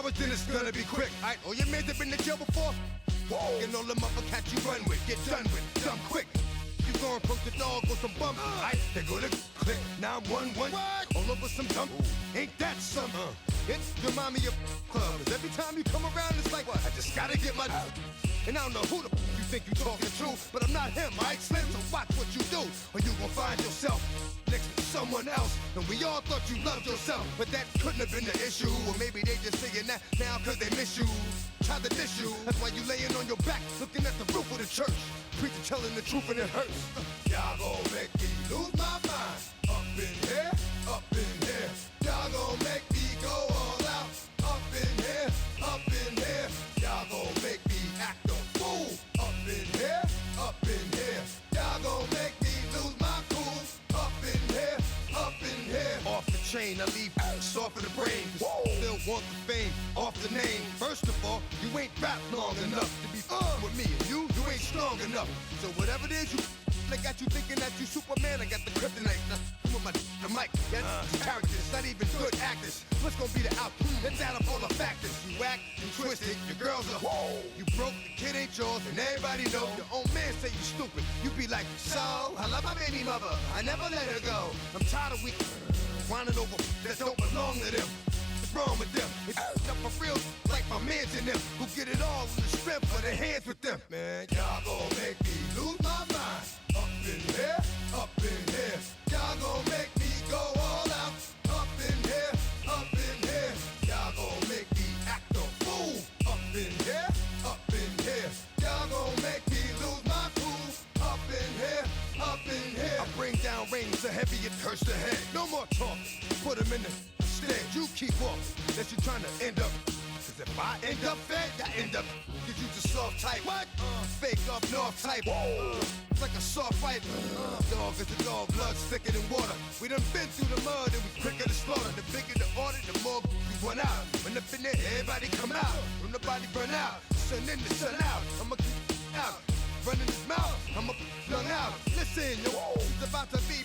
hours, then it's gonna be quick. Alright, all your mans have been to jail before? Whoa. And all them other cats you run with, get done with, dumb quick. You gon' approach the dog with some bump. Alright, they go to click 911. All over some dump. Ain't that something? It's remind me of club. 'Cause every time you come around, it's like, I just gotta get my. And I don't know who the you think you talking to, but I'm not him, alright, Slim? So watch what you do, or you gon' find yourself next to someone else. And we all thought you loved yourself, but that couldn't have been the issue. Or maybe they just saying that now 'cause they miss you. Tried to diss you, that's why you laying on your back, looking at the roof of the church. Preacher telling the truth and it hurts. Y'all gon' make me lose my mind. Up in here, up in here. Y'all gon' make me go all out. Up in here, up in here. Y'all gon' make me act a fool. Up in here, up in here. Y'all gon' make me lose my cool. Up in here, up in here. Off the chain, I leave soft in the brain. Still want the fame, off the name. First of all, you ain't rap long enough to be with me. And you ain't strong enough. So whatever it is you I got you thinking that you Superman, I got the kryptonite. Come with the mic, characters, not even good actors. What's gonna be the outcome? Let's add up all the factors. You act, you twisted, your girls are you broke, the kid ain't yours, and everybody know. Your own man say you stupid. You be like, so, I love my baby mother, I never let her go. I'm tired of whining over that don't belong to them. What's wrong with them? It's up for real, like my mans in them, who get it all in the strength of their hands with them. Man, y'all gon' make me lose my mind. Up in here, up in here. Y'all gon' make me go all out. Up in here, up in here. Y'all gon' make me act a fool. Up in here, up in here. Y'all gon' make me lose my cool. Up in here, up in here. I bring down rain so heavy it hurts the head. No more talk, put him in the stand. You keep off, that you trying to end up. 'Cause if I end up fed, I end up. Cause you the soft type. What? Fake up north type. It's like a soft fight. Dog is a dog, blood thicker than water. We done been through the mud and we quicker to slaughter. The bigger the order, the more we run out. When up in there, everybody come out. When nobody burn out, sun in the sun out. I'ma keep out. Running his mouth, I'ma young out. Listen, yo, it's about to be.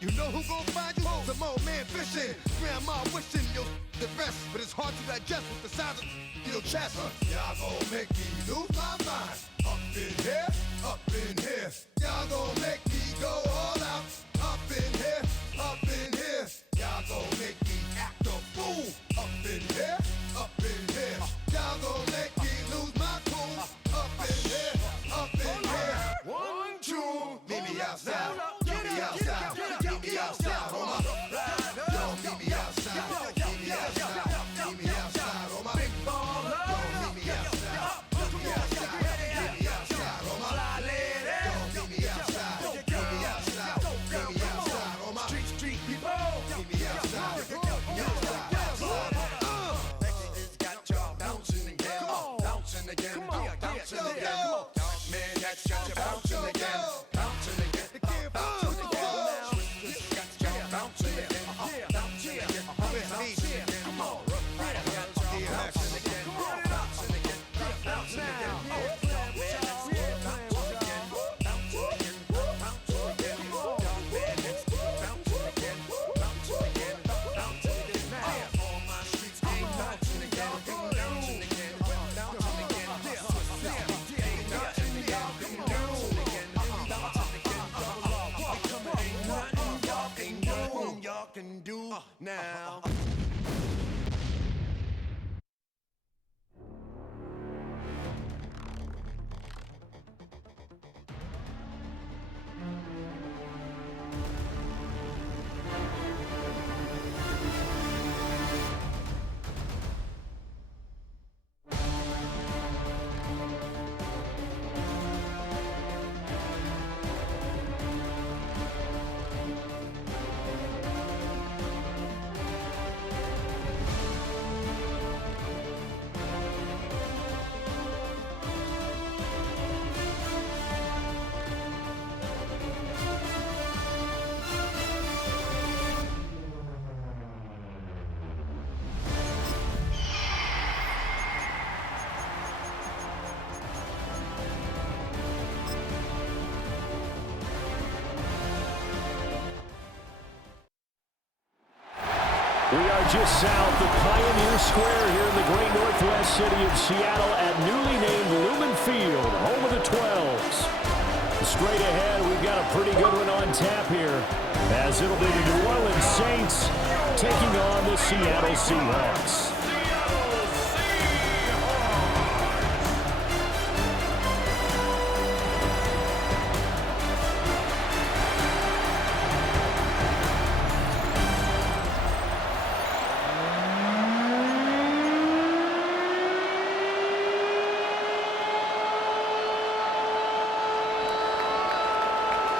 You know who gon' find you? Some old man fishing. Grandma wishing you'll the best, but it's hard to digest with the sound of your chest. Y'all gon' make me lose my mind. Up in here, up in here. Y'all gon' make me go all out. Up in here, up in here. Y'all gon' make me act a fool. Up in here, up in here. Y'all gon' make me lose my cool. Up in here, up in here. 1, 2, meet me outside. Meet me outside. Meet me outside. On my yo, meet me outside. Meet me outside. Meet me outside. On my big baller. Yo, meet me outside. Meet me outside. Meet me outside. On my fly lady. Yo, meet me outside. Meet me outside. Meet me outside. On my street people. Meet me outside. Meet me outside. It's got y'all bouncing again. Bouncing again. Bouncing again. Man, that's got you bouncing again. Bouncing again. Bouncing again. Got y'all bouncing again. Bouncing again. Bouncing again. Come on. Got y'all bouncing again. Bouncing again. Bouncing again. Can do now. We are just south of Pioneer Square here in the great northwest city of Seattle at newly named Lumen Field, home of the 12s. Straight ahead, we've got a pretty good one on tap here, as it'll be the New Orleans Saints taking on the Seattle Seahawks.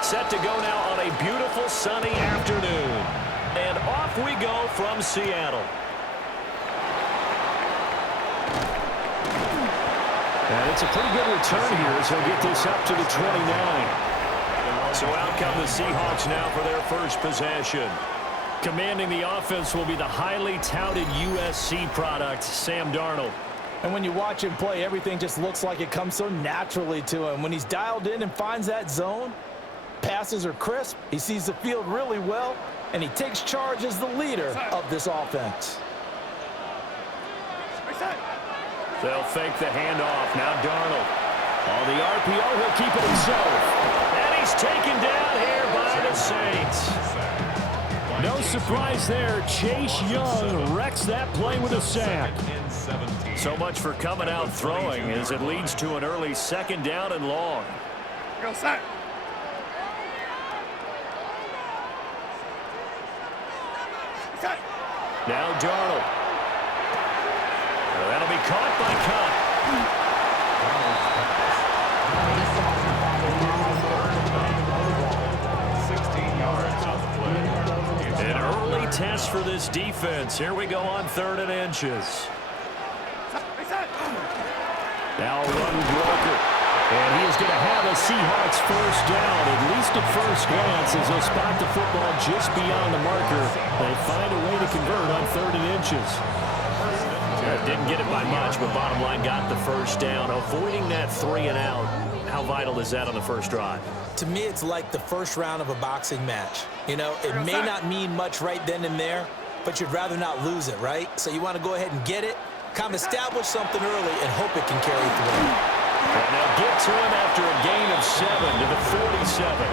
Set to go now on a beautiful sunny afternoon. And off we go from Seattle. And it's a pretty good return here as he'll get this up to the 29. So out come the Seahawks now for their first possession. Commanding the offense will be the highly touted USC product, Sam Darnold. And when you watch him play, everything just looks like it comes so naturally to him. When he's dialed in and finds that zone, passes are crisp, he sees the field really well, and he takes charge as the leader of this offense. They'll fake the handoff. Now Darnold. On the RPO, he'll keep it himself. And he's taken down here by the Saints. No surprise there. Chase Young wrecks that play with a sack. So much for coming out throwing as it leads to an early second down and long. Go sack. Now Darnold. Well, that'll be caught by Cup. 16 yards on the play. An early test for this defense. Here we go on 3rd and inches. Now a run blocker. And he is going to have a Seahawks first down, at least at first glance, as they'll spot the football just beyond the marker. They find a way to convert on 3rd and inches. Didn't get it by much, but bottom line got the first down. Avoiding that 3 and out. How vital is that on the first drive? To me, it's like the first round of a boxing match. You know, it may not mean much right then and there, but you'd rather not lose it, right? So you want to go ahead and get it, kind of establish something early, and hope it can carry through. And they'll get to him after a gain of 7 to the 47.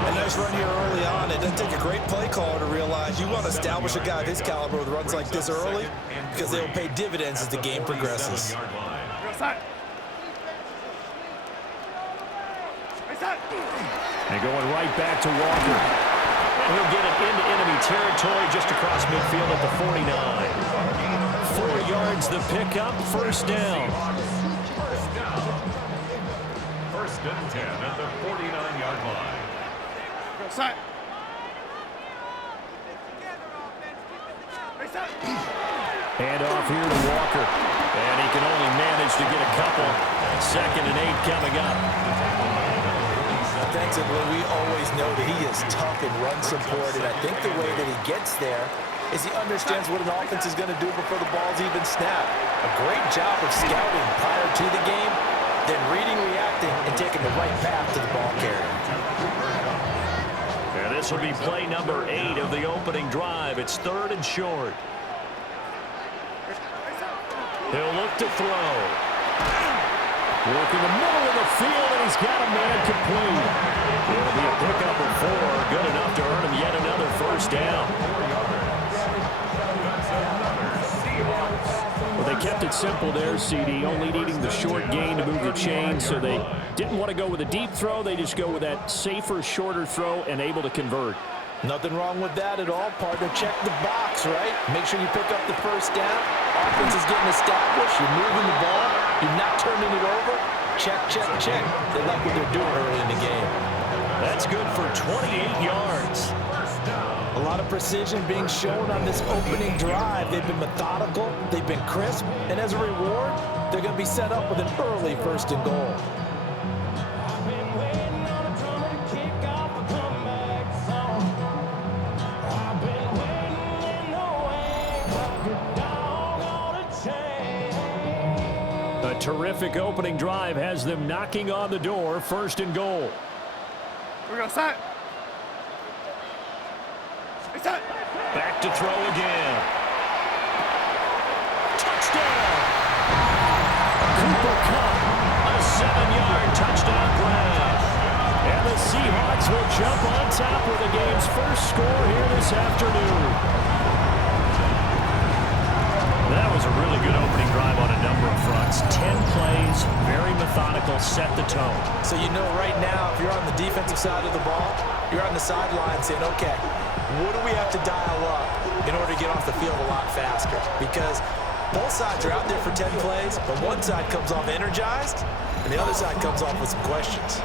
A nice run here early on. It doesn't take a great play caller to realize you want to establish a guy of his caliber with runs like this early because they will pay dividends as the game progresses. And going right back to Walker. He'll get it into enemy territory just across midfield at the 49. 4 yards the pickup, first down. First and 10 at the 49-yard line. Hand off here to Walker. And he can only manage to get a couple. 2nd and 8 coming up. Offensively, we always know that he is tough in run support, and I think the way that he gets there is he understands what an offense is going to do before the ball's even snapped. A great job of scouting prior to the game, then reading, reacting, and taking the right path to the ball carrier. And this will be play number 8 of the opening drive. It's 3rd and short. He'll look to throw. Work in the middle of the field, and he's got a man complete. It'll be a pickup of 4. Good enough to earn him yet another first down. Well, they kept it simple there, CD, only needing the short gain to move the chain, so they didn't want to go with a deep throw. They just go with that safer, shorter throw and able to convert. Nothing wrong with that at all, partner. Check the box, right? Make sure you pick up the first down. Offense is getting established. You're moving the ball. You're not turning it over. Check, check, check. They like what they're doing early in the game. That's good for 28 yards. A lot of precision being shown on this opening drive. They've been methodical. They've been crisp. And as a reward, they're going to be set up with an early 1st and goal. A terrific opening drive has them knocking on the door, 1st and goal. We're going to set. Back to throw again. Touchdown! Cooper Kupp, a 7-yard touchdown grab. And the Seahawks will jump on top with the game's first score here this afternoon. That was a really good opening drive on a number of fronts. 10 plays, very methodical, set the tone. So you know right now, if you're on the defensive side of the ball, you're on the sideline saying, okay, what do we have to dial up in order to get off the field a lot faster? Because both sides are out there for 10 plays, but one side comes off energized, and the other side comes off with some questions.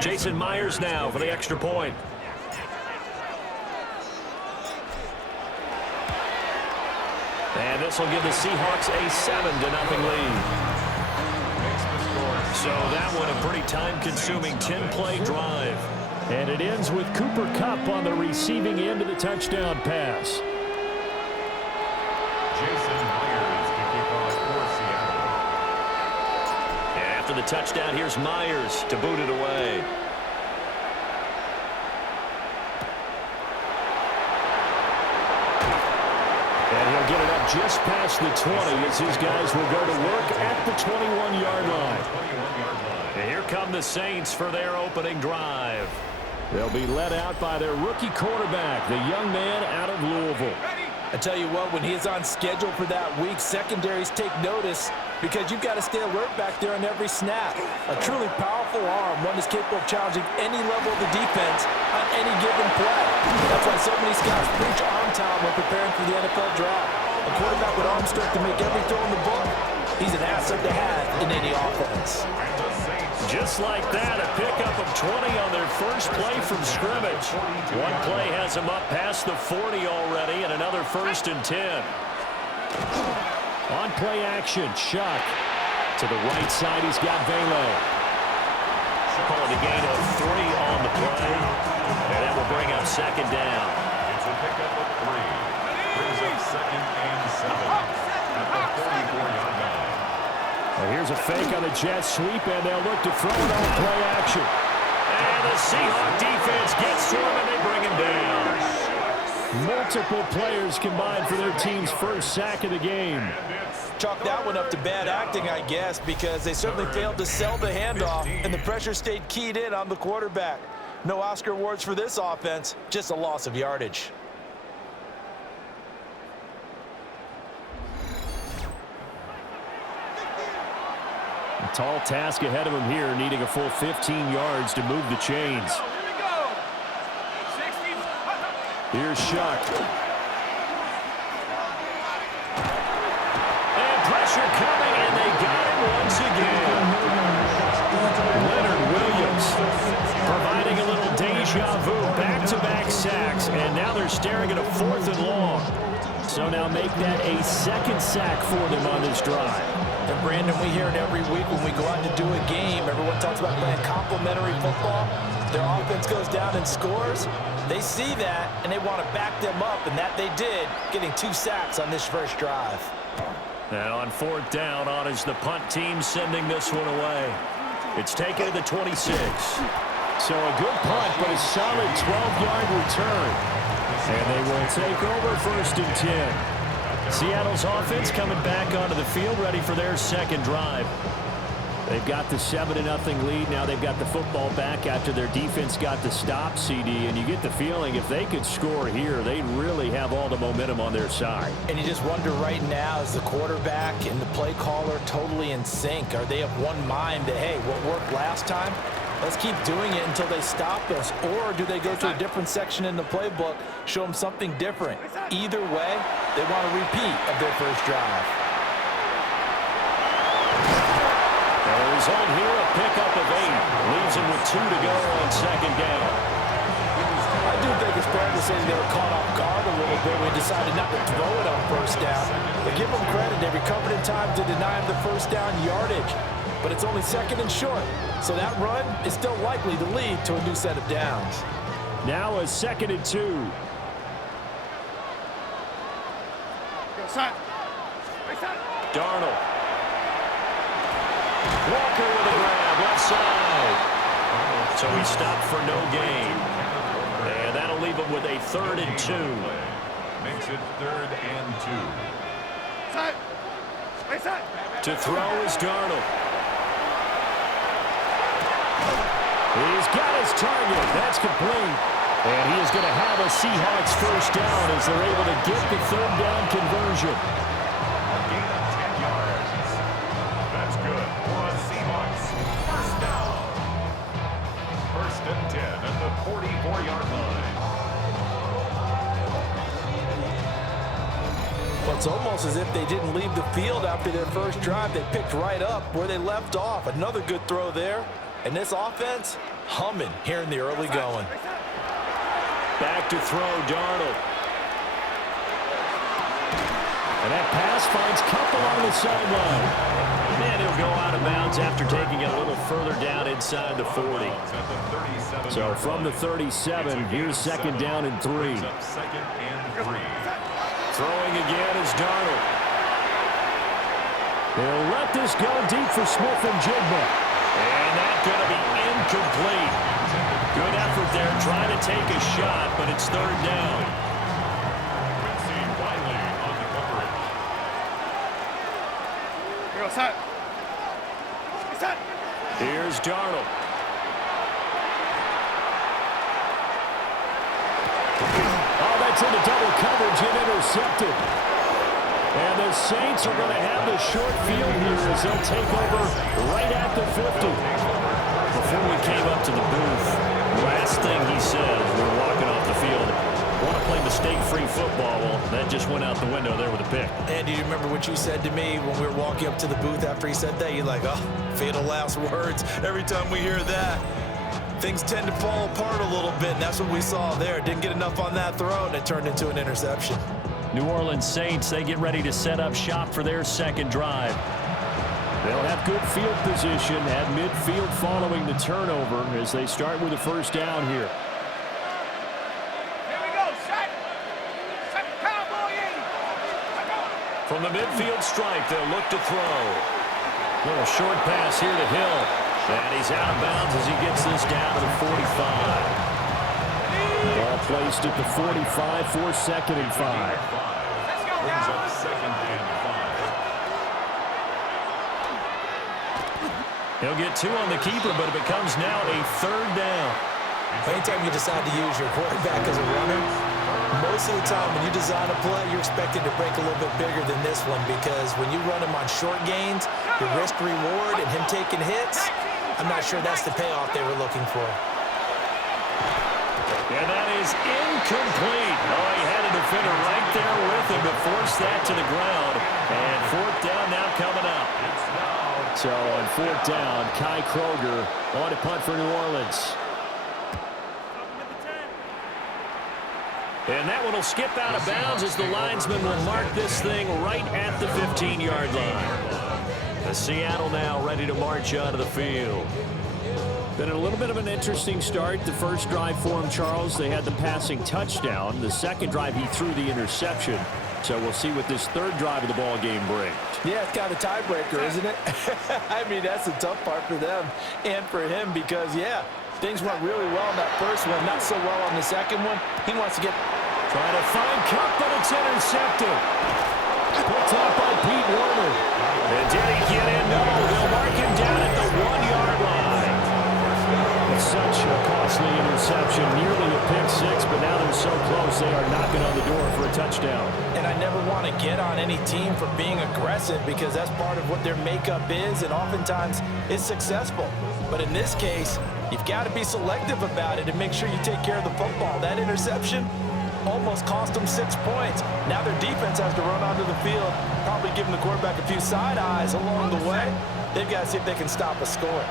Jason Myers now for the extra point. And this will give the Seahawks a 7-0 lead. So that one a pretty time-consuming 10-play drive. And it ends with Cooper Kupp on the receiving end of the touchdown pass. Jason Myers to kick off for Seattle. And after the touchdown, here's Myers to boot it away. And he'll get it up just past the 20 as his guys will go to work at the 21-yard line. And here come the Saints for their opening drive. They'll be led out by their rookie quarterback, the young man out of Louisville. I tell you what, when he is on schedule for that week, secondaries take notice because you've got to stay alert back there on every snap. A truly powerful arm, one that's capable of challenging any level of the defense on any given play. That's why so many scouts preach arm talent when preparing for the NFL draft. A quarterback with arm strength to make every throw in the book, he's an asset to have in any offense. Just like that, a pickup of 20 on their first play from scrimmage. One play has them up past the 40 already, and another 1st and 10. On play action, Shough. To the right side, he's got Velo. Calling a gain of 3 on the play, and that will bring up 2nd down. It's a pickup of 3. Brings up 2nd and 7 at the 44-yard line. Well, here's a fake on the jet sweep, and they'll look to throw it on play action. And the Seahawks defense gets to him, and they bring him down. Multiple players combined for their team's first sack of the game. Chalk that one up to bad acting, I guess, because they certainly failed to sell the handoff, and the pressure stayed keyed in on the quarterback. No Oscar awards for this offense, just a loss of yardage. A tall task ahead of him here, needing a full 15 yards to move the chains. Here's Shough. And pressure coming, and they got him once again. Leonard Williams providing a little deja vu, back-to-back sacks, and now they're staring at a 4th and long. So now make that a 2nd sack for them on this drive. And Brandon, we hear it every week when we go out to do a game. Everyone talks about playing complementary football. Their offense goes down and scores. They see that, and they want to back them up, and that they did, getting 2 sacks on this first drive. And on 4th down, on is the punt team sending this one away. It's taken to the 26. So a good punt, but a solid 12-yard return. And they will take over 1st and 10. Seattle's offense coming back onto the field, ready for their 2nd drive. They've got the 7-0 lead. Now they've got the football back after their defense got the stop, CD. And you get the feeling if they could score here, they'd really have all the momentum on their side. And you just wonder right now, is the quarterback and the play caller totally in sync? Are they of one mind that, hey, what worked last time, let's keep doing it until they stop us? Or do they go to a different section in the playbook, show them something different? Either way, they want a repeat of their first drive. The result here, a pickup of 8. Leaves them with 2 to go on 2nd down. I do think it's fair to say they were caught off guard a little bit when we decided not to throw it on 1st down. But give them credit, they recovered in time to deny them the 1st down yardage. But it's only 2nd and short, so that run is still likely to lead to a new set of downs. Now a 2nd and 2. Darnold. Walker with a grab, inside. So he stopped for no gain. And that'll leave him with a 3rd and 2. Makes it 3rd and 2. To throw is Darnold. He's got his target. That's complete. And he is going to have a Seahawks first down as they're able to get the 3rd down conversion. A gain of 10 yards. That's good for a Seahawks first down. 1st and 10 at the 44-yard line. Well, it's almost as if they didn't leave the field after their first drive. They picked right up where they left off. Another good throw there. And this offense, humming here in the early going. Back to throw, Darnold. And that pass finds Cup along the sideline. And he'll go out of bounds after taking it a little further down inside the 40. So from the 37, here's 2nd down and 3. 2nd and 3. Throwing again is Darnold. They'll let this go deep for Smith and Jigba. And that's going to be incomplete. Good effort there trying to take a shot, but it's 3rd down. Quincy Wiley on the coverage. Here's Darnold. Oh, that's into double coverage and intercepted. And the Saints are going to have the short field here as they'll take over right at the 50. Before we came up to the booth, last thing he said, we were walking off the field, want to play mistake-free football. Well, that just went out the window there with a pick. And do you remember what you said to me when we were walking up to the booth after he said that? You're like, oh, fatal last words. Every time we hear that, things tend to fall apart a little bit, and that's what we saw there. Didn't get enough on that throw, and it turned into an interception. New Orleans Saints, they get ready to set up shop for their 2nd drive. They'll have good field position at midfield following the turnover as they start with a first down here. Here we go, set cowboy in. From the midfield stripe, they'll look to throw. Little short pass here to Hill. And he's out of bounds as he gets this down to the 45. Ball placed at the 45 for 2nd and 5. Brings up 2nd and 5. He'll get 2 on the keeper, but it becomes now a 3rd down. Anytime you decide to use your quarterback as a runner, most of the time when you design a play, you're expected to break a little bit bigger than this one, because when you run him on short gains, the risk-reward and him taking hits, I'm not sure that's the payoff they were looking for. And that is incomplete. Oh, he had a defender right there with him to force that to the ground. And 4th down now coming up. So on 4th down, Kai Kroger on to punt for New Orleans. And that one will skip out of bounds as the linesman will mark this thing right at the 15-yard line. The Seattle now ready to march out of the field. Been a little bit of an interesting start. The first drive for him, Charles, they had the passing touchdown. The second drive, he threw the interception. So we'll see what this 3rd drive of the ball game brings. Yeah, it's kind of a tiebreaker, isn't it? I mean, that's the tough part for them and for him because, yeah, things went really well in that first one, not so well on the second one. He wants to get... Trying to find Cup, but it's intercepted. Picked up by Pete Werner. And did he get in? No, they'll mark him down at the 1-yard line. Such a costly interception, nearly a pick-6, but now they're so close they are knocking on the door for a touchdown. And I never want to get on any team for being aggressive because that's part of what their makeup is, and oftentimes it's successful. But in this case, you've got to be selective about it and make sure you take care of the football. That interception almost cost them 6 points. Now their defense has to run onto the field, probably giving the quarterback a few side eyes along the way. They've got to see if they can stop a score.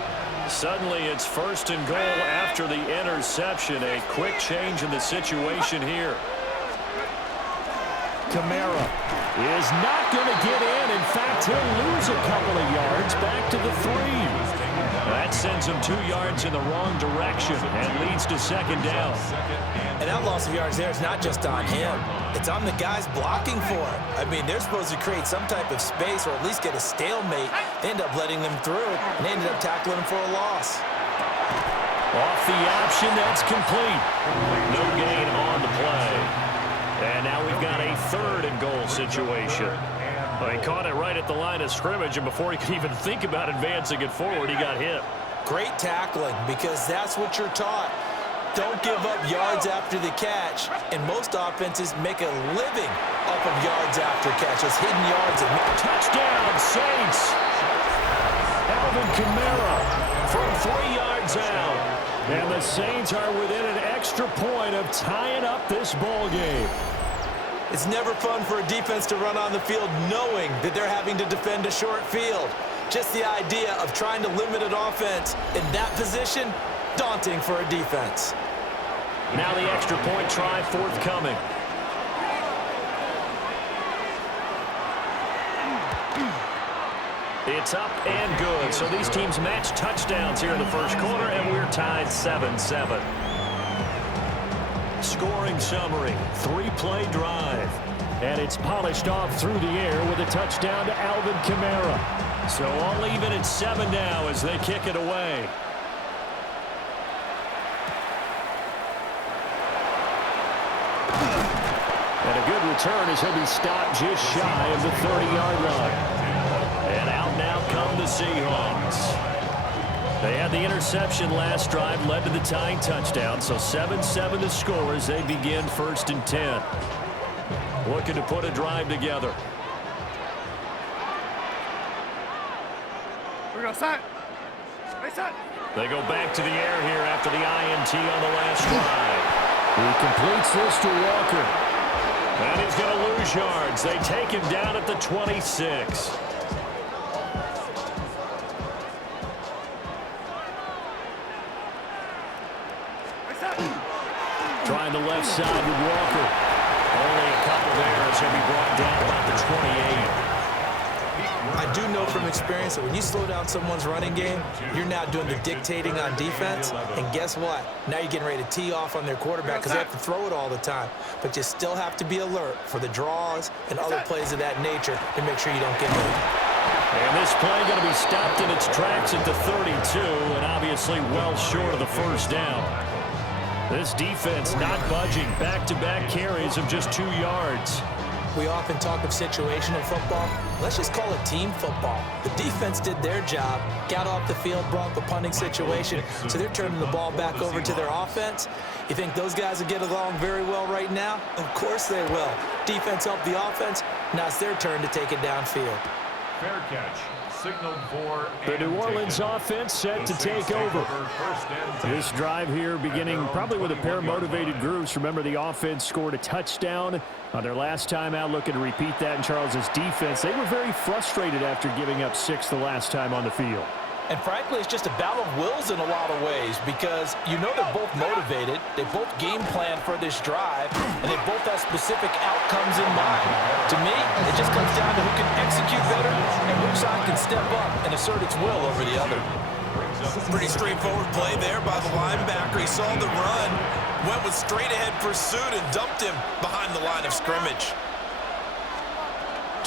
Suddenly it's 1st and goal after the interception. A quick change in the situation here. Kamara is not going to get in. In fact, he'll lose a couple of yards back to the 3. That sends him 2 yards in the wrong direction and leads to second down. And that loss of yards there is not just on him. It's on the guys blocking for it. I mean, they're supposed to create some type of space or at least get a stalemate. They end up letting them through, and they ended up tackling him for a loss. Off the option, that's complete. No gain on the play. And now we've got a 3rd and goal situation. He caught it right at the line of scrimmage, and before he could even think about advancing it forward, he got hit. Great tackling, because that's what you're taught. Don't give up yards after the catch, and most offenses make a living off of yards after catch, those hidden yards. Touchdown, Saints! Alvin Kamara from 3 yards out. And the Saints are within an extra point of tying up this ball game. It's never fun for a defense to run on the field knowing that they're having to defend a short field. Just the idea of trying to limit an offense in that position, daunting for a defense. Now the extra point try forthcoming. It's up and good. So these teams match touchdowns here in the first quarter, and we're tied 7-7. Scoring summary, 3-play drive. And it's polished off through the air with a touchdown to Alvin Kamara. So all even at 7 now as they kick it away. And a good return as he'll be stopped just shy of the 30-yard line. And out now come the Seahawks. They had the interception last drive, led to the tying touchdown, so 7-7 the score as they begin 1st and 10. Looking to put a drive together. We're going to set. Hey, set. They go back to the air here after the INT on the last drive. He completes this to Walker. And he's going to lose yards. They take him down at the 26. Trying the left side with Walker. Only a couple there as he'll be brought down about the 28. I do know from experience that when you slow down someone's running game, you're now doing the dictating on defense. And guess what? Now you're getting ready to tee off on their quarterback because they have to throw it all the time. But you still have to be alert for the draws and other plays of that nature to make sure you don't get hit. And this play going to be stopped in its tracks at the 32, and obviously well short of the first down. This defense not budging. Back-to-back carries of just 2 yards. We often talk of situational football. Let's just call it team football. The defense did their job, got off the field, brought the punting situation, so they're turning the ball back over to their offense. You think those guys will get along very well right now? Of course they will. Defense helped the offense. Now it's their turn to take it downfield. Fair catch. Signaled for the New Orleans offense set to take over. This drive here beginning probably with a pair of motivated groups. Remember, the offense scored a touchdown on their last time out, looking to repeat that in Charles's defense. They were very frustrated after giving up 6 the last time on the field. And frankly, it's just a battle of wills in a lot of ways because you know they're both motivated, they both game plan for this drive, and they both have specific outcomes in mind. To me, it just comes down to who can execute better and which side can step up and assert its will over the other. Pretty straightforward play there by the linebacker. He saw the run, went with straight-ahead pursuit, and dumped him behind the line of scrimmage.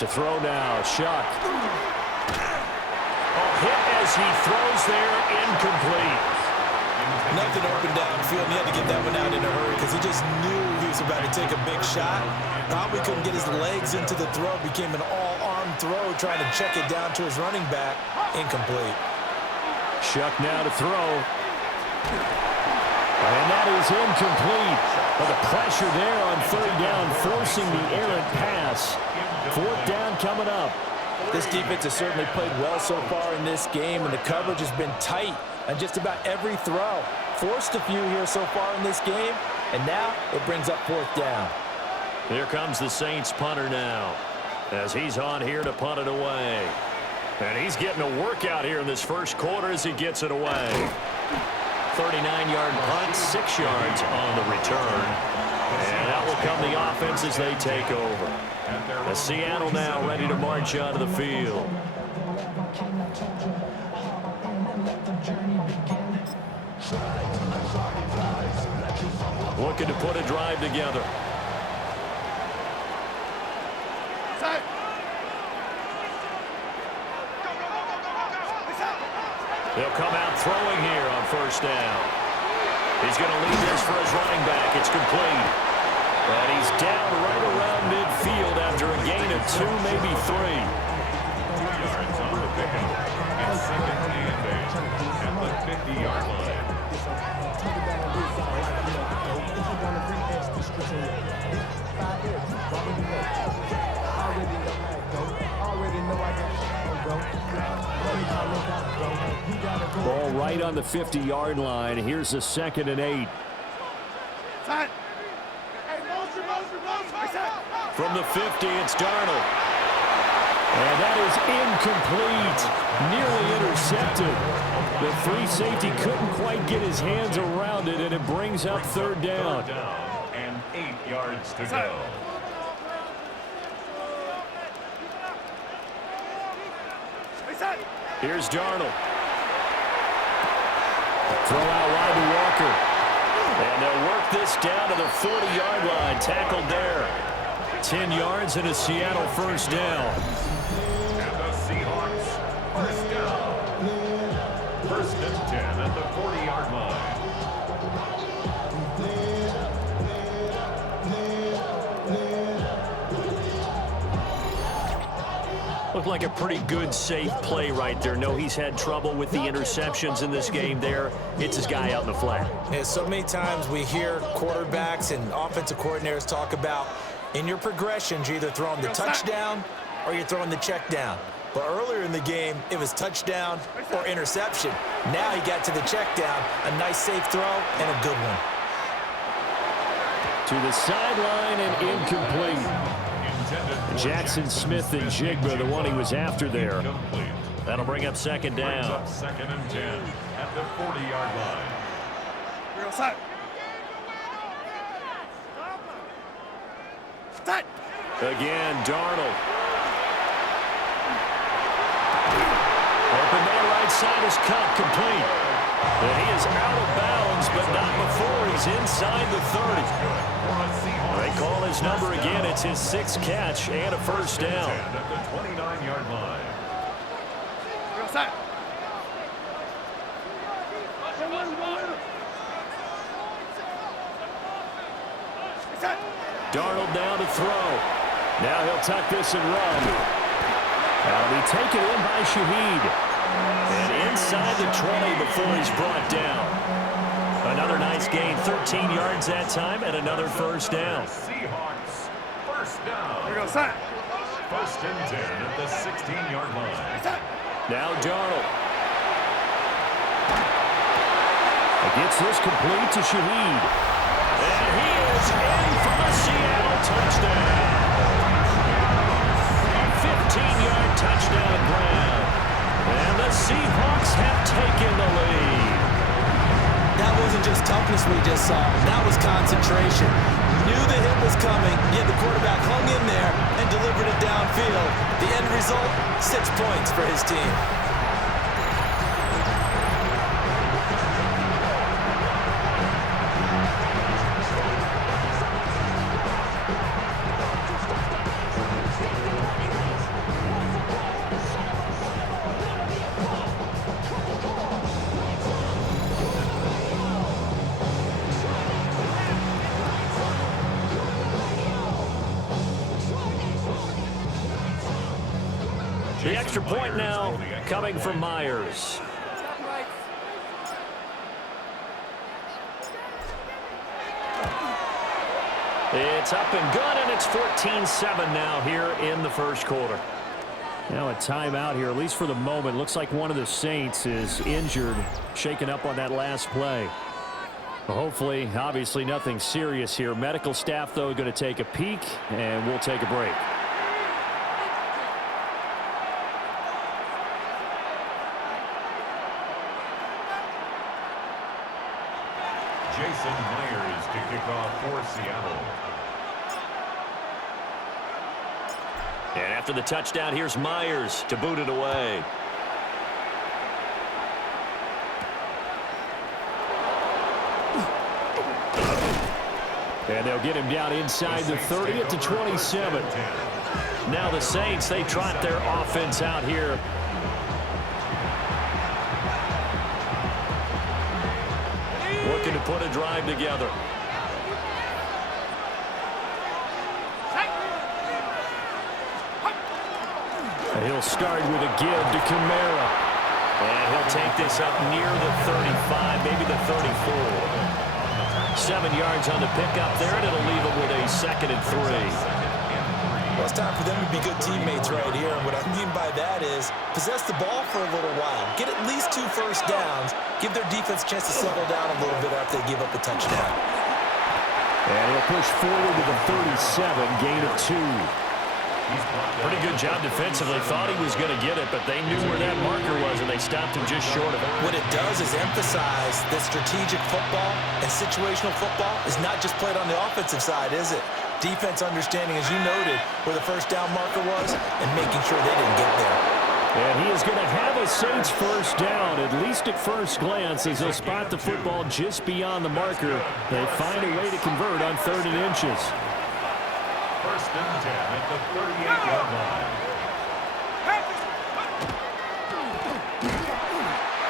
To throw now, Shough. Hit as he throws there, incomplete. Nothing open downfield, and he had to get that one out in a hurry because he just knew he was about to take a big shot. Probably couldn't get his legs into the throw. Became an all-arm throw, trying to check it down to his running back. Incomplete. Shough now to throw. And that is incomplete. But the pressure there on 3rd down, forcing the errant pass. 4th down coming up. This defense has certainly played well so far in this game, and the coverage has been tight on just about every throw. Forced a few here so far in this game, and now it brings up 4th down. Here comes the Saints punter now, as he's on here to punt it away. And he's getting a workout here in this first quarter as he gets it away. 39-yard punt, 6 yards on the return. And out will come the offense as they take over. As Seattle now ready to march out of the field. Looking to put a drive together. Set. They'll come out throwing here on first down. He's going to lead this for his running back. It's complete. And he's down right around midfield after a gain of 2, maybe 3. 2 yards on the pickup. It's second and 8 at the 50-yard line. Ball right on the 50-yard line. Here's a 2nd and 8. Set. From the 50, it's Darnold. And that is incomplete. Nearly intercepted. The free safety couldn't quite get his hands around it, and it brings up 3rd down. And 8 yards to go. Here's Darnold. Throw out wide to Walker. And they'll work this down to the 40-yard line. Tackled there. 10 yards and a Seattle first down. And the Seahawks first down. First and 10 at the 40-yard line. Looked like a pretty good, safe play right there. No, he's had trouble with the interceptions in this game there. Hits his guy out in the flat. Yeah, so many times we hear quarterbacks and offensive coordinators talk about in your progressions, you're either throwing the touchdown or you're throwing the check down. But earlier in the game, it was touchdown or interception. Now he got to the check down, a nice safe throw, and a good one. To the sideline and incomplete. Jackson Smith and Jigba, the one he was after there. That'll bring up 2nd down. Second and 10 at the 40-yard line. Real set. Set. Again, Darnold. Open man right side is cut, complete. And he is out of bounds, but not before he's inside the 30. They call his number again. It's his 6th catch and a first down. At the 29-yard line. Real set. Darnold down to throw. Now he'll tuck this and run. That'll be taken in by Shough. And inside the 20 before he's brought down. Another nice gain, 13 yards that time, and another first down. Seahawks first down. Here goes set. First and 10 at the 16-yard line. Now Darnold. Gets this complete to Shough. And he is in for the Seattle touchdown. A 15-yard touchdown grab. And the Seahawks have taken the lead. That wasn't just toughness we just saw. That was concentration. Knew the hit was coming, yet the quarterback hung in there and delivered it downfield. The end result, 6 points for his team. The extra point now coming from Myers. It's up and good, and it's 14-7 now here in the first quarter. Now a timeout here, at least for the moment. Looks like one of the Saints is injured, shaken up on that last play. Well, hopefully, obviously nothing serious here. Medical staff, though, going to take a peek, and we'll take a break. Jason Myers to kick off for Seattle. And after the touchdown, here's Myers to boot it away. And they'll get him down inside the 30 at the 27. Now the Saints, they trot their offense out here. Looking to put a drive together. And he'll start with a give to Kamara. And he'll take this up near the 35, maybe the 34. 7 yards on the pickup there, and it'll leave him with a 2nd and 3. Well, it's time for them to be good teammates right here. And what I mean by that is possess the ball for a little while. Get at least 2 first downs. Give their defense a chance to settle down a little bit after they give up a touchdown. And he'll push forward to the 37, gain of 2. Pretty good job defensively. Thought he was going to get it, but they knew where that marker was, and they stopped him just short of it. What it does is emphasize that strategic football and situational football is not just played on the offensive side, is it? Defense understanding, as you noted, where the first down marker was and making sure they didn't get there. And he is going to have a Saints first down, at least at first glance, as they'll spot the football just beyond the marker. They find a way to convert on 3rd and inches. 1st and 10 at the 38-yard line.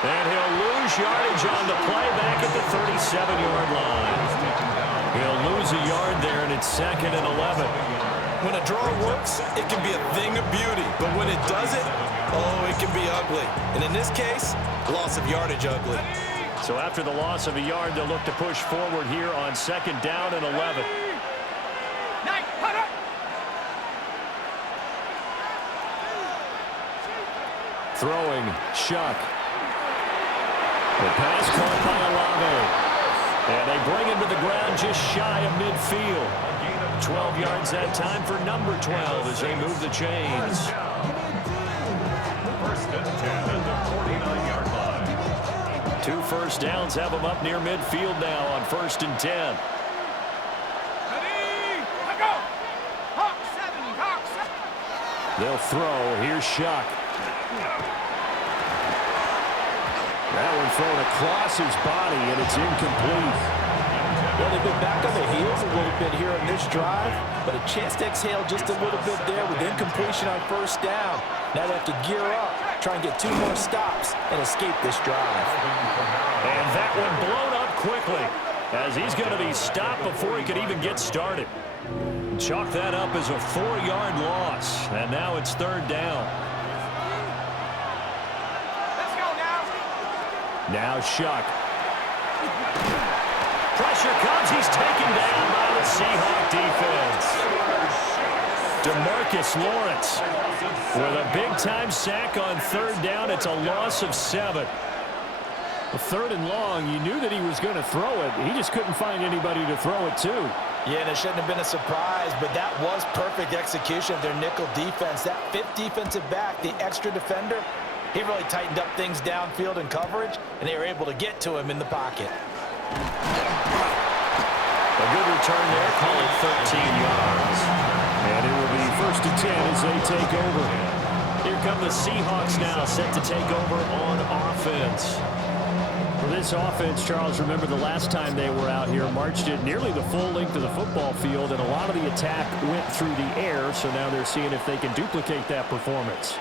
And he'll lose yardage on the play back at the 37-yard line. He'll lose a yard there, and it's 2nd and 11. When a draw works, it can be a thing of beauty. But when it doesn't, oh, it can be ugly. And in this case, loss of yardage ugly. So after the loss of a yard, they'll look to push forward here on 2nd down and 11. Throwing, Shough. The pass caught by Olave. And they bring him to the ground just shy of midfield. 12 yards that time for number 12 as they move the chains. 1st and 10 at the 49-yard line. 2 first downs have them up near midfield now on 1st and 10. They'll throw. Here's Shough. That one thrown across his body, and it's incomplete. Well, they've been back on their heels a little bit here in this drive, but a chance to exhale just a little bit there with incompletion on first down. Now they have to gear up, try and get 2 more stops, and escape this drive. And that one blown up quickly, as he's going to be stopped before he could even get started. Chalk that up as a 4-yard loss, and now it's 3rd down. Now Shough. Pressure comes. He's taken down by the Seahawks defense. DeMarcus Lawrence with a big-time sack on 3rd down. It's a loss of 7. A 3rd and long, you knew that he was going to throw it. He just couldn't find anybody to throw it to. Yeah, and it shouldn't have been a surprise, but that was perfect execution of their nickel defense. That 5th defensive back, the extra defender, he really tightened up things downfield in coverage, and they were able to get to him in the pocket. A good return there, call it 13 yards. And it will be 1st and 10 as they take over. Here come the Seahawks now, set to take over on offense. For this offense, Charles, remember the last time they were out here, marched it nearly the full length of the football field, and a lot of the attack went through the air, so now they're seeing if they can duplicate that performance.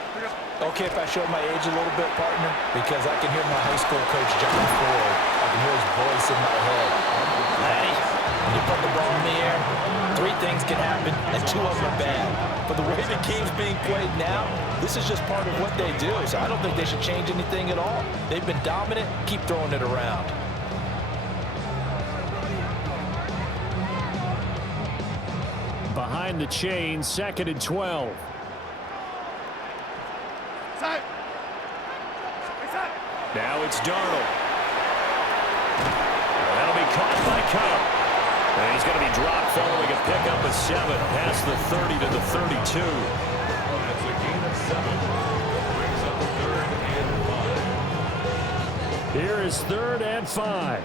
Okay, if I showed my age a little bit, partner, because I can hear my high school coach, John Ford. I can hear his voice in my head. Laddie, when you put the ball in the air, 3 things can happen, and 2 of them are bad. But the way the game's being played now, this is just part of what they do, so I don't think they should change anything at all. They've been dominant. Keep throwing it around. Behind the chain, 2nd and 12. Now it's Darnold. That'll be caught by Cobb. And he's going to be dropped following a pickup of 7 past the 30 to the 32. That's a gain of 7. Brings up 3rd and 5. Here is 3rd and 5.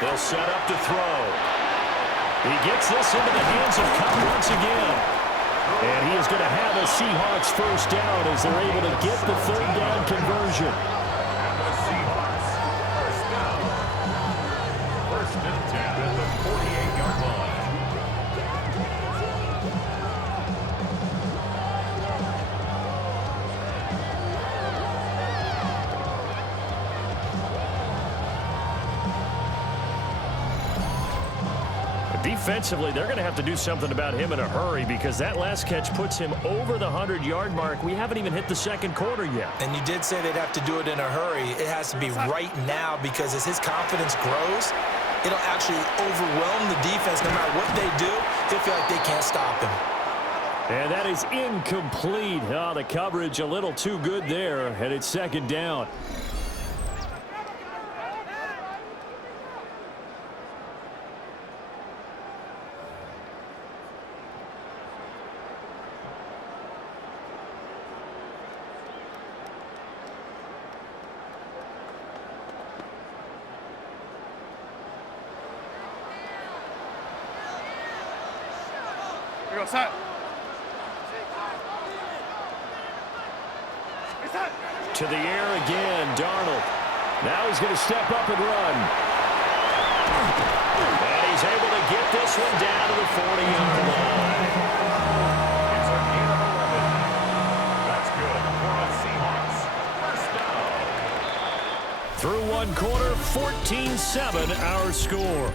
They'll set up to throw. He gets this into the hands of Cobb once again. And he is going to have a Seahawks first down as they're able to get the 3rd down conversion. defensively, they're going to have to do something about him in a hurry because that last catch puts him over the 100-yard mark. We haven't even hit the second quarter yet. And you did say they'd have to do it in a hurry. It has to be right now because as his confidence grows, it'll actually overwhelm the defense. No matter what they do, they'll feel like they can't stop him. And that is incomplete. Oh, the coverage a little too good there, and it's second down. Here we go, set. To the air again, Darnold. Now he's going to step up and run. And he's able to get this one down to the 40-yard line. It's a gain of 11. That's good for the Seahawks. First down. Through one quarter, 14-7 our score.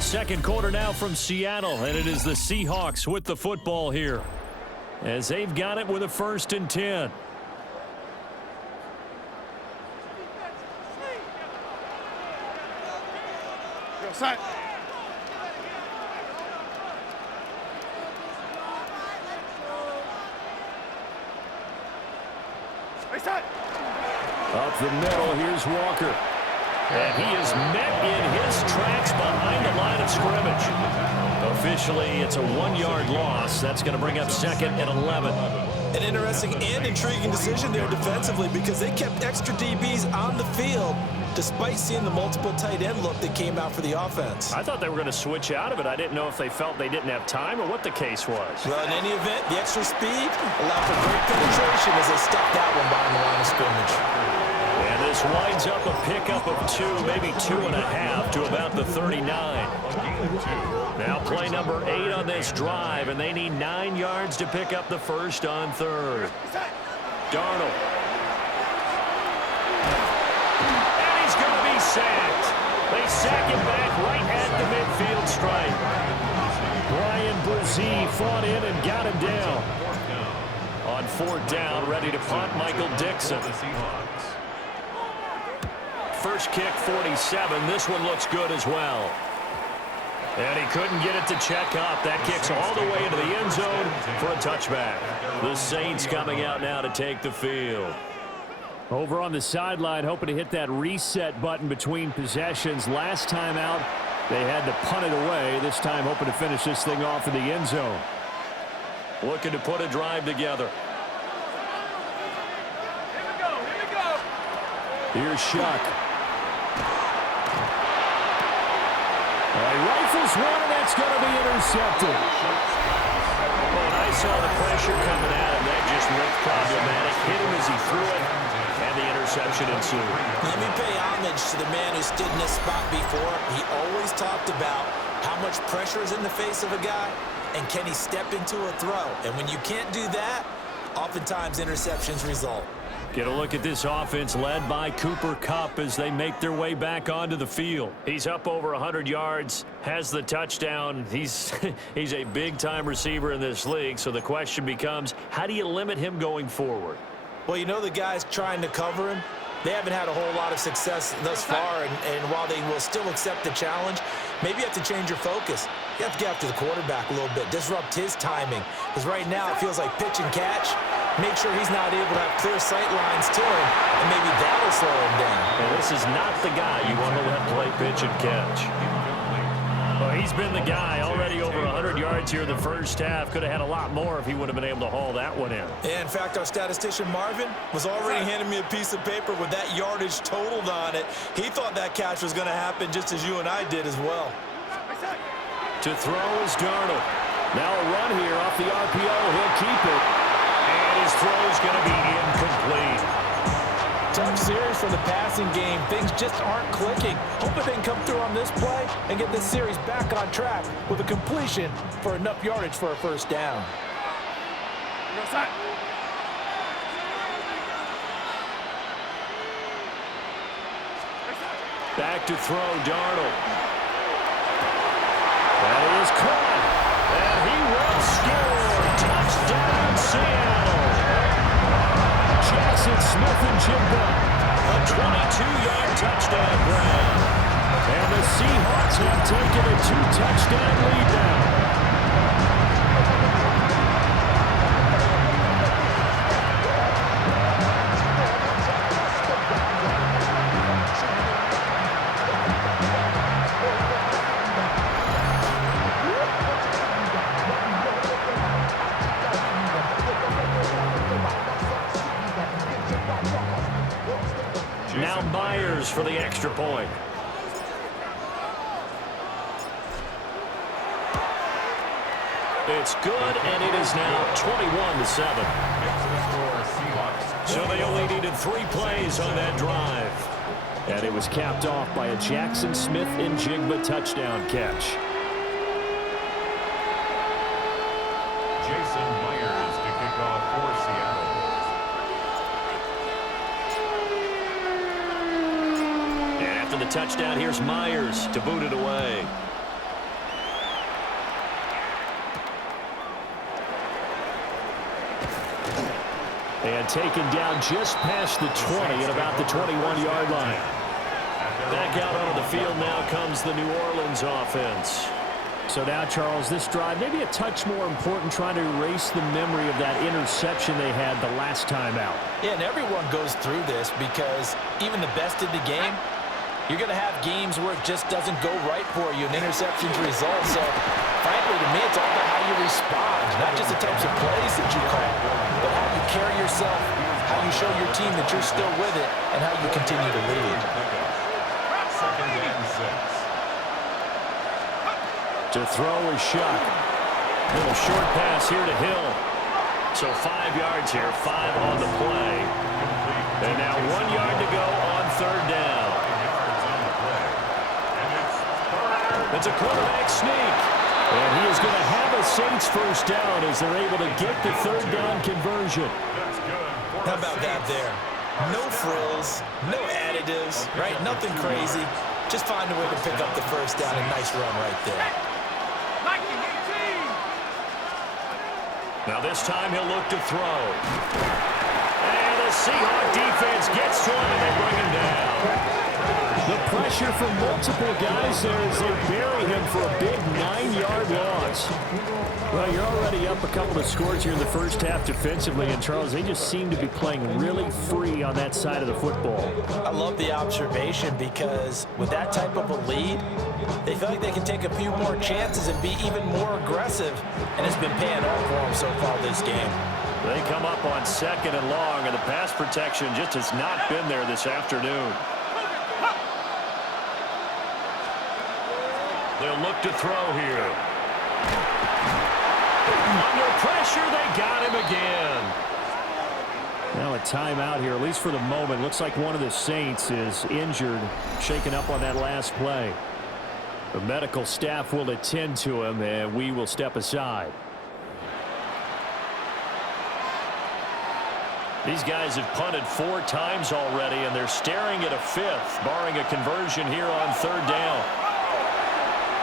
Second quarter now from Seattle, and it is the Seahawks with the football here as they've got it with a 1st and 10. Go, set. Set. Up the middle, here's Walker. And he is met in his tracks behind the line of scrimmage. Officially, it's a 1-yard loss. That's going to bring up 2nd and 11. An interesting and intriguing decision there defensively because they kept extra DBs on the field despite seeing the multiple tight end look that came out for the offense. I thought they were going to switch out of it. I didn't know if they felt they didn't have time or what the case was. Well, in any event, the extra speed allowed for great penetration as they stuck that one behind the line of scrimmage. And this winds up a pickup of 2, maybe 2.5 to about the 39. Now play number 8 on this drive, and they need 9 yards to pick up the first on 3rd. Darnold. And he's going to be sacked. They sack him back right at the midfield stripe. Brian Brzee fought in and got him down. On 4th down, ready to punt, Michael Dixon. First kick, 47. This one looks good as well. And he couldn't get it to check up. That kicks all the way into the end zone for a touchback. The Saints coming out now to take the field. Over on the sideline, hoping to hit that reset button between possessions. Last time out, they had to punt it away. This time, hoping to finish this thing off in the end zone. Looking to put a drive together. Here's Shough. He rifles one, and that's going to be intercepted. Well, I saw the pressure coming at him. That just looked problematic. Hit him as he threw it, and the interception ensued. Let me pay homage to the man who stood in this spot before. He always talked about how much pressure is in the face of a guy, and can he step into a throw. And when you can't do that, oftentimes interceptions result. Get a look at this offense led by Cooper Kupp as they make their way back onto the field. He's up over 100 yards, has the touchdown. He's a big-time receiver in this league, so the question becomes, how do you limit him going forward? Well, you know the guys trying to cover him, they haven't had a whole lot of success thus far, and while they will still accept the challenge, maybe you have to change your focus. You have to get after the quarterback a little bit, disrupt his timing, because right now it feels like pitch and catch. Make sure he's not able to have clear sight lines to him, and maybe that'll slow him down. Well, this is not the guy you want to let play pitch and catch. Well, he's been the guy already over 100 yards here in the first half. Could have had a lot more if he would have been able to haul that one in. Yeah, in fact, our statistician Marvin was already handing me a piece of paper with that yardage totaled on it. He thought that catch was going to happen just as you and I did as well. To throw is Darnold. Now a run here off the RPO. He'll keep it. And his throw's going to be incomplete. Tough series for the passing game. Things just aren't clicking. Hoping they can come through on this play and get this series back on track with a completion for enough yardage for a first down. Go outside. Back to throw, Darnold. That is caught. And he will score. Touchdown, Seattle. Jackson Smith-Njigba. A 22-yard touchdown grab. And the Seahawks have taken a 2-touchdown lead now. Now Myers for the extra point. It's good, and it is now 21-7. So they only needed 3 plays on that drive. And it was capped off by a Jackson Smith-Njigba touchdown catch. Jason Myers to kick off for Seattle. And after the touchdown, here's Myers to boot it away. And taken down just past the 20 at about the 21-yard line. Back out onto the field now comes the New Orleans offense. So now, Charles, this drive maybe a touch more important, trying to erase the memory of that interception they had the last time out. Yeah, and everyone goes through this because even the best in the game, you're going to have games where it just doesn't go right for you, and interceptions result. So, frankly, to me, it's all about how you respond, not just the types of plays that you call, but how you carry yourself, how you show your team that you're still with it, and how you continue to lead. Second and 6. To throw is Shough. Little short pass here to Hill. So 5 yards here, 5 on the play. And now 1 yard to go on third down. It's a quarterback sneak. And he is going to have a Saints first down as they're able to get the third down conversion. How about that there? No frills, no additives, right? Nothing crazy. Just find a way to pick up the first down. A nice run right there. Now this time he'll look to throw. And the Seahawks defense gets to him and they bring him down. The pressure from multiple guys there as they bury him for a big 9-yard loss. Well, you're already up a couple of scores here in the first half defensively, and Charles, they just seem to be playing really free on that side of the football. I love the observation because with that type of a lead, they feel like they can take a few more chances and be even more aggressive, and it's been paying off for them so far this game. They come up on 2nd and long, and the pass protection just has not been there this afternoon. They'll look to throw here. Under pressure, they got him again. Now a timeout here, at least for the moment. Looks like one of the Saints is injured, shaken up on that last play. The medical staff will attend to him, and we will step aside. These guys have punted 4 times already, and they're staring at a 5th, barring a conversion here on third down.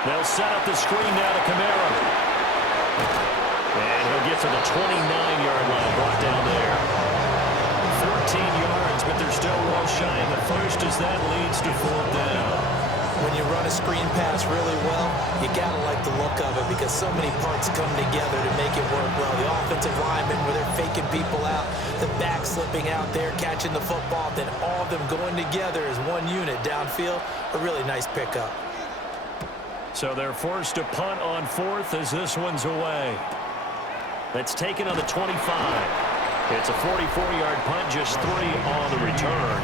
They'll set up the screen now to Kamara. And he'll get to the 29-yard line, brought down there. 14 yards, but they're still well shy of the first as that leads to 4th down. When you run a screen pass really well, you gotta like the look of it because so many parts come together to make it work well. The offensive linemen where they're faking people out, the back slipping out there, catching the football, then all of them going together as one unit downfield. A really nice pickup. So they're forced to punt on 4th as this one's away. It's taken on the 25. It's a 44-yard punt, just 3 on the return.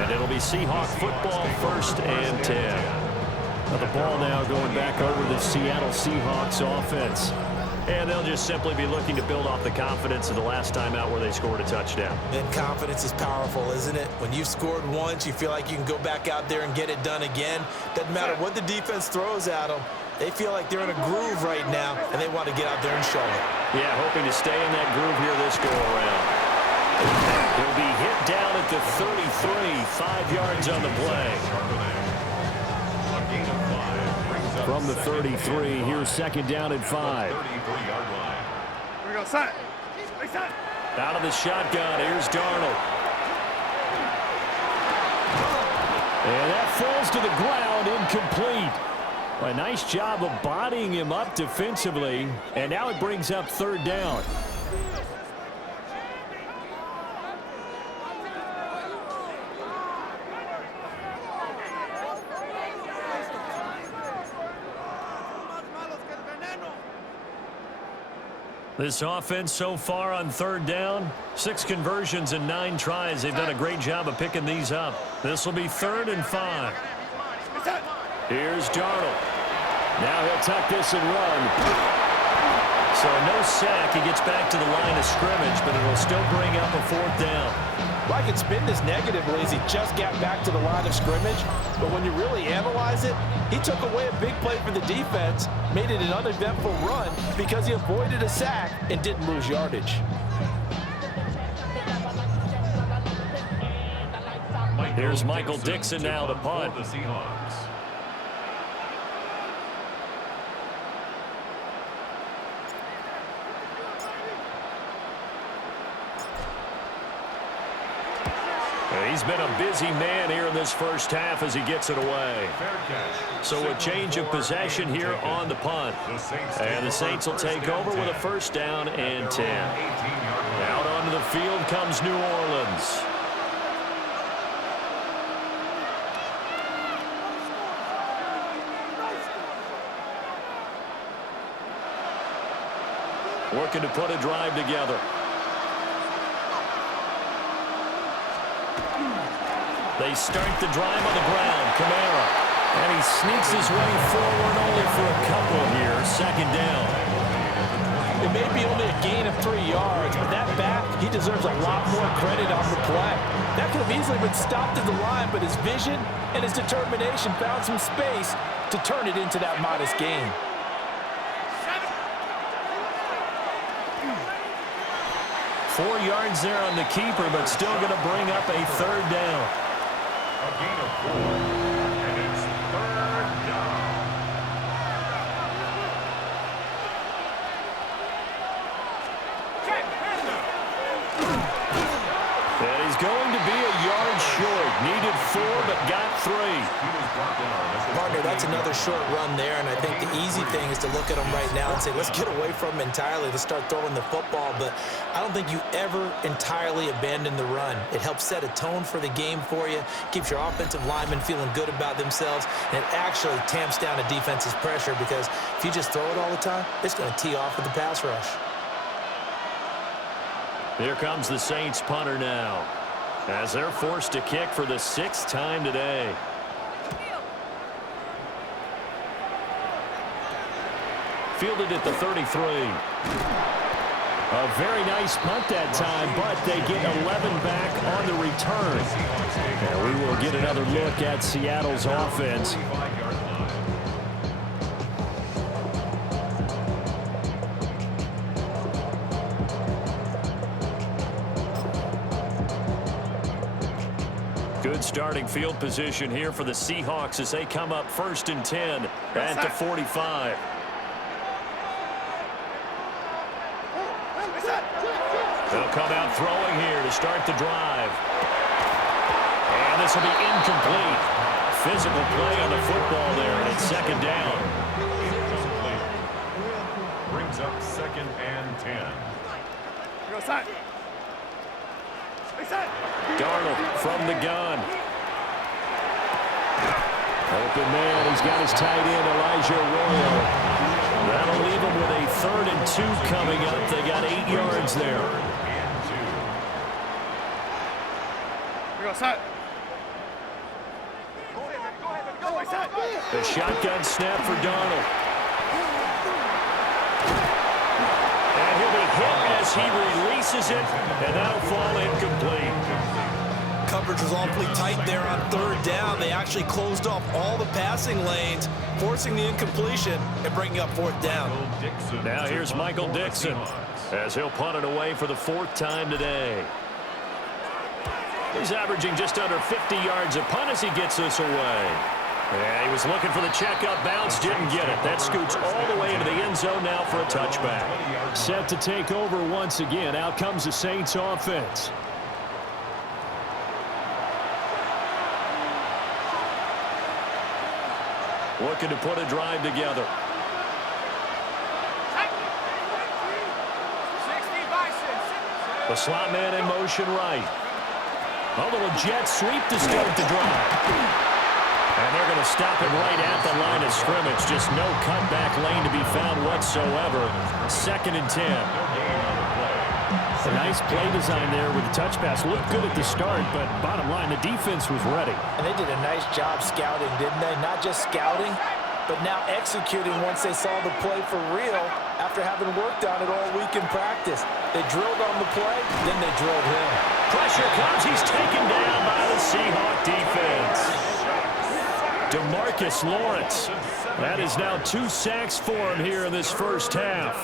And it'll be Seahawk football, 1st and 10. Now the ball now going back over the Seattle Seahawks offense. And they'll just simply be looking to build off the confidence of the last time out where they scored a touchdown. And confidence is powerful, isn't it? When you've scored once, you feel like you can go back out there and get it done again. Doesn't matter what the defense throws at them. They feel like they're in a groove right now, and they want to get out there and show it. Yeah, hoping to stay in that groove here this go-around. He'll be hit down at the 33, 5 yards on the play. From the 33, here's second down and 5. Here we go, set. Out of the shotgun, here's Darnold. And that falls to the ground, incomplete. A nice job of bodying him up defensively, and now it brings up third down. This offense so far on third down, 6 conversions and 9 tries. They've done a great job of picking these up. This will be 3rd and 5. Here's Darnold. Now he'll tuck this and run. So no sack. He gets back to the line of scrimmage, but it'll still bring up a 4th down. Well, I can spin this negatively as he just got back to the line of scrimmage, but when you really analyze it, he took away a big play for the defense, made it an uneventful run because he avoided a sack and didn't lose yardage. Here's Michael Dixon now to punt. The Seahawks. He's been a busy man here in this first half as he gets it away. So a change of possession here on the punt. And the Saints will take over with a 1st down and 10. Out onto the field comes New Orleans. Working to put a drive together. They start the drive on the ground. Kamara. And he sneaks his way forward only for a couple here. 2nd down. It may be only a gain of 3 yards, but that back, he deserves a lot more credit on the play. That could have easily been stopped at the line, but his vision and his determination found some space to turn it into that modest gain. Four yards there on the keeper, but still going to bring up a 3rd down. A gain of 4, and it's 3rd down. And he's going to be a yard short. Needed 4, but got 3. Partner, that's another short run there, and I think the easy thing is to look at him right now and say, let's get away from him entirely. Let's start throwing the football, but I don't think you ever entirely abandon the run. It helps set a tone for the game for you, keeps your offensive linemen feeling good about themselves, and it actually tamps down a defense's pressure because if you just throw it all the time, it's going to tee off with the pass rush. Here comes the Saints punter now, as they're forced to kick for the 6th time today. Fielded at the 33. A very nice punt that time, but they get 11 back on the return. And we will get another look at Seattle's offense. Good starting field position here for the Seahawks as they come up 1st and 10 at the 45. They'll come out throwing here to start the drive. And this will be incomplete. Physical play on the football there, and it's 2nd down. Brings up 2nd and 10. Go side. Darnold from the gun. Open man, he's got his tight end, Elijah Arroyo. That'll leave him with a 3rd and 2 coming up. They got 8 yards there. The shotgun snap for Darnold. hit as he releases it, and that'll fall incomplete. Coverage was awfully tight there on third down. They actually closed off all the passing lanes, forcing the incompletion and bringing up fourth down. Now here's Michael Dixon as he'll punt it away for the 4th time today. He's averaging just under 50 yards a punt as he gets this away. Yeah, he was looking for the checkup bounce, didn't get it. That scoots all the way into the end zone now for a touchback. Set to take over once again. Out comes the Saints offense. Looking to put a drive together. The slot man in motion right. A little jet sweep to start the drive. And they're going to stop him right at the line of scrimmage. Just no cutback lane to be found whatsoever. 2nd and 10. A nice play design there with the touch pass. Looked good at the start, but bottom line, the defense was ready. And they did a nice job scouting, didn't they? Not just scouting, but now executing once they saw the play for real after having worked on it all week in practice. They drilled on the play, then they drilled him. Pressure comes. He's taken down by the Seahawks defense. DeMarcus Lawrence. That is now 2 sacks for him here in this first half.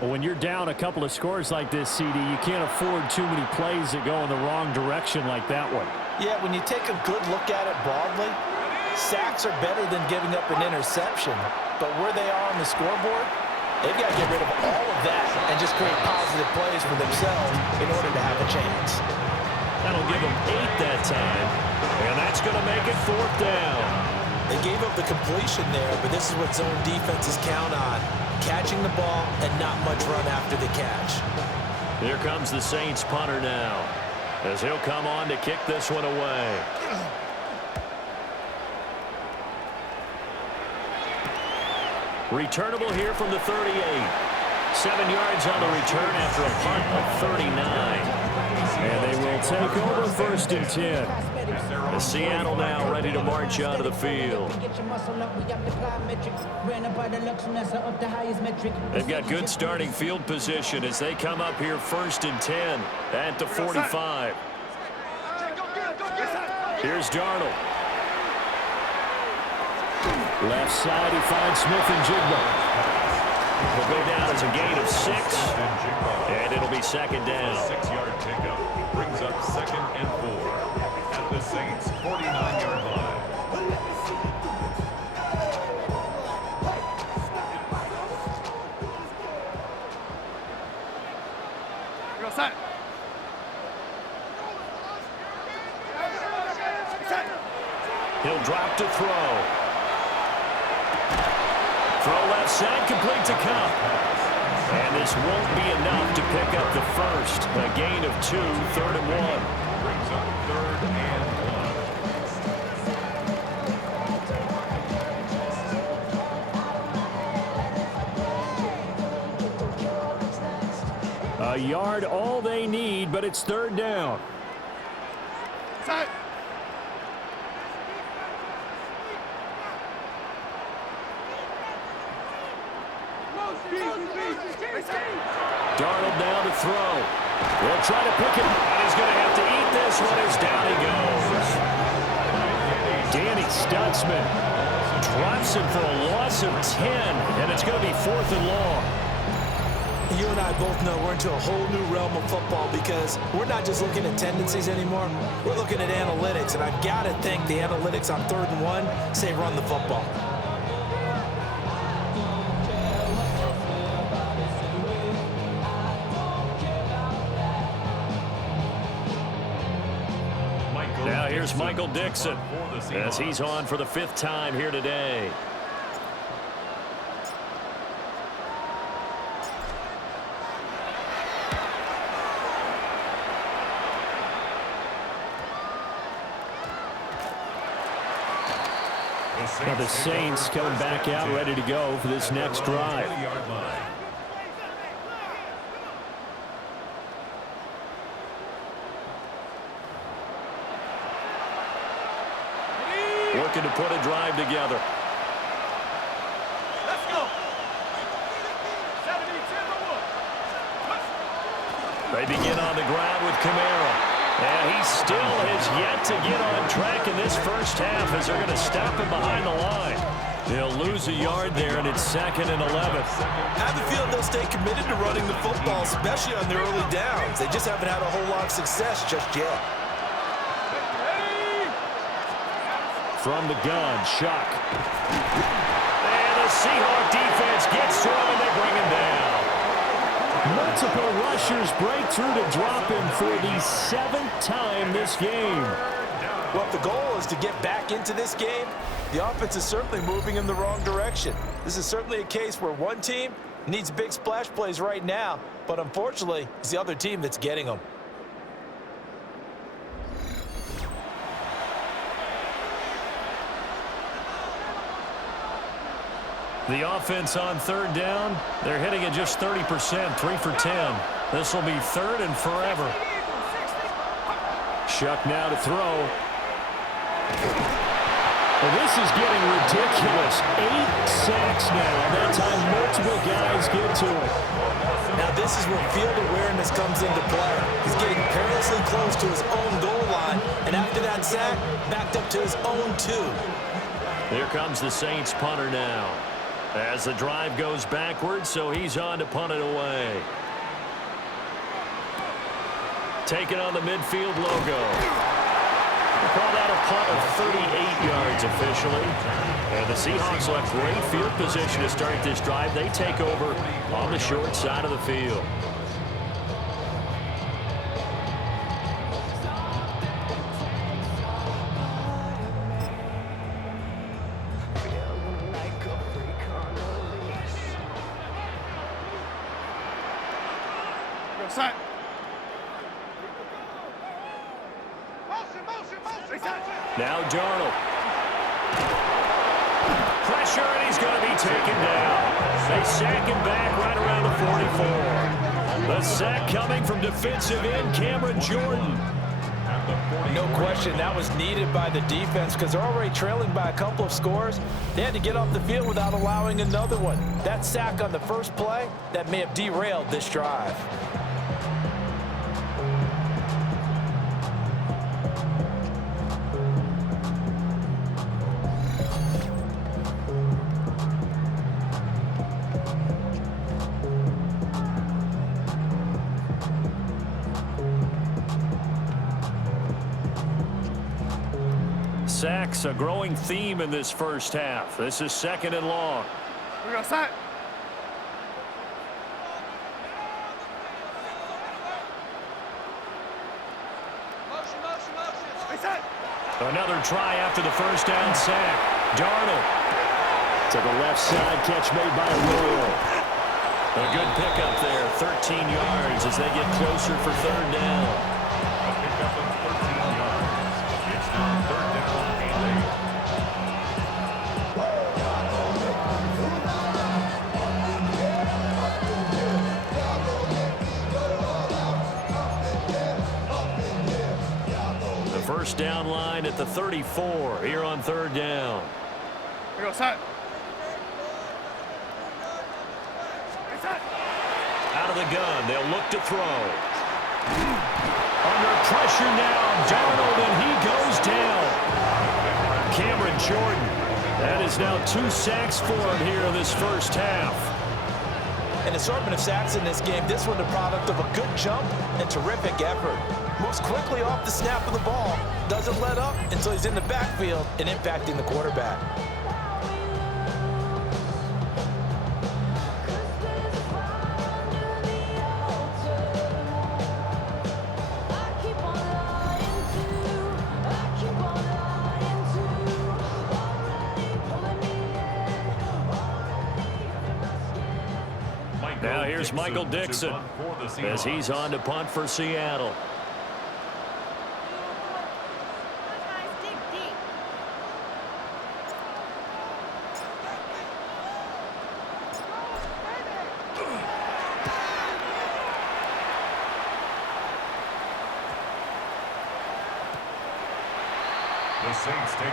Well, when you're down a couple of scores like this, CD, you can't afford too many plays that go in the wrong direction like that one. Yeah, when you take a good look at it broadly, sacks are better than giving up an interception. But where they are on the scoreboard, they've got to get rid of all of that and just create positive plays for themselves in order to have a chance. That'll give them 8 that time. And that's going to make it 4th down. They gave up the completion there, but this is what zone defenses count on. Catching the ball and not much run after the catch. Here comes the Saints punter now, as he'll come on to kick this one away. Returnable here from the 38. 7 yards on the return after a punt of 39. And they will take over 1st and 10. Seattle now ready to march onto the field. They've got good starting field position as they come up here 1st and 10 at the 45. Here's Darnold. Left side, he finds Smith and Jigba. Will go down as a gain of 6, and it'll be 2nd down. 6-yard pickup brings up 2nd and 4 at the Saints' 49-yard line. Go set. He'll drop to throw. Throw left side, complete to Cup. And this won't be enough to pick up the first. A gain of 2, 3rd and 1. Brings up 3rd and 1. A yard all they need, but it's 3rd down. Set. Darnold down to throw. They'll try to pick him, and he's going to have to eat this one as down he goes. Danny Stutzman drops him for a loss of 10, and it's going to be 4th and long. You and I both know we're into a whole new realm of football because we're not just looking at tendencies anymore. We're looking at analytics, and I've got to think the analytics on 3rd and 1 say run the football. Now here's Michael Dixon as he's on for the 5th time here today. Now the Saints coming back out ready to go for this next drive. Looking to put a drive together. Let's go. 72-1. They begin on the ground with Kamara. And he still has yet to get on track in this first half as they're going to stop him behind the line. They'll lose a yard there, and it's 2nd and 11. I have a feeling they'll stay committed to running the football, especially on their early downs. They just haven't had a whole lot of success just yet. From the gun, Shough. And the Seahawks defense gets to him, and they bring him down. Multiple rushers break through to drop him for the 7th time this game. Well, if the goal is to get back into this game, the offense is certainly moving in the wrong direction. This is certainly a case where one team needs big splash plays right now, but unfortunately, it's the other team that's getting them. The offense on 3rd down, they're hitting at just 30%, 3 for 10. This will be 3rd and forever. Shough now to throw. Well, this is getting ridiculous. 8 sacks now. That time, multiple guys get to it. Now, this is where field awareness comes into play. He's getting perilously close to his own goal line, and after that sack, backed up to his own 2. Here comes the Saints punter now. As the drive goes backwards, so he's on to punt it away. Taking on the midfield logo. We'll call that a punt of 38 yards officially. And the Seahawks will have great field position to start this drive. They take over on the short side of the field. Set. Now Darnold. Pressure, and he's going to be taken down. They sack him back right around the 44. The sack coming from defensive end Cameron Jordan. No question, that was needed by the defense because they're already trailing by a couple of scores. They had to get off the field without allowing another one. That sack on the first play, that may have derailed this drive. Sacks, a growing theme in this first half. This is 2nd and long. We go set. Another try after the first down sack. Darnold. To the left side, catch made by Royal. A good pickup there, 13 yards as they get closer for 3rd down. A pickup of 13 yards. It's now 3rd down and 8. The first down line at the 34 here on 3rd down. We go set. Out of the gun, they'll look to throw. Under pressure now, Darnold, and he goes down. Cameron Jordan. That is now 2 sacks for him here in this first half. An assortment of sacks in this game. This one the product of a good jump and terrific effort. Moves quickly off the snap of the ball. Doesn't let up until he's in the backfield and impacting the quarterback. Now here's Michael Dixon as he's on to punt for Seattle.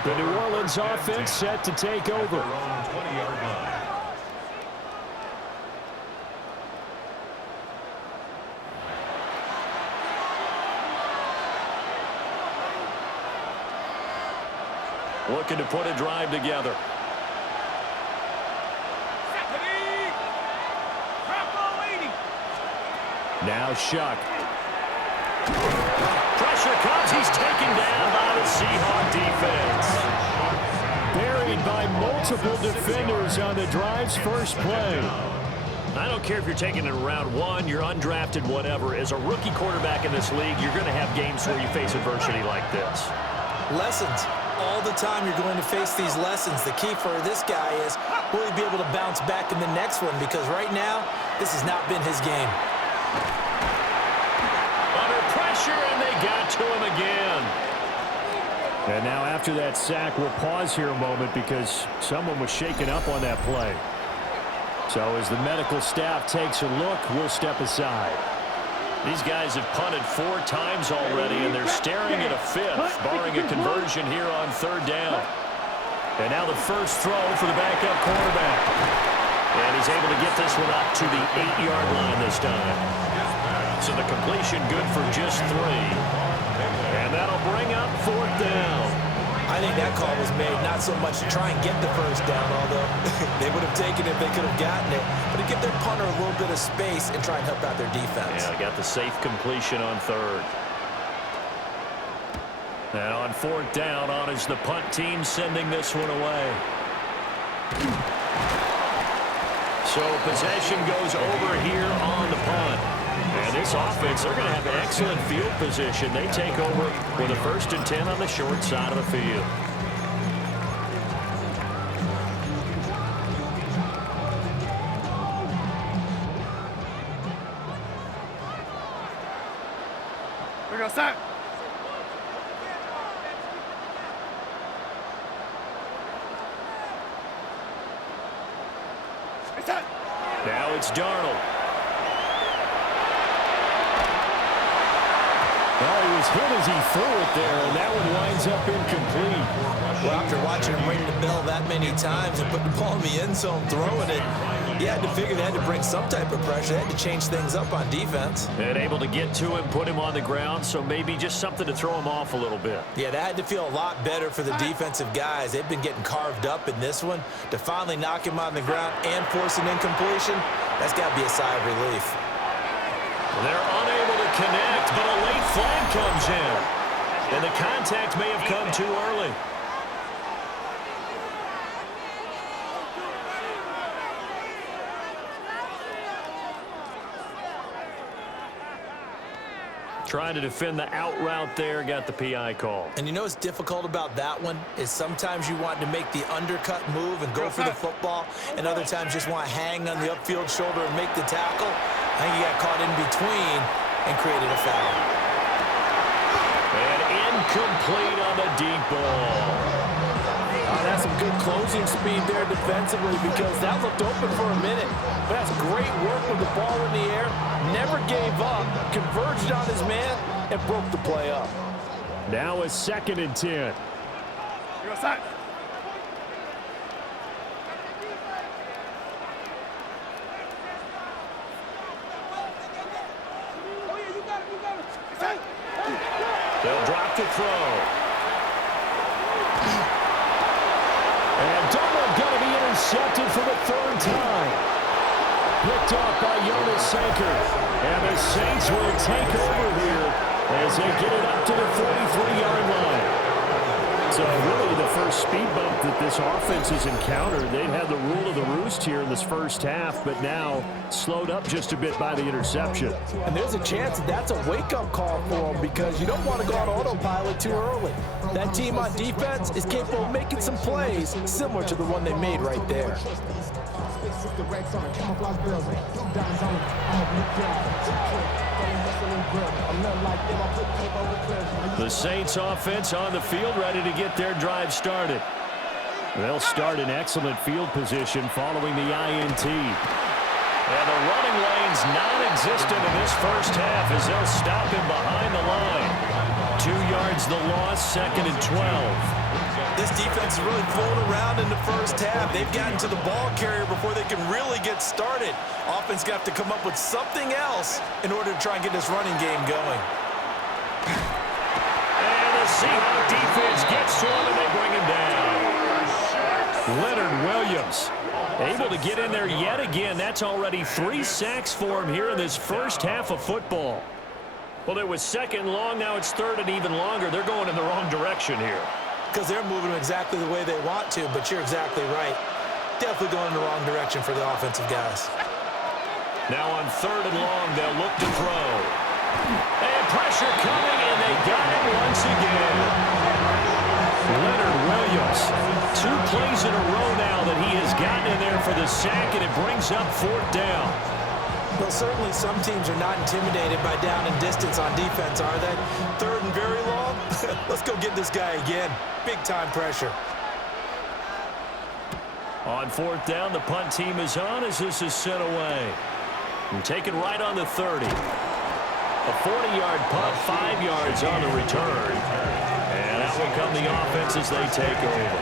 The New Orleans offense set to take over. 20-yard line. looking to put a drive together. Now Shough. Pressure comes. He's taken down by the Seahawks defense. Buried by multiple defenders on the drive's first play. I don't care if you're taking it in round 1, you're undrafted, whatever. As a rookie quarterback in this league, you're going to have games where you face adversity like this. Lessons. All the time you're going to face these lessons. The key for this guy is, will he be able to bounce back in the next one? Because right now, this has not been his game. Under pressure, and they got to him again. And now after that sack, we'll pause here a moment because someone was shaken up on that play. So as the medical staff takes a look, we'll step aside. These guys have punted 4 times already, and they're staring at a 5th, barring a conversion here on 3rd down. And now the first throw for the backup quarterback. And he's able to get this one up to the 8-yard line this time. So the completion good for just 3. And that'll bring up 4th down. I think that call was made not so much to try and get the first down, although they would have taken it if they could have gotten it, but to give their punter a little bit of space and try and help out their defense. Yeah, got the safe completion on 3rd. And on 4th down, on is the punt team sending this one away. So possession goes over here on the punt. And this offense, they're going to have excellent field position. They take over with a 1st and 10 on the short side of the field. We go set. Now it's Darnold. Well, he was hit as he threw it there, and that one winds up incomplete. Well, after watching him ring the bell that many times and put the ball in the end zone, throwing it, you had to figure they had to bring some type of pressure. They had to change things up on defense. And able to get to him, put him on the ground, so maybe just something to throw him off a little bit. Yeah, that had to feel a lot better for the defensive guys. They've been getting carved up in this one. To finally knock him on the ground and force an incompletion, that's got to be a sigh of relief. They're unable to connect, but a late flag comes in. And the contact may have come too early. Trying to defend the out route there, got the PI call. And you know what's difficult about that one is sometimes you want to make the undercut move and go for the football, and other times just want to hang on the upfield shoulder and make the tackle. I think he got caught in between and created a foul. And incomplete on the deep ball. That's some good closing speed there defensively because that looked open for a minute. But that's great work with the ball in the air. Never gave up, converged on his man, and broke the play up. Now a 2nd and 10. We go set. They'll drop to throw. And Darnold going to be intercepted for the 3rd time. Picked off by Jonas Sanker. And the Saints will take over here as they get it up to the 43-yard line. So really the first speed bump that this offense has encountered. They've had the rule of the roost here in this first half, but now slowed up just a bit by the interception. And there's a chance that's a wake-up call for them because you don't want to go on autopilot too early. That team on defense is capable of making some plays similar to the one they made right there. The Saints offense on the field ready to get their drive started. They'll start in excellent field position following the INT. And the running lane's non-existent in this first half as they'll stop him behind the line. 2 yards the loss, 2nd and 12. This defense is really flown around in the first half. They've gotten to the ball carrier before they can really get started. Offense got to come up with something else in order to try and get this running game going. And the Seahawks defense gets to him and they bring him down. Leonard Williams able to get in there yet again. That's already 3 sacks for him here in this first half of football. Well, it was second and long. Now it's third and even longer. They're going in the wrong direction here. Because they're moving exactly the way they want to, but you're exactly right. Definitely going in the wrong direction for the offensive guys. Now on third and long, they'll look to throw. And pressure coming, and they got it once again. Leonard Williams, 2 plays in a row now that he has gotten in there for the sack, and it brings up 4th down. Well, certainly some teams are not intimidated by down and distance on defense, are they? Third and very long? Let's go get this guy again. Big-time pressure. On 4th down, the punt team is on as this is sent away. And taken right on the 30. A 40-yard punt, 5 yards on the return. And out will come the offense as they take over.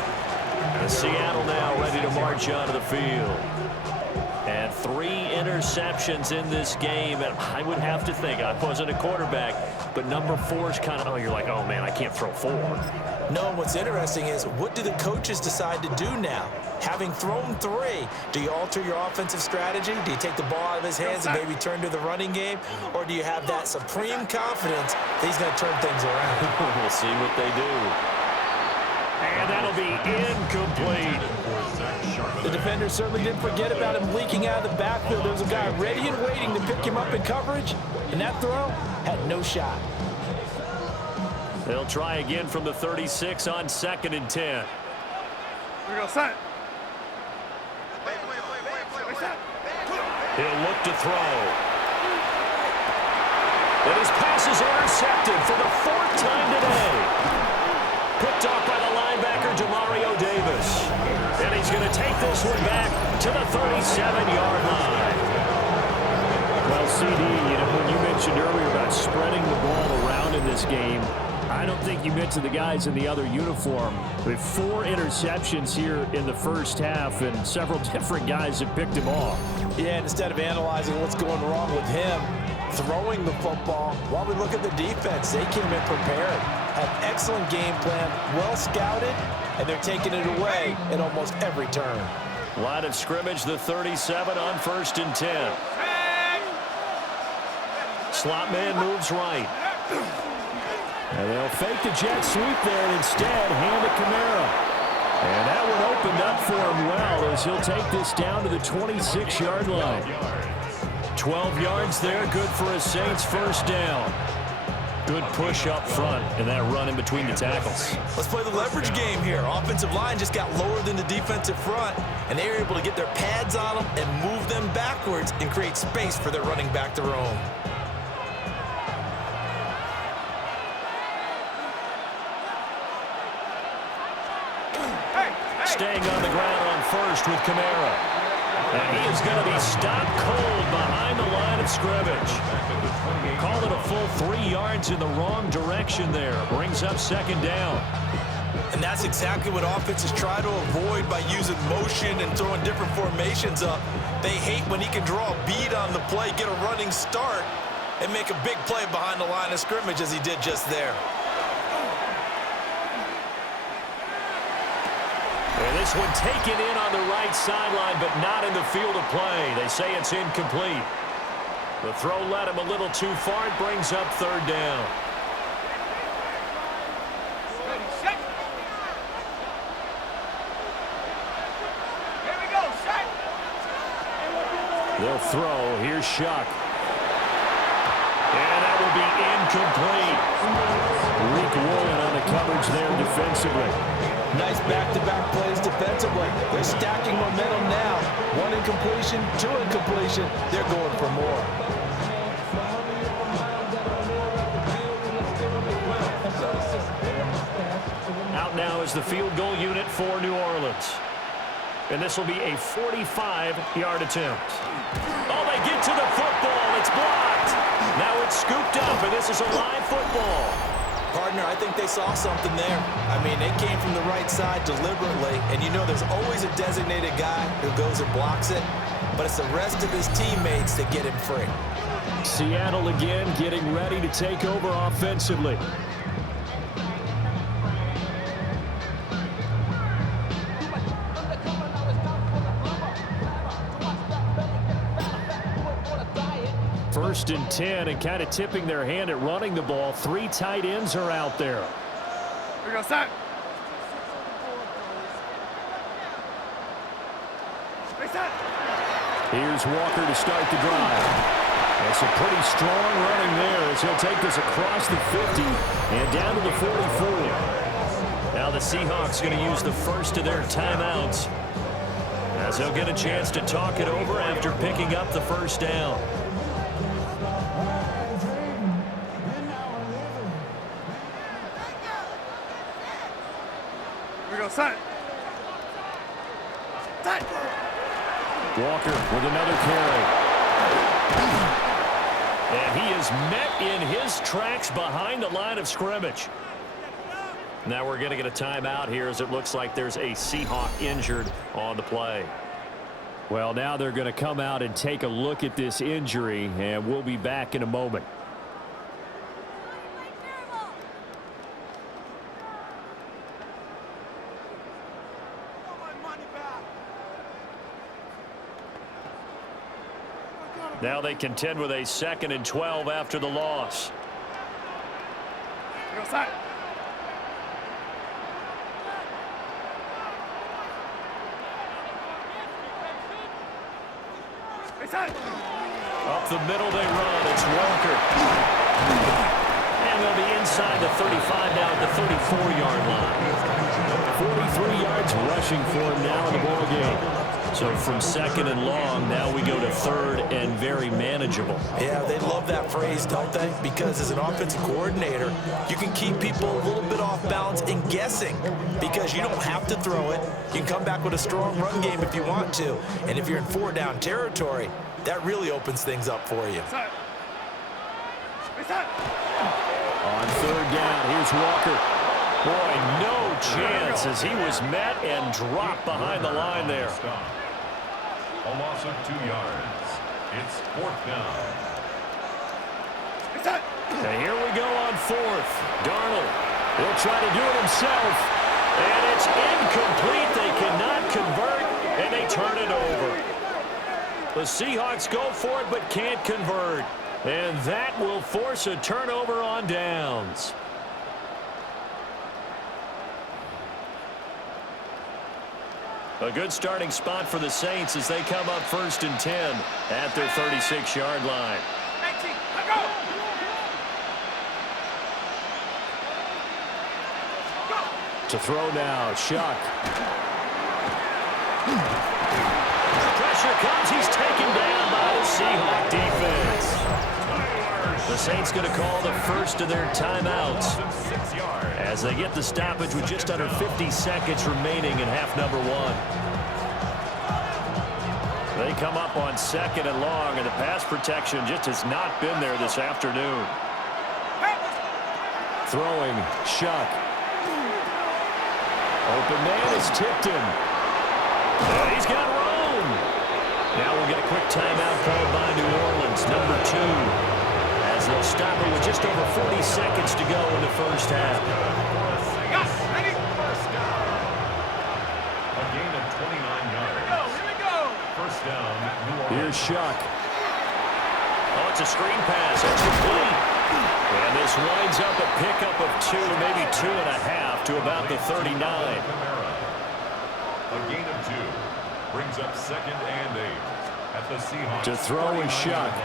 And Seattle now ready to march onto the field. And 3 interceptions in this game. And I would have to think, I wasn't a quarterback, but number 4 is kind of, oh, you're like, oh, man, I can't throw 4. No, what's interesting is what do the coaches decide to do now? Having thrown 3, do you alter your offensive strategy? Do you take the ball out of his hands and maybe turn to the running game? Or do you have that supreme confidence that he's going to turn things around? We'll see what they do. And that'll be incomplete. The defender certainly didn't forget about him leaking out of the backfield. There was a guy ready and waiting to pick him up in coverage, and that throw had no shot. They'll try again from the 36 on 2nd and 10. We go set. He'll look to throw. And his pass is intercepted for the 4th time today. Picked off by the linebacker, Demario Davis. And he's going to take this one back to the 37-yard line. Well, CD, you know, when you mentioned earlier about spreading the ball around in this game, I don't think you mentioned the guys in the other uniform. With 4 interceptions here in the first half, and several different guys have picked him off. Yeah, and instead of analyzing what's going wrong with him, throwing the football, while we look at the defense, they came in prepared. Had excellent game plan, well scouted, and they're taking it away at almost every turn. Line of scrimmage, the 37 on 1st and 10. Slot man moves right. And they'll fake the jet sweep there and instead hand it Kamara. And that one opened up for him well as he'll take this down to the 26-yard line. 12 yards there, good for a Saints first down. Good push up front and that run in between the tackles. Let's play the leverage game here. Offensive line just got lower than the defensive front, and they were able to get their pads on them and move them backwards and create space for their running back to roam. Staying on the ground on first with Kamara. And he is going to be stopped cold behind the line of scrimmage. Call it a full 3 yards in the wrong direction there. Brings up 2nd down. And that's exactly what offenses try to avoid by using motion and throwing different formations up. They hate when he can draw a bead on the play, get a running start, and make a big play behind the line of scrimmage as he did just there. And this one taken in on the right sideline, but not in the field of play. They say it's incomplete. The throw led him a little too far. It brings up 3rd down. Here we go, set. They'll throw. Here's Shough. And that will be incomplete. Rick Woolen on the coverage there defensively. Nice back-to-back plays defensively. They're stacking momentum now. 1 incompletion, 2 incompletion. They're going for more. Out now is the field goal unit for New Orleans. And this will be a 45-yard attempt. Oh, they get to the football. It's blocked. Now it's scooped up, and this is a live football. Partner, I think they saw something there. I mean, they came from the right side deliberately, and you know there's always a designated guy who goes and blocks it, but it's the rest of his teammates that get him free. Seattle again getting ready to take over offensively. first and 10 and kind of tipping their hand at running the ball. 3 tight ends are out there. Here we go, set. Reset. Here's Walker to start the drive. That's a pretty strong running there as he'll take this across the 50 and down to the 44. Now the Seahawks going to use the first of their timeouts as they'll get a chance to talk it over after picking up the first down. Here we go, set. Set. Walker with another carry. And he is met in his tracks behind the line of scrimmage. Now we're going to get a timeout here as it looks like there's a Seahawk injured on the play. Well, now they're going to come out and take a look at this injury, and we'll be back in a moment. Now they contend with a 2nd and 12 after the loss. Here we go, set. Reset. Up the middle they run. It's Walker. And they'll be inside the 35 now at the 34-yard line. 43 yards rushing for him now in the ball game. So from 2nd and long, now we go to 3rd and very manageable. Yeah, they love that phrase, don't they? Because as an offensive coordinator, you can keep people a little bit off balance and guessing because you don't have to throw it. You can come back with a strong run game if you want to. And if you're in 4-down territory, that really opens things up for you. Set. Reset. On 3rd down, here's Walker. Boy, no chance as he was met and dropped behind the line there. A loss of 2 yards. It's 4th down. Reset. And here we go on 4th. Darnold, he'll try to do it himself. And it's incomplete. They cannot convert, and they turn it over. The Seahawks go for it but can't convert. And that will force a turnover on downs. A good starting spot for the Saints as they come up 1st and 10 at their 36-yard line. 18, let go. To throw now, Shough. Pressure comes. He's taken down by the Seahawk defense. The Saints going to call the first of their timeouts as they get the stoppage with just under 50 seconds remaining in half number 1. They come up on 2nd and long, and the pass protection just has not been there this afternoon. Throwing, Shough. Open man is tipped him. And he's got room. Now we'll get a quick timeout called by New Orleans, number 2. As they'll stop it with just over 40 seconds to go in the first half. Yes, ready. First down. A gain of 29 yards. Here we go. First down, New Orleans. Here's Shough. Oh, it's a screen pass. It's complete. And this winds up a pickup of 2, maybe 2.5 to about the 39. A gain of 2 brings up 2nd and 8 at the Seahawks. To throw is Shough.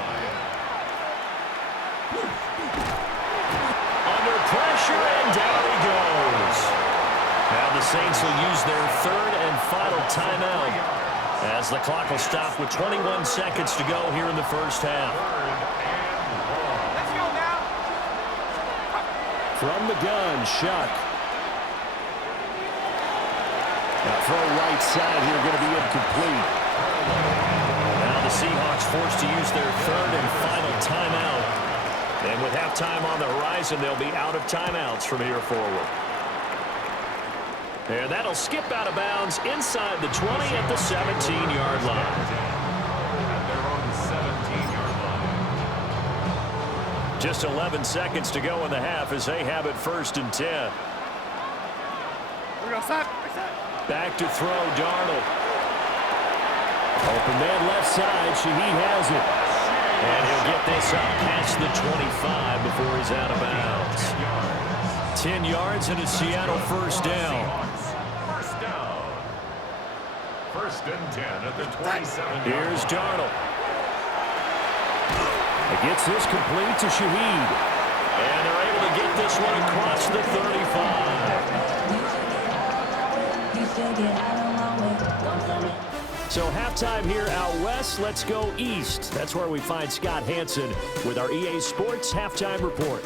Under pressure, and down he goes. Now the Saints will use their 3rd and final timeout as the clock will stop with 21 seconds to go here in the first half. Let's go now. From the gun, Shough. Now throw right side here, going to be incomplete. Now the Seahawks forced to use their 3rd and final timeout. And with halftime on the horizon, they'll be out of timeouts from here forward. And that'll skip out of bounds inside the 20 at the 17-yard line. At their own 17-yard line. Just 11 seconds to go in the half as they have it 1st and 10. Here we go, set. Reset. Back to throw, Darnold. Open man left side. Shough has it. And he'll get this up past the 25 before he's out of bounds. 10 yards and a Seattle first down. First down. First and 10 at the 27. Here's Darnold. He gets this complete to Shough. And they're able to get this one across the 35. So halftime here out west. Let's go east. That's where we find Scott Hanson with our EA Sports Halftime Report.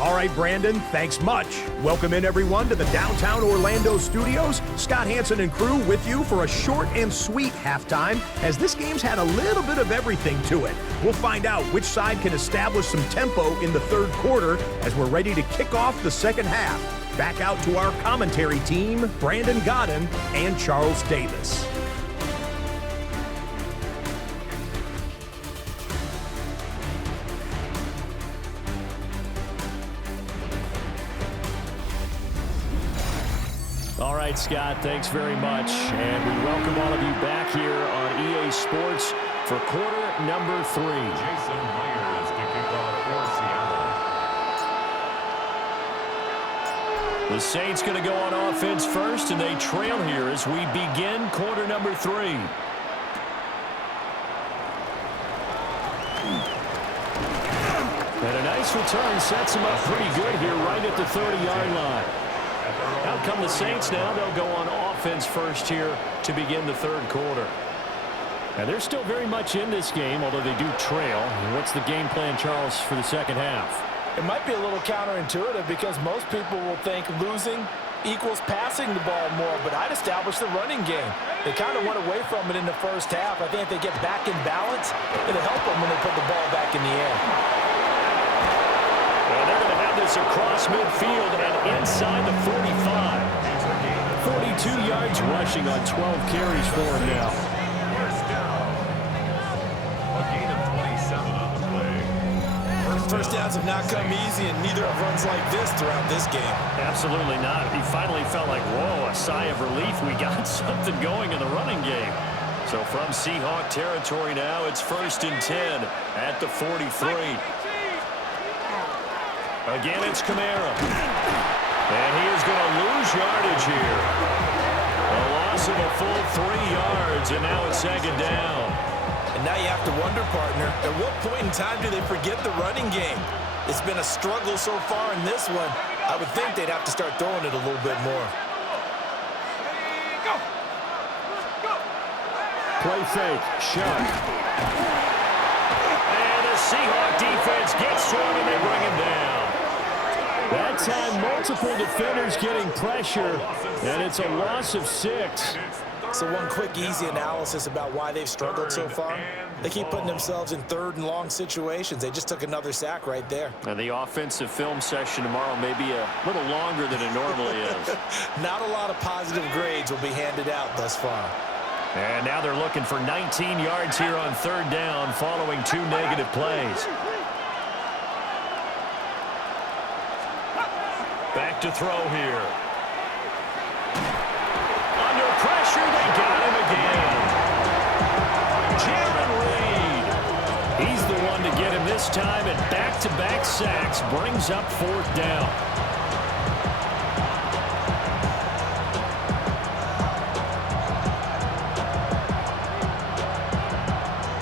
All right, Brandon, thanks much. Welcome in, everyone, to the downtown Orlando studios. Scott Hanson and crew with you for a short and sweet halftime, as this game's had a little bit of everything to it. We'll find out which side can establish some tempo in the third quarter as we're ready to kick off the second half. Back out to our commentary team, Brandon Godden and Charles Davis. All right, Scott, thanks very much. And we welcome all of you back here on EA Sports for quarter number 3. Jason Myers to kick off for Seattle. The Saints going to go on offense first, and they trail here as we begin quarter number 3. And a nice return sets them up pretty good here right at the 30-yard line. Out come the Saints now. They'll go on offense first here to begin the third quarter. And they're still very much in this game, although they do trail. What's the game plan, Charles, for the second half? It might be a little counterintuitive because most people will think losing equals passing the ball more, but I'd establish the running game. They kind of went away from it in the first half. I think if they get back in balance, it'll help them when they put the ball back in the air. Well, they're going to have this across midfield and inside the 45. 42 yards rushing on 12 carries for him now. First down. A gain of 27 on the play. First downs have not come easy, and neither have runs like this throughout this game. Absolutely not. He finally felt like, whoa, a sigh of relief. We got something going in the running game. So from Seahawk territory now, it's first and 10 at the 43. Again, it's Kamara. And he is going to lose yardage here. A loss of a full 3 yards, and now it's second down. And now you have to wonder, partner, at what point in time do they forget the running game? It's been a struggle so far in this one. I would think they'd have to start throwing it a little bit more. Play fake, Shough. And the Seahawk defense gets to him, and they bring him down. That time, multiple defenders getting pressure, and it's a loss of 6. So one quick, easy analysis about why they've struggled so far. They keep putting themselves in third and long situations. They just took another sack right there. And the offensive film session tomorrow may be a little longer than it normally is. Not a lot of positive grades will be handed out thus far. And now they're looking for 19 yards here on third down following 2 negative plays. Back to throw here. Under pressure, they got him again. Jaron Reed. He's the one to get him this time, and back-to-back sacks brings up fourth down.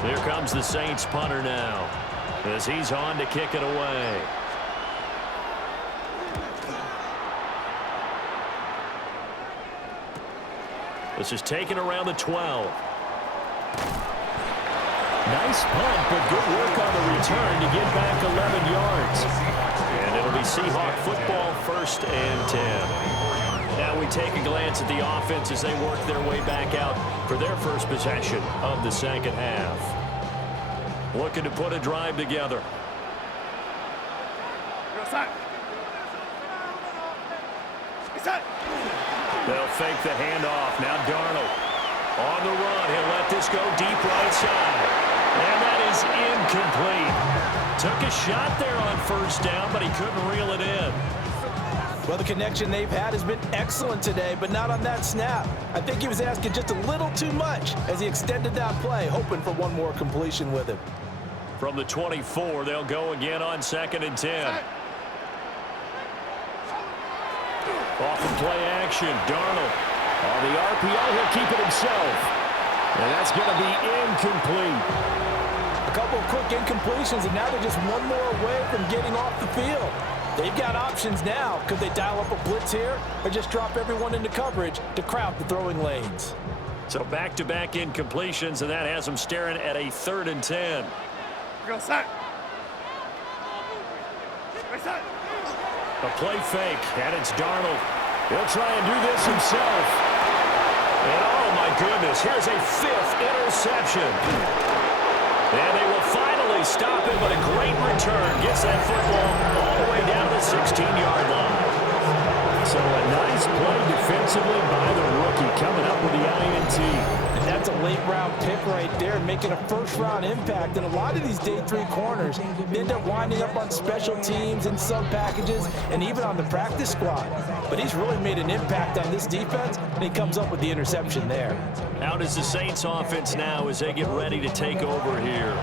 Here comes the Saints punter now, as he's on to kick it away. This is taken around the 12. Nice punt, but good work on the return to get back 11 yards. And it'll be Seahawk football, first and 10. Now we take a glance at the offense as they work their way back out for their first possession of the second half. Looking to put a drive together. They'll fake the handoff. Now Darnold on the run. He'll let this go deep right side. And that is incomplete. Took a shot there on first down, but he couldn't reel it in. Well, the connection they've had has been excellent today, but not on that snap. I think he was asking just a little too much as he extended that play, hoping for one more completion with him. From the 24, they'll go again on 2nd and 10. Off of play action, Darnold. On the RPO, he'll keep it himself. And that's going to be incomplete. A couple of quick incompletions, and now they're just one more away from getting off the field. They've got options now. Could they dial up a blitz here or just drop everyone into coverage to crowd the throwing lanes? So back-to-back incompletions, and that has them staring at a 3rd and 10. Go sack. A play fake, and it's Darnold. He'll try and do this himself. And oh my goodness, here's a 5th interception. And they will finally stop him, but a great return. Gets that football all the way down to the 16-yard line. So a nice play defensively by the rookie, coming up with the INT. And that's a late-round pick right there, making a first-round impact. And a lot of these day 3 corners end up winding up on special teams and sub-packages and even on the practice squad. But he's really made an impact on this defense, and he comes up with the interception there. Out is the Saints offense now as they get ready to take over here.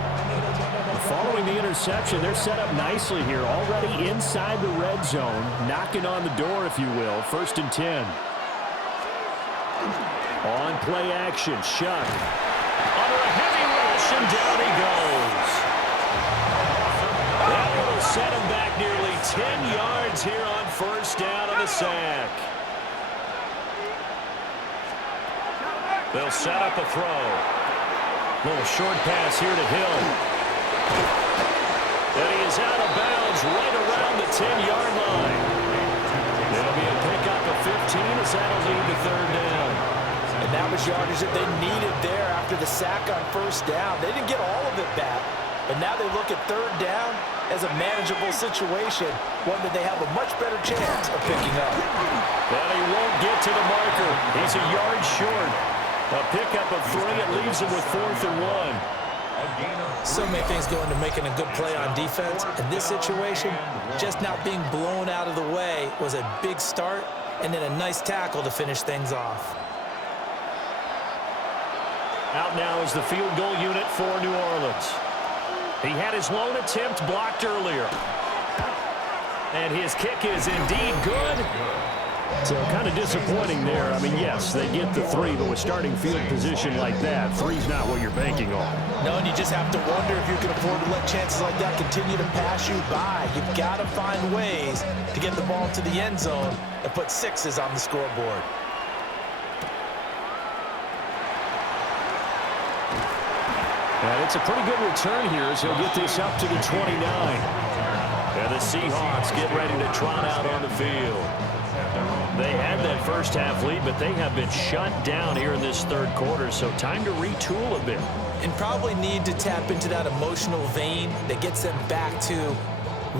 Following the interception, they're set up nicely here, already inside the red zone, knocking on the door, if you will. 1st and 10. On play action, Shough. Under a heavy rush, and down he goes. That will set him back nearly 10 yards here on 1st down on the sack. They'll set up a throw. Little short pass here to Hill. And he is out of bounds right around the 10-yard line. It'll be a pickup of 15 as that'll lead to 3rd down. And that was yardage that they needed there after the sack on 1st down. They didn't get all of it back, but now they look at 3rd down as a manageable situation, one that they have a much better chance of picking up. But he won't get to the marker. He's a yard short. A pickup of 3. It leaves him with 4th and 1. So many things go into making a good play on defense. In this situation, just not being blown out of the way was a big start, and then a nice tackle to finish things off. Out now is the field goal unit for New Orleans. He had his lone attempt blocked earlier. And his kick is indeed good. So kind of disappointing there. I mean, yes, they get the 3, but with starting field position like that, 3's not what you're banking on. No, and you just have to wonder if you can afford to let chances like that continue to pass you by. You've got to find ways to get the ball to the end zone and put 6s on the scoreboard. And it's a pretty good return here as he'll get this up to the 29. And the Seahawks get ready to trot out on the field. They had that first half lead, but they have been shut down here in this 3rd quarter, so time to retool a bit. And probably need to tap into that emotional vein that gets them back to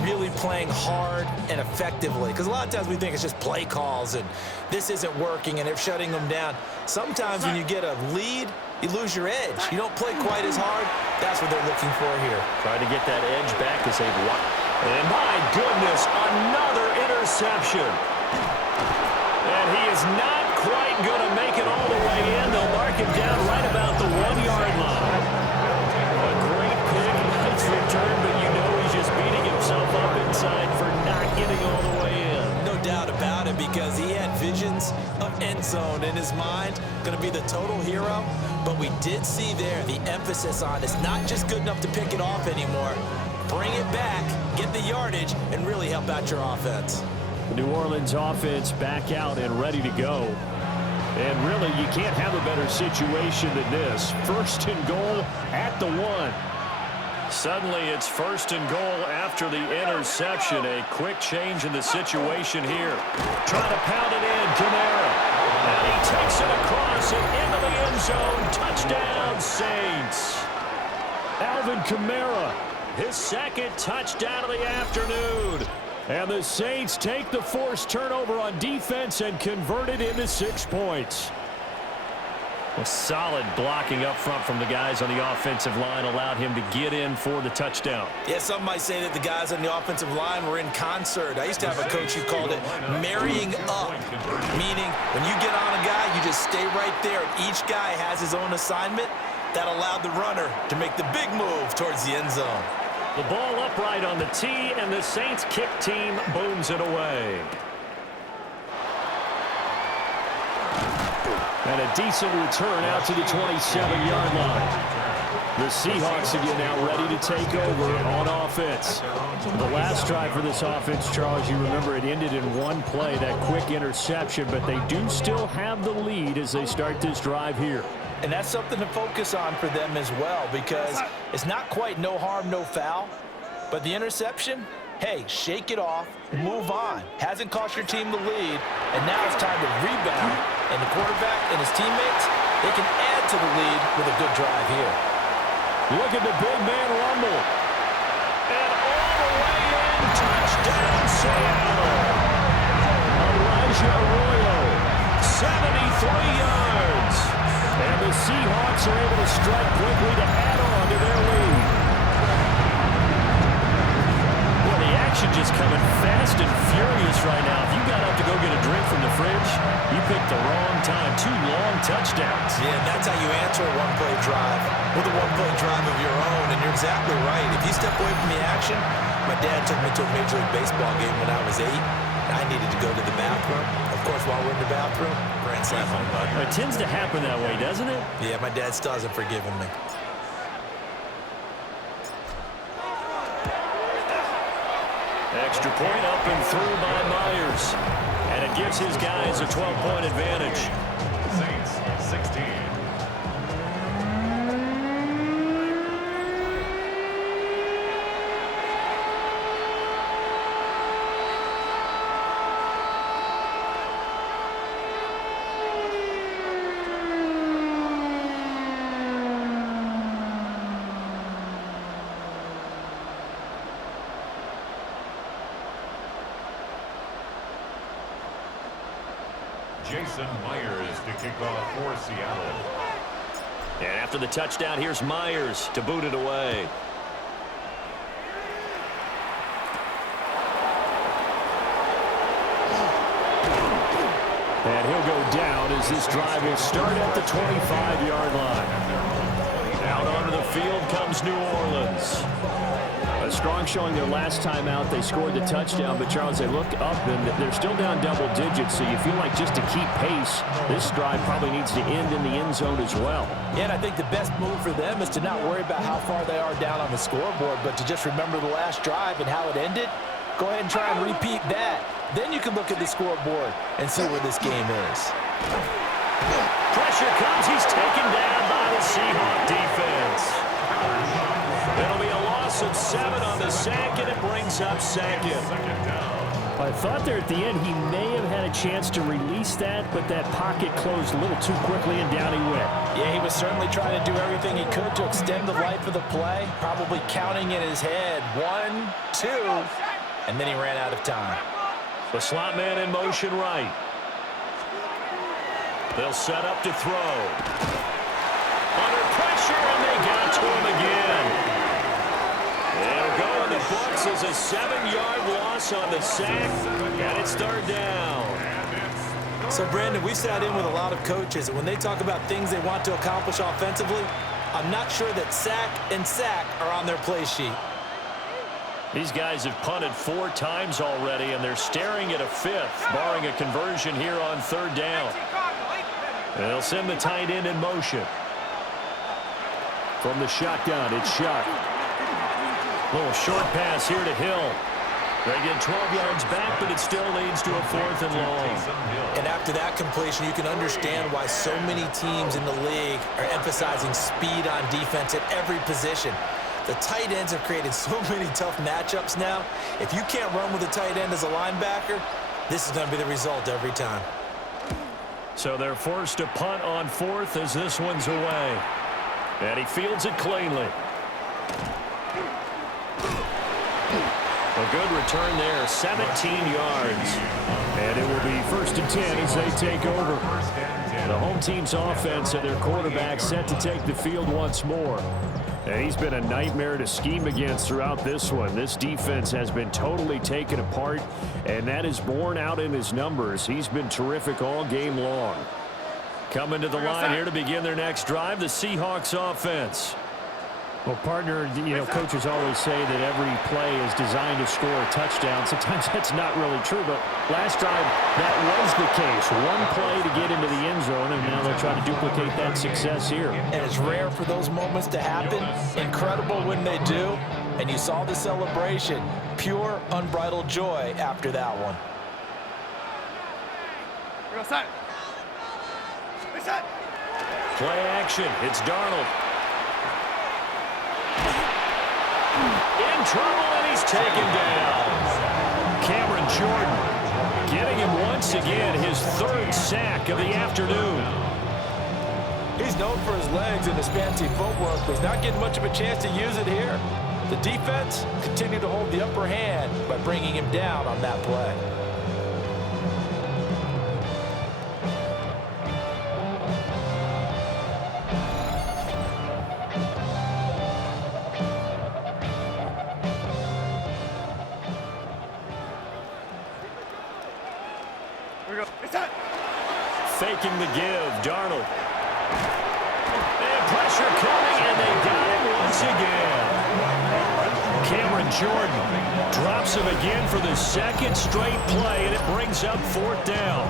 really playing hard and effectively. Because a lot of times we think it's just play calls and this isn't working and they're shutting them down. Sometimes when you get a lead, you lose your edge. You don't play quite as hard. That's what they're looking for here. Try to get that edge back as they've won. And my goodness, another interception. And he is not quite going to make it all the way in. They'll mark him down right about the 1-yard line. A great pick, nice return, but you know he's just beating himself up inside for not getting all the way in. No doubt about it, because he had visions of end zone in his mind. Going to be the total hero. But we did see there the emphasis on it's not just good enough to pick it off anymore. Bring it back, get the yardage, and really help out your offense. The New Orleans offense back out and ready to go. And really, you can't have a better situation than this. 1st and goal at the 1. Suddenly, it's 1st and goal after the interception. A quick change in the situation here. Trying to pound it in, Kamara. And he takes it across and into the end zone. Touchdown, Saints. Alvin Kamara, his 2nd touchdown of the afternoon. And the Saints take the forced turnover on defense and convert it into 6 points. Well, solid blocking up front from the guys on the offensive line allowed him to get in for the touchdown. Yeah, some might say that the guys on the offensive line were in concert. I used to have a coach who called it marrying up, meaning when you get on a guy, you just stay right there. Each guy has his own assignment. That allowed the runner to make the big move towards the end zone. The ball upright on the tee, and the Saints kick team booms it away. And a decent return out to the 27-yard line. The Seahawks again now ready to take over on offense. The last drive for this offense, Charles, you remember it ended in one play, that quick interception, but they do still have the lead as they start this drive here. And that's something to focus on for them as well, because it's not quite no harm, no foul, but the interception, hey, shake it off, move on. Hasn't cost your team the lead, and now it's time to rebound. And the quarterback and his teammates, they can add to the lead with a good drive here. Look at the big man rumble. And all the way in, touchdown Seattle. Elijah Arroyo, 73 yards. And the Seahawks are able to strike quickly to add on to their lead. Well, the action just coming fast and furious right now. If you got up to go get a drink from the fridge, you picked the wrong time. 2 long touchdowns. Yeah, and that's how you answer a one-play drive with a one-play drive of your own. And you're exactly right. If you step away from the action, my dad took me to a Major League Baseball game when I was 8. I needed to go to the bathroom. Of course, while we're in the bathroom, grand slam home run. It tends to happen that way, doesn't it? Yeah, my dad still hasn't forgiven me. Extra point up and through by Myers. And it gives his guys a 12-point advantage. Saints 16. Jason Myers to kick off for Seattle. And after the touchdown, here's Myers to boot it away. And he'll go down as this drive will start at the 25-yard line. Out onto the field comes New Orleans. A strong showing their last time out. They scored the touchdown, but Charles, they look up and they're still down double digits, so you feel like just to keep pace, this drive probably needs to end in the end zone as well. Yeah, and I think the best move for them is to not worry about how far they are down on the scoreboard, but to just remember the last drive and how it ended. Go ahead and try and repeat that. Then you can look at the scoreboard and see where this game is. Pressure comes. He's taken down by the Seahawks defense. It'll be a loss of 7 on the sack, and it brings up second. I thought there at the end he may have had a chance to release that, but that pocket closed a little too quickly, and down he went. Yeah, he was certainly trying to do everything he could to extend the life of the play, probably counting in his head 1, 2, and then he ran out of time. The slot man in motion right. They'll set up to throw. Under pressure, and they got to him again. It'll go in the books as a 7-yard loss on the sack, and it's third down. So, Brandon, we sat in with a lot of coaches, and when they talk about things they want to accomplish offensively, I'm not sure that sack and sack are on their play sheet. These guys have punted 4 times already, and they're staring at a 5th, barring a conversion here on third down. And they'll send the tight end in motion. From the shotgun, it's Shough. Little short pass here to Hill. They get 12 yards back, but it still leads to a 4th and long. And after that completion, you can understand why so many teams in the league are emphasizing speed on defense at every position. The tight ends have created so many tough matchups now. If you can't run with a tight end as a linebacker, this is going to be the result every time. So they're forced to punt on 4th as this one's away. And he fields it cleanly. The A good return there, 17 yards. And it will be 1st and 10 as they take over. The home team's offense and their quarterback set to take the field once more. And he's been a nightmare to scheme against throughout this one. This defense has been totally taken apart, and that is borne out in his numbers. He's been terrific all game long. Coming to the line here to begin their next drive, the Seahawks offense. Well, partner, coaches always say that every play is designed to score a touchdown. Sometimes that's not really true, but last drive, that was the case. One play to get into the end zone, and now they'll try to duplicate that success here. And it's rare for those moments to happen. Incredible when they do. And you saw the celebration. Pure, unbridled joy after that one. Play action. It's Darnold. In trouble, and he's taken down. Cameron Jordan getting him once again, his 3rd sack of the afternoon. He's known for his legs and his fancy footwork, but he's not getting much of a chance to use it here. The defense continued to hold the upper hand by bringing him down on that play. Faking the give, Darnold. And pressure coming, and they got him once again. Cameron Jordan drops him again for the 2nd straight play, and it brings up 4th down.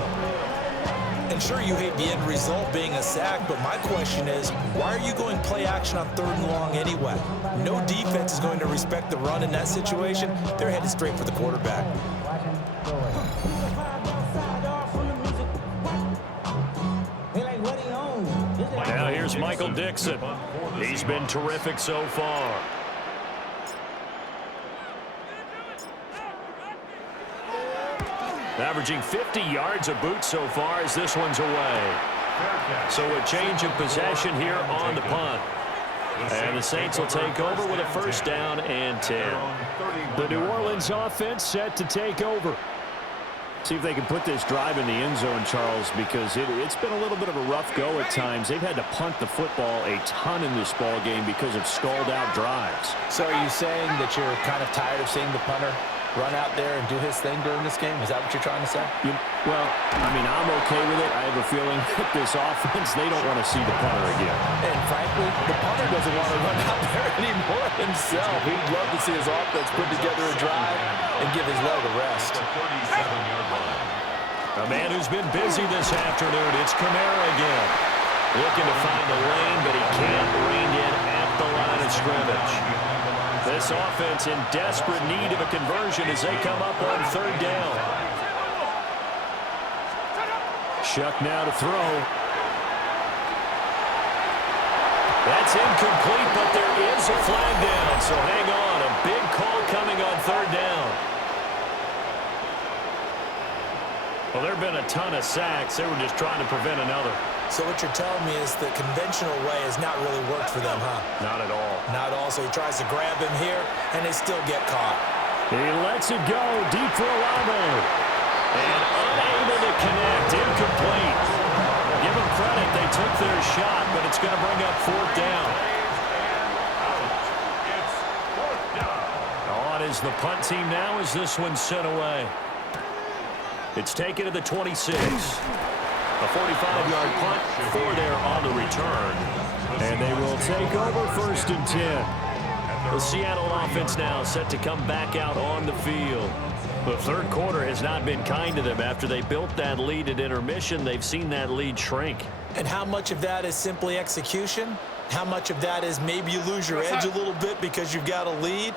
And sure, you hate the end result being a sack, but my question is, why are you going play action on 3rd and long anyway? No defense is going to respect the run in that situation. They're headed straight for the quarterback. Now here's Michael Dixon. He's been terrific so far. Averaging 50 yards a boot so far as this one's away. So a change of possession here on the punt. And the Saints will take over with a 1st down and 10. The New Orleans offense set to take over. See if they can put this drive in the end zone, Charles, because it's been a little bit of a rough go at times. They've had to punt the football a ton in this ball game because of stalled-out drives. So are you saying that you're kind of tired of seeing the punter run out there and do his thing during this game? Is that what you're trying to say? Well, I mean, I'm okay with it. I have a feeling that this offense, they don't want to see the punter again. And frankly, the punter doesn't want to run out there anymore himself. He'd love to see his offense put together a drive and give his leg a rest. A man who's been busy this afternoon, it's Kamara again. Looking to find the lane, but he can't rein in at the line of scrimmage. This offense in desperate need of a conversion as they come up on 3rd down. Shough now to throw. That's incomplete, but there is a flag down, so hang on. A big call coming on 3rd down. Well, there have been a ton of sacks. They were just trying to prevent another. So what you're telling me is the conventional way has not really worked for them, huh? Not at all. Not at all. So he tries to grab him here, and they still get caught. He lets it go deep for Olave. And unable to connect. Incomplete. Give them credit. They took their shot, but it's going to bring up 4th down. On is the punt team now as this one's sent away. It's taken to the 26. A 45-yard punt, 4 there on the return. And they will take over 1st and 10. The Seattle offense now set to come back out on the field. The 3rd quarter has not been kind to them. After they built that lead at intermission, they've seen that lead shrink. And how much of that is simply execution? How much of that is maybe you lose your edge a little bit because you've got a lead?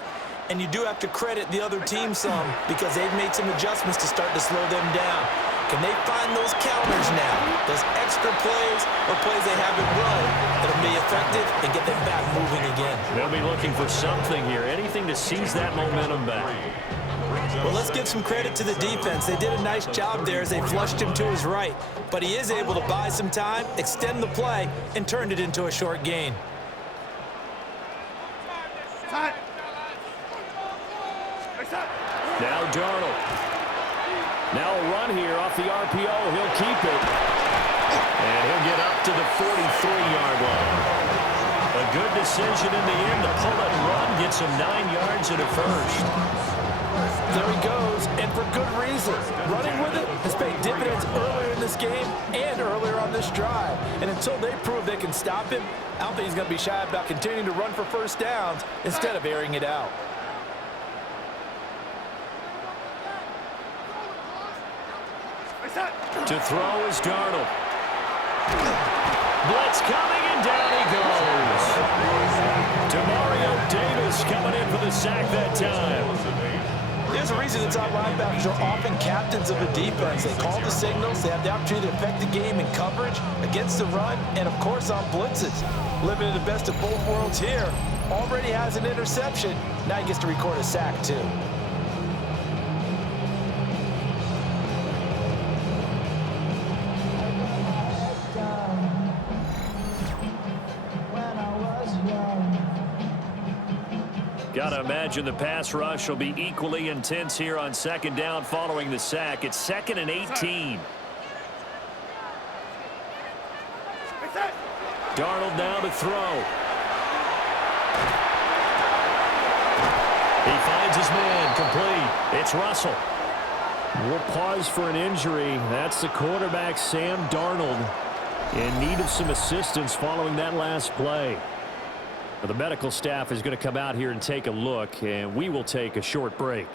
And you do have to credit the other team some because they've made some adjustments to start to slow them down. Can they find those counters now, those extra plays or plays they haven't run that'll be effective and get them back moving again? They'll be looking for something here, anything to seize that momentum back. Well, let's give some credit to the defense. They did a nice job there as they flushed him to his right. But he is able to buy some time, extend the play, and turned it into a short gain. Darnold. Now a run here off the RPO. He'll keep it. And he'll get up to the 43-yard line. A good decision in the end to pull it and run. Gets him 9 yards and a first. There he goes, and for good reason. Running with it has paid dividends earlier in this game and earlier on this drive. And until they prove they can stop him, I don't think he's going to be shy about continuing to run for first downs instead of airing it out. To throw is Darnold. Blitz coming, and down he goes. Demario Davis coming in for the sack that time. There's a reason inside linebackers are often captains of a defense. They call the signals. They have the opportunity to affect the game in coverage, against the run, and, of course, on blitzes. Living in the best of both worlds here. Already has an interception. Now he gets to record a sack, too. Got to imagine the pass rush will be equally intense here on second down following the sack. It's 2nd and 18. Darnold now to throw. He finds his man, complete. It's Russell. We'll pause for an injury. That's the quarterback, Sam Darnold, in need of some assistance following that last play. The medical staff is going to come out here and take a look, and we will take a short break.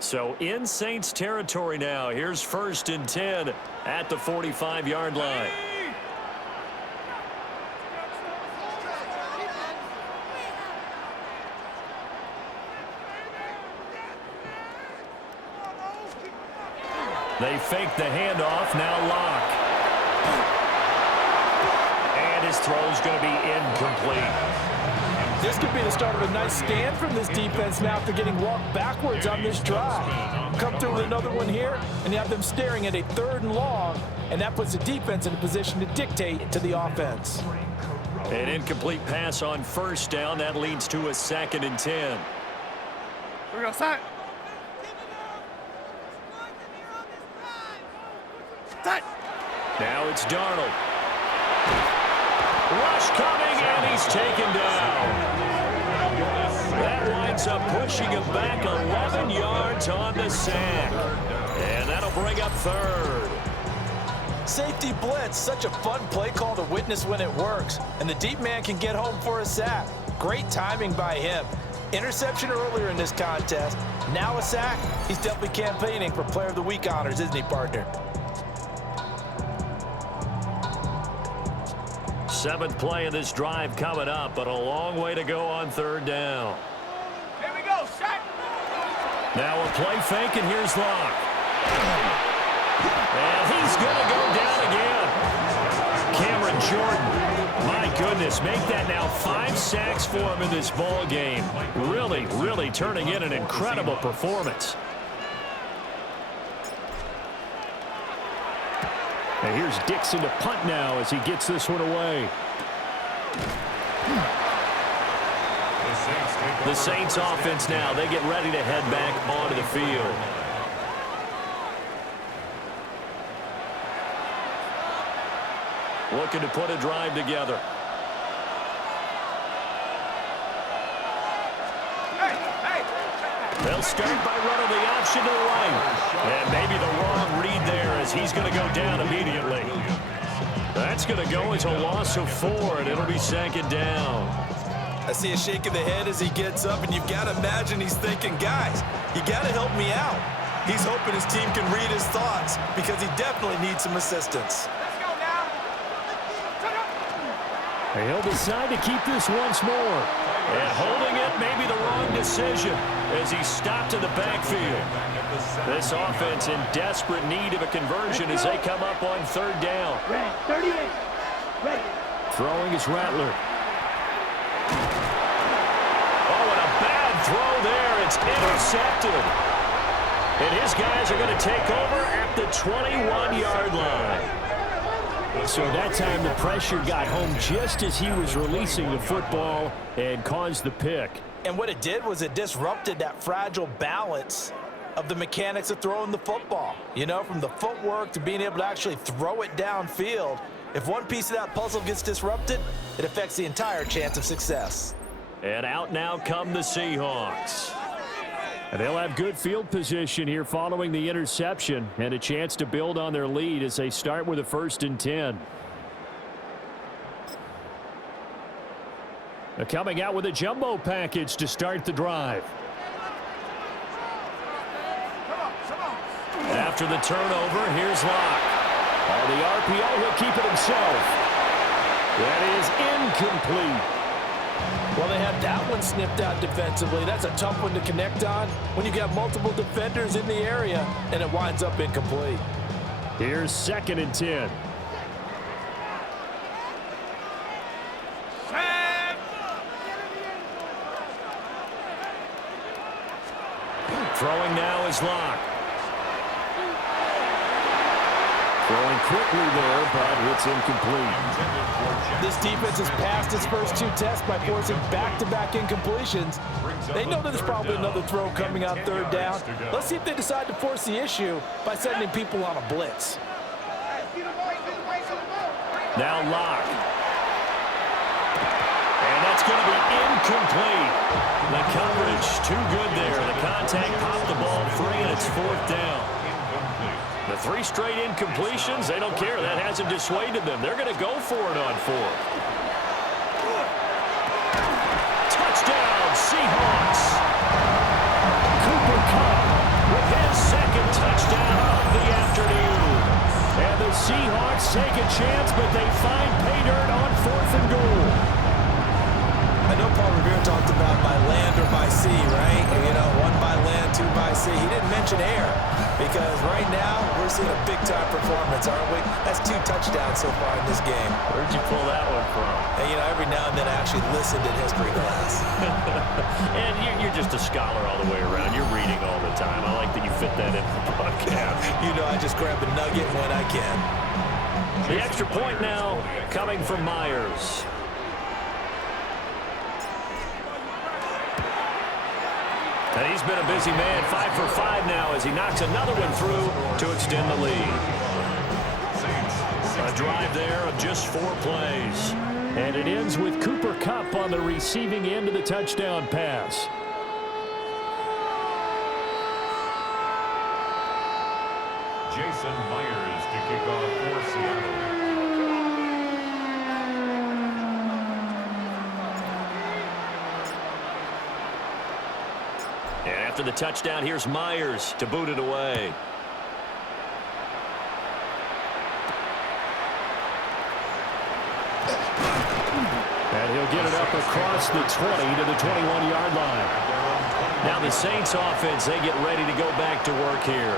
So in Saints territory now. Here's 1st and 10 at the 45-yard line. They fake the handoff, now Locke. And his throw's going to be incomplete. This could be the start of a nice stand from this defense now after getting walked backwards on this drive. Come through with another one here, and you have them staring at a 3rd and long, and that puts the defense in a position to dictate to the offense. An incomplete pass on 1st down. That leads to a 2nd and 10. We're going to sack. Now it's Darnold. Rush coming, and he's taken down. That winds up pushing him back 11 yards on the sack. And that'll bring up 3rd. Safety blitz, such a fun play call to witness when it works. And the deep man can get home for a sack. Great timing by him. Interception earlier in this contest. Now a sack. He's definitely campaigning for Player of the Week honors, isn't he, partner? 7th play of this drive coming up, but a long way to go on 3rd down. Here we go, shot. Now a play fake, and here's Locke. And he's going to go down again. Cameron Jordan, my goodness, make that now 5 sacks for him in this ball game. Really, really turning in an incredible performance. And here's Dixon to punt now as he gets this one away. The Saints offense now, they get ready to head back onto the field. Looking to put a drive together. They'll start by running the option to the right. And maybe the wrong read there as he's going to go down immediately. That's going to go as a loss of 4, and it'll be 2nd down. I see a shake of the head as he gets up, and you've got to imagine he's thinking, guys, you got to help me out. He's hoping his team can read his thoughts because he definitely needs some assistance. Let's go now. And he'll decide to keep this once more. And holding it may be the wrong decision as he stopped in the backfield. This offense in desperate need of a conversion as they come up on 3rd down. Red, 38. Red. Throwing is Rattler. Oh, and a bad throw there. It's intercepted. And his guys are going to take over at the 21-yard line. So that time the pressure got home just as he was releasing the football and caused the pick. And what it did was it disrupted that fragile balance of the mechanics of throwing the football. You know, from the footwork to being able to actually throw it downfield. If one piece of that puzzle gets disrupted, it affects the entire chance of success. And out now come the Seahawks. And they'll have good field position here following the interception and a chance to build on their lead as they start with a 1st and 10. They're coming out with a jumbo package to start the drive. After the turnover, here's Locke. On the RPO, he'll keep it himself. That is incomplete. Well, they had that one snipped out defensively. That's a tough one to connect on when you got multiple defenders in the area and it winds up incomplete. Here's 2nd and 10. Throwing now is Locke. Throwing quickly there, but it's incomplete. This defense has passed its first 2 tests by forcing back-to-back incompletions. They know that there's probably another throw coming on 3rd down. Let's see if they decide to force the issue by sending people on a blitz. Now Locke. And that's going to be incomplete. The coverage too good there. The contact popped the ball free, and it's 4th down. The 3 straight incompletions, they don't care. That hasn't dissuaded them. They're going to go for it on 4th. Touchdown, Seahawks. Cooper Kupp with his 2nd touchdown of the afternoon. And the Seahawks take a chance, but they find pay dirt on 4th and goal. I know Paul Revere talked about by land or by sea, right? You know, 1 by land, 2 by sea. He didn't mention air because right now we're seeing a big-time performance, aren't we? That's 2 touchdowns so far in this game. Where'd you pull that one from? And, you know, every now and then I actually listened in history class. And you're just a scholar all the way around. You're reading all the time. I like that you fit that in the podcast. You know, I just grab a nugget when I can. The extra point now coming from Myers. And he's been a busy man, 5 for 5 now as he knocks another one through to extend the lead. A drive there of just 4 plays. And it ends with Cooper Kupp on the receiving end of the touchdown pass. Jason Myers to kick off for Seattle. And after the touchdown, here's Myers to boot it away. And he'll get it up across the 20 to the 21-yard line. Now the Saints offense, they get ready to go back to work here.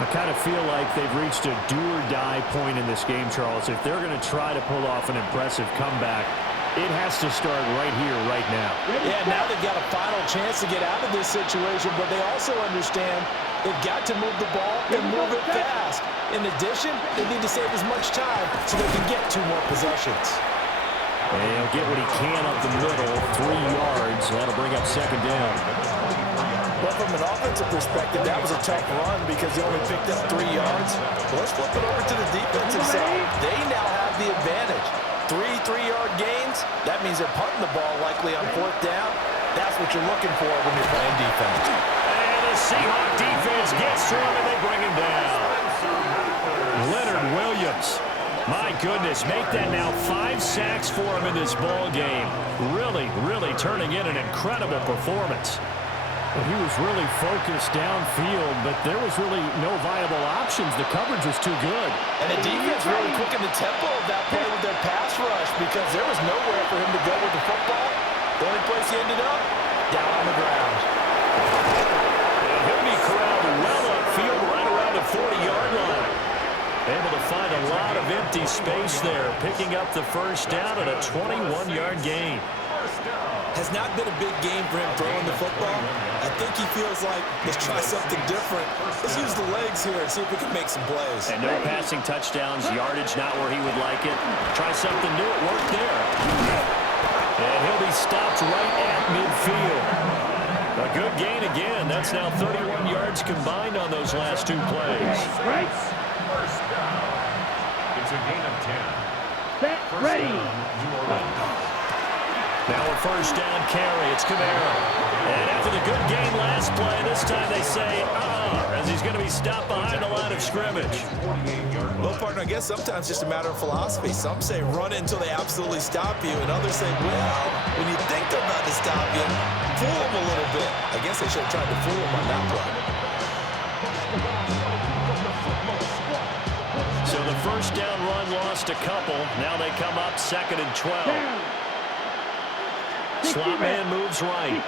I kind of feel like they've reached a do-or-die point in this game, Charles. If they're going to try to pull off an impressive comeback, it has to start right here, right now. Yeah, now they've got a final chance to get out of this situation, but they also understand they've got to move the ball and move it fast. In addition, they need to save as much time so they can get 2 more possessions. And he'll get what he can up the middle, 3 yards. That'll bring up 2nd down. But from an offensive perspective, that was a tough run because he only picked up 3 yards. But let's flip it over to the defensive side. They now have the advantage. 3 3-yard gains, that means they're punting the ball likely on 4th down. That's what you're looking for when you're playing defense. And the Seahawks defense gets to him and they bring him down. Leonard Williams. My goodness, make that now 5 sacks for him in this ball game. Really, really turning in an incredible performance. Well, he was really focused downfield, but there was really no viable options. The coverage was too good. And the defense really quickened the tempo of that play with their pass rush because there was nowhere for him to go with the football. The only place he ended up, down on the ground. And he'll be corralled well upfield right around the 40-yard line. Able to find a lot of empty space there, picking up the 1st down at a 21-yard gain. Has not been a big game for him throwing the football. At think he feels like, let's try something different. Let's use the legs here and see if we can make some plays. And no passing touchdowns, yardage not where he would like it. Try something new, it worked there. And he'll be stopped right at midfield. A good gain again. That's now 31 yards combined on those last two plays. First down. It's a gain of 10. Set, ready. Now a first down carry. It's Camara. And after the good game last play, this time they say, as he's going to be stopped behind the line of scrimmage. Well, partner, I guess sometimes it's just a matter of philosophy. Some say run it until they absolutely stop you, and others say, well, when you think they're about to stop you, fool them a little bit. I guess they should have tried to fool them on that play. So the first down run lost a couple. Now they come up 2nd and 12. Slot man moves right.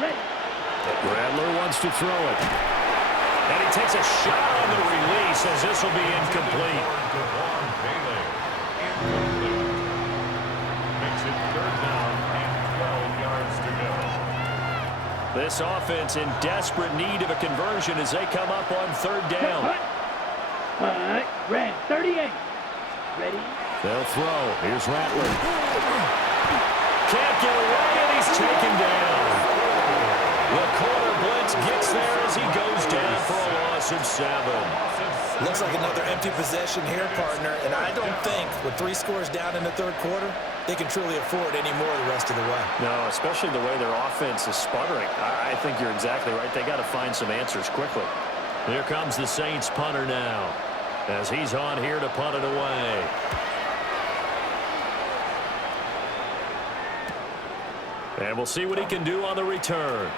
Rattler wants to throw it. And he takes a shot on the release as this will be incomplete. Makes it 3rd down and 12 yards to go. This offense in desperate need of a conversion as they come up on 3rd down. Red, 38. Ready. They'll throw. Here's Rattler. Can't get away, and he's taken down. The corner blitz gets there as he goes down for a loss of 7. Looks like another empty possession here, partner, and I don't think with 3 scores down in the 3rd quarter, they can truly afford any more the rest of the way. No, especially the way their offense is sputtering. I think you're exactly right. They got to find some answers quickly. Here comes the Saints punter now as he's on here to punt it away. And we'll see what he can do on the return.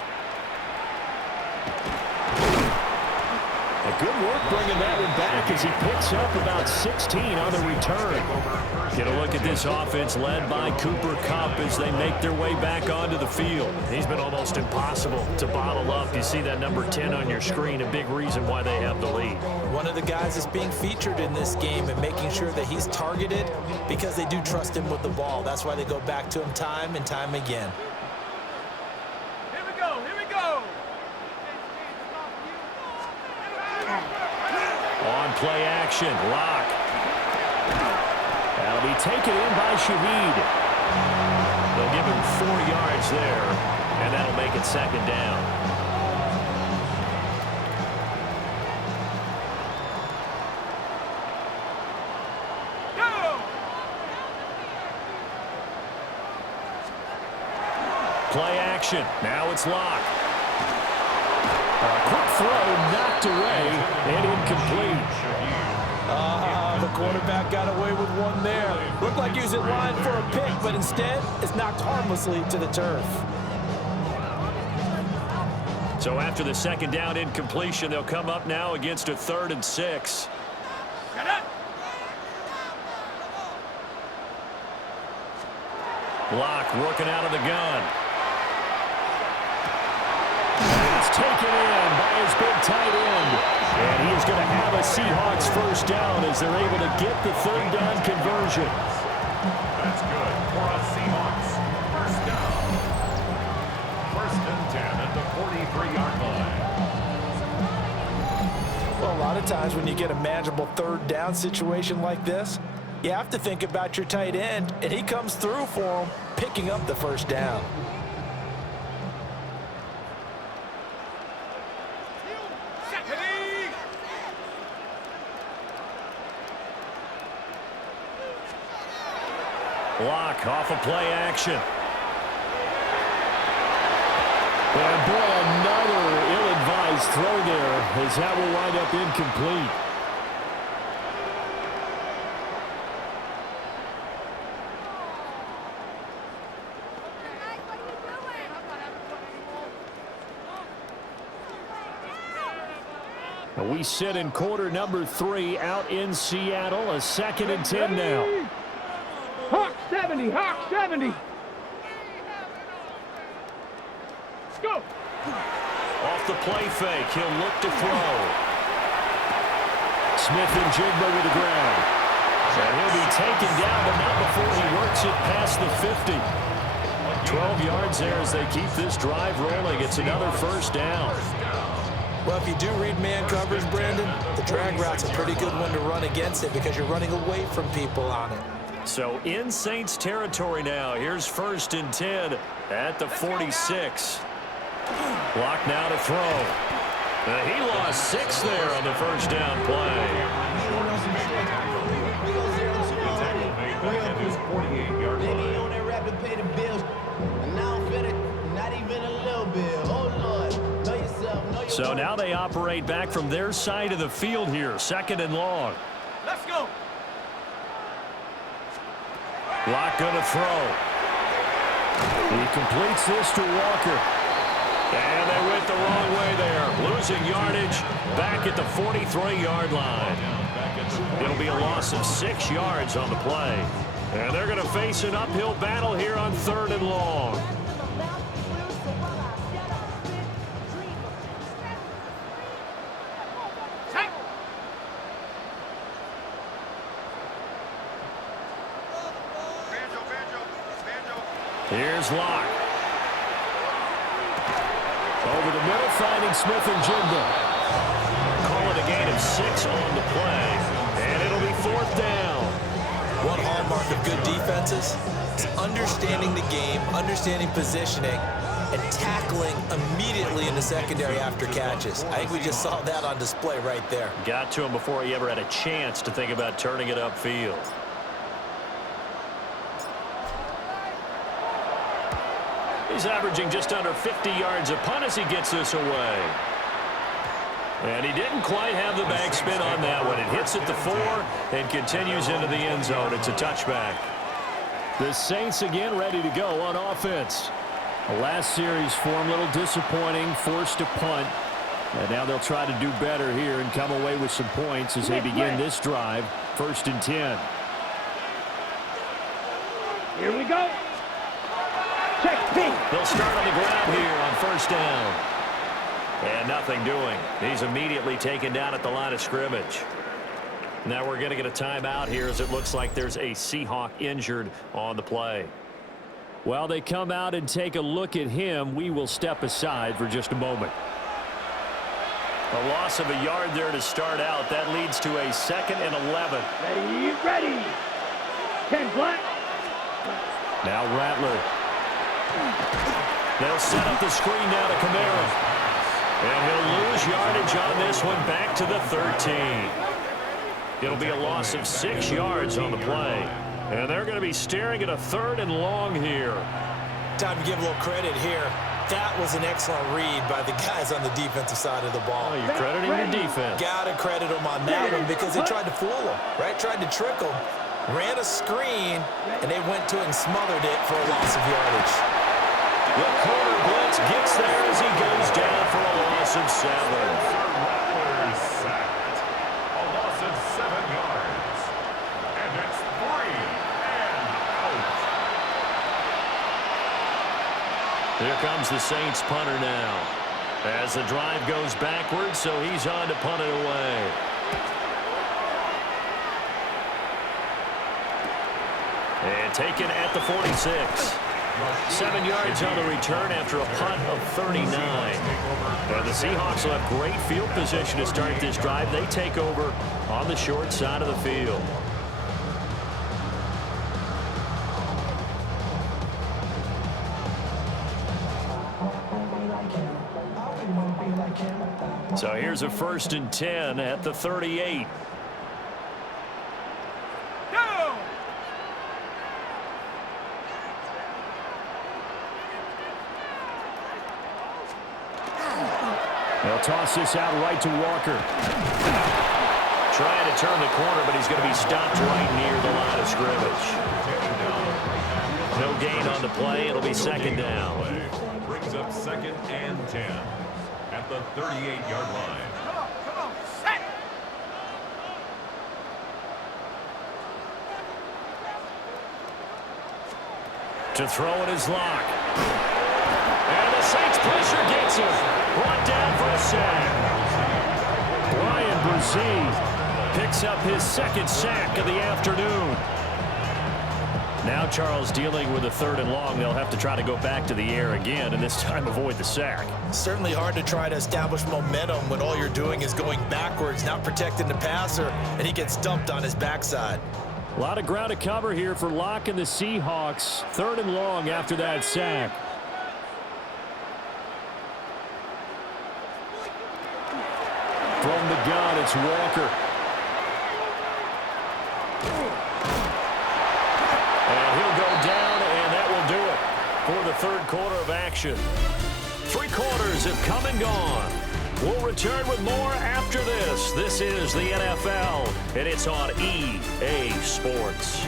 A good work bringing that one back as he picks up about 16 on the return. Get a look at this offense led by Cooper Kupp as they make their way back onto the field. He's been almost impossible to bottle up. You see that number 10 on your screen, a big reason why they have the lead. One of the guys is being featured in this game and making sure that he's targeted because they do trust him with the ball. That's why they go back to him time and time again. Here we go. On play action, Lock. That'll be taken in by Shaheed. They'll give him 4 yards there, and that'll make it 2nd down. Play action. Now it's Lock. A quick throw knocked away and incomplete. The quarterback got away with one there. Looked like he was in line for a pick, but instead it's knocked harmlessly to the turf. So after the 2nd down incompletion, they'll come up now against a 3rd and 6. Lock working out of the gun. Taken in by his big tight end. And he is going to have a Seahawks first down as they're able to get the 3rd down conversion. That's good for a Seahawks. First down. 1st and 10 at the 43-yard line. Well, a lot of times when you get a manageable 3rd down situation like this, you have to think about your tight end, and he comes through for him, picking up the 1st down. Lock off of play action. And boy, another ill-advised throw there as that will wind up incomplete. We sit in quarter number 3 out in Seattle. A 2nd and 10 now. Hawk 70, Hawk 70. Let's go. Off the play fake, he'll look to throw. Smith and Jigba with the grab. And he'll be taken down, but not before he works it past the 50. 12 yards there as they keep this drive rolling. It's another first down. Well, if you do read man coverage, Brandon, the drag route's a pretty good one to run against it because you're running away from people on it. So in Saints territory now. Here's 1st and 10 at the 46. Block now to throw. He lost 6 there on the first down play. So now they operate back from their side of the field here. 2nd and long. Let's go. Block going to throw. He completes this to Walker. And they went the wrong way there. Losing yardage back at the 43-yard line. It'll be a loss of 6 yards on the play. And they're going to face an uphill battle here on 3rd and long. Here's Locke. Over the middle, finding Smith and Jigba. Call it a gain of 6 on the play. And it'll be 4th down. One hallmark of good defenses is understanding the game, understanding positioning, and tackling immediately in the secondary after catches. I think we just saw that on display right there. Got to him before he ever had a chance to think about turning it upfield. He's averaging just under 50 yards a punt as he gets this away. And he didn't quite have the backspin on that one. It hits at the 4 and continues into the end zone. It's a touchback. The Saints again ready to go on offense. The last series form a little disappointing, forced to punt. And now they'll try to do better here and come away with some points as they begin this drive. 1st and 10. Here we go. Check P. They'll start on the ground here on 1st down. And nothing doing. He's immediately taken down at the line of scrimmage. Now we're going to get a timeout here as it looks like there's a Seahawk injured on the play. While they come out and take a look at him, we will step aside for just a moment. A loss of a yard there to start out. That leads to a 2nd and 11. Ready. 10 black. Now Rattler. They'll set up the screen now to Kamara. And he'll lose yardage on this one back to the 13. It'll be a loss of 6 yards on the play. And they're going to be staring at a 3rd and long here. Time to give a little credit here. That was an excellent read by the guys on the defensive side of the ball. Oh, you're crediting your defense. Got to credit them on that one because they tried to fool them, right? Tried to trick them. Ran a screen, and they went to it and smothered it for a loss of yardage. The corner blitz gets there as he goes down for a loss of 7. Sacked. A loss of 7 yards. And it's 3 and out. Here comes the Saints punter now. As the drive goes backwards, so he's on to punt it away. And taken at the 46. 7 yards on the return after a punt of 39. And the Seahawks will have great field position to start this drive. They take over on the short side of the field. So here's a 1st and 10 at the 38. They'll toss this out right to Walker. Trying to turn the corner, but he's going to be stopped right near the line of scrimmage. No gain on the play. It'll be 2nd down. Brings up 2nd and 10 at the 38-yard line. Come on, set. To throw it is Locke. And the Saints pressure gets him. Brought down for a sack. Ryan Brzee picks up his 2nd sack of the afternoon. Now Charles dealing with a 3rd and long. They'll have to try to go back to the air again, and this time avoid the sack. Certainly hard to try to establish momentum when all you're doing is going backwards, not protecting the passer, and he gets dumped on his backside. A lot of ground to cover here for Locke and the Seahawks. 3rd and long after that sack. From the gun, it's Walker. And he'll go down, and that will do it for the 3rd quarter of action. 3 quarters have come and gone. We'll return with more after this. This is the NFL, and it's on EA Sports.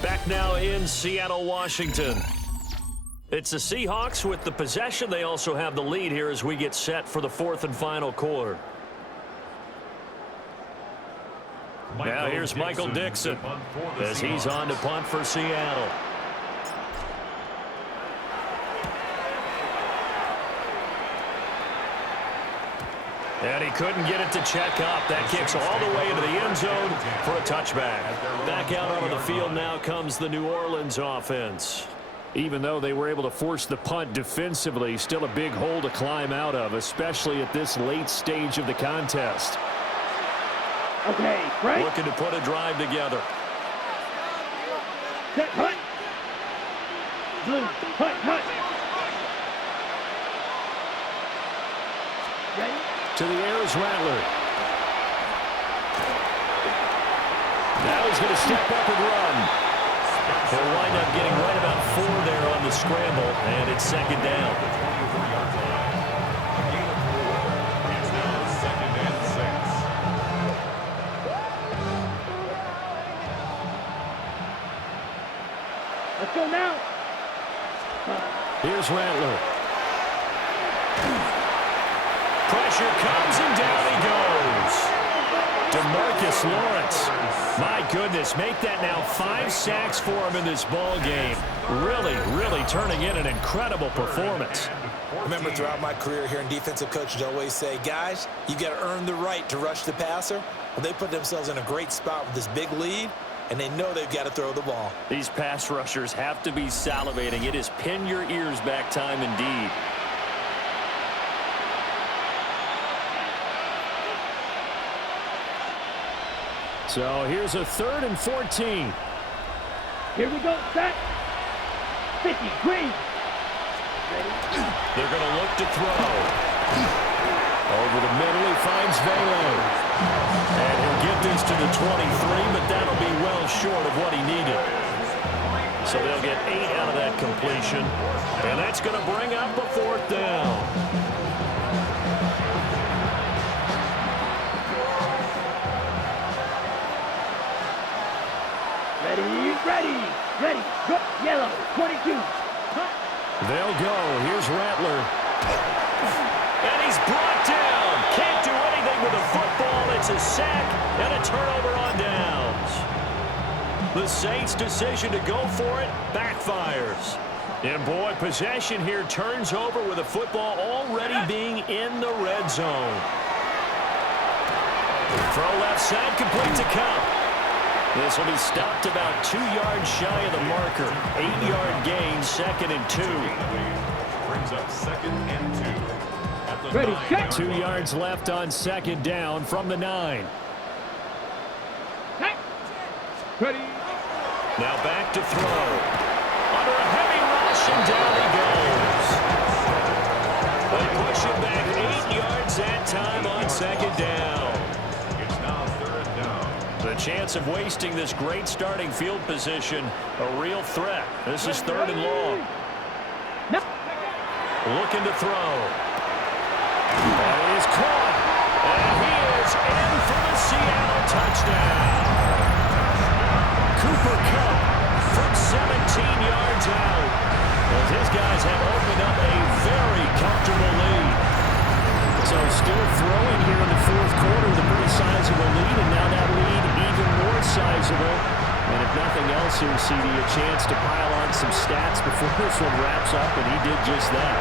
Back now in Seattle, Washington. It's the Seahawks with the possession. They also have the lead here as we get set for the 4th and final quarter. Now here's Michael Dixon as he's on to punt for Seattle. And he couldn't get it to check up. That kicks all the way into the end zone for a touchback. Back out onto the field now comes the New Orleans offense. Even though they were able to force the punt defensively, still a big hole to climb out of, especially at this late stage of the contest. Okay, right. Looking to put a drive together. Set, punt. Blue, punt, punt. Ready? To the air is Rattler. Now he's going to step up and run. He'll wind up getting right about 4 there on the scramble, and it's 2nd down. It's now 2nd and 6. Let's go now. Here's Rattler. Pressure comes, and down he goes. DeMarcus Lawrence. My goodness, make that now 5 sacks for him in this ball game. Really turning in an incredible performance. I remember throughout my career hearing defensive coaches always say, guys, you got to earn the right to rush the passer. Well, they put themselves in a great spot with this big lead, and they know they've got to throw the ball. These pass rushers have to be salivating. It is pin your ears back time indeed. So here's a 3rd and 14. Here we go, set. 50, green. Ready? They're going to look to throw. Over the middle, he finds Velo. And he'll get this to the 23, but that'll be well short of what he needed. So they'll get 8 out of that completion. And that's going to bring up a 4th down. Ready, go, yellow, 22. They'll go. Here's Rattler. And he's brought down. Can't do anything with the football. It's a sack and a turnover on downs. The Saints' decision to go for it backfires. And boy, possession here turns over with the football already being in the red zone. Throw left side, complete to Cup. This will be stopped about 2 yards shy of the marker. 8-yard gain, 2nd and 2. Brings up 2nd and 2. At the Ready, 9 set. 2 yards left on 2nd down from the 9. Ready. Now back to throw. Under a heavy rush, and down he goes. They push him back 8 yards that time on 2nd down. It's now 3rd down. The chance of wasting this great starting field position, a real threat. This is 3rd and long. No. Looking to throw. And he is caught. And he is in for the Seattle touchdown. Cooper Kupp from 17 yards out. As his guys have opened up a very comfortable lead. So still throwing here in the 4th quarter with a pretty sizable lead, and now that lead even more sizable And if nothing else here, CD, a chance to pile on some stats before this one wraps up, and he did just that.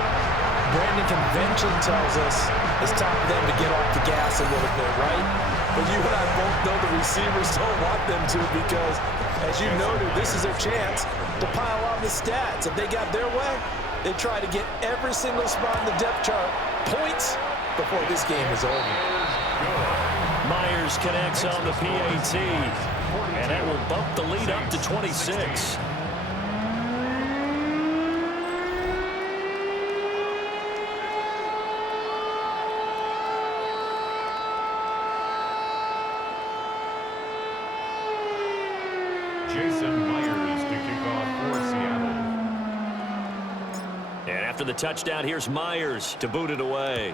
Brandon, convention tells us it's time for them to get off the gas a little bit, right? But you and I both know the receivers don't want them to because, as you noted, this is their chance to pile on the stats. If they got their way, they try to get every single spot in the depth chart points before this game is over. Myers connects on the PAT, and that will bump the lead up to 26. Jason Myers to kick off for Seattle. And after the touchdown, here's Myers to boot it away.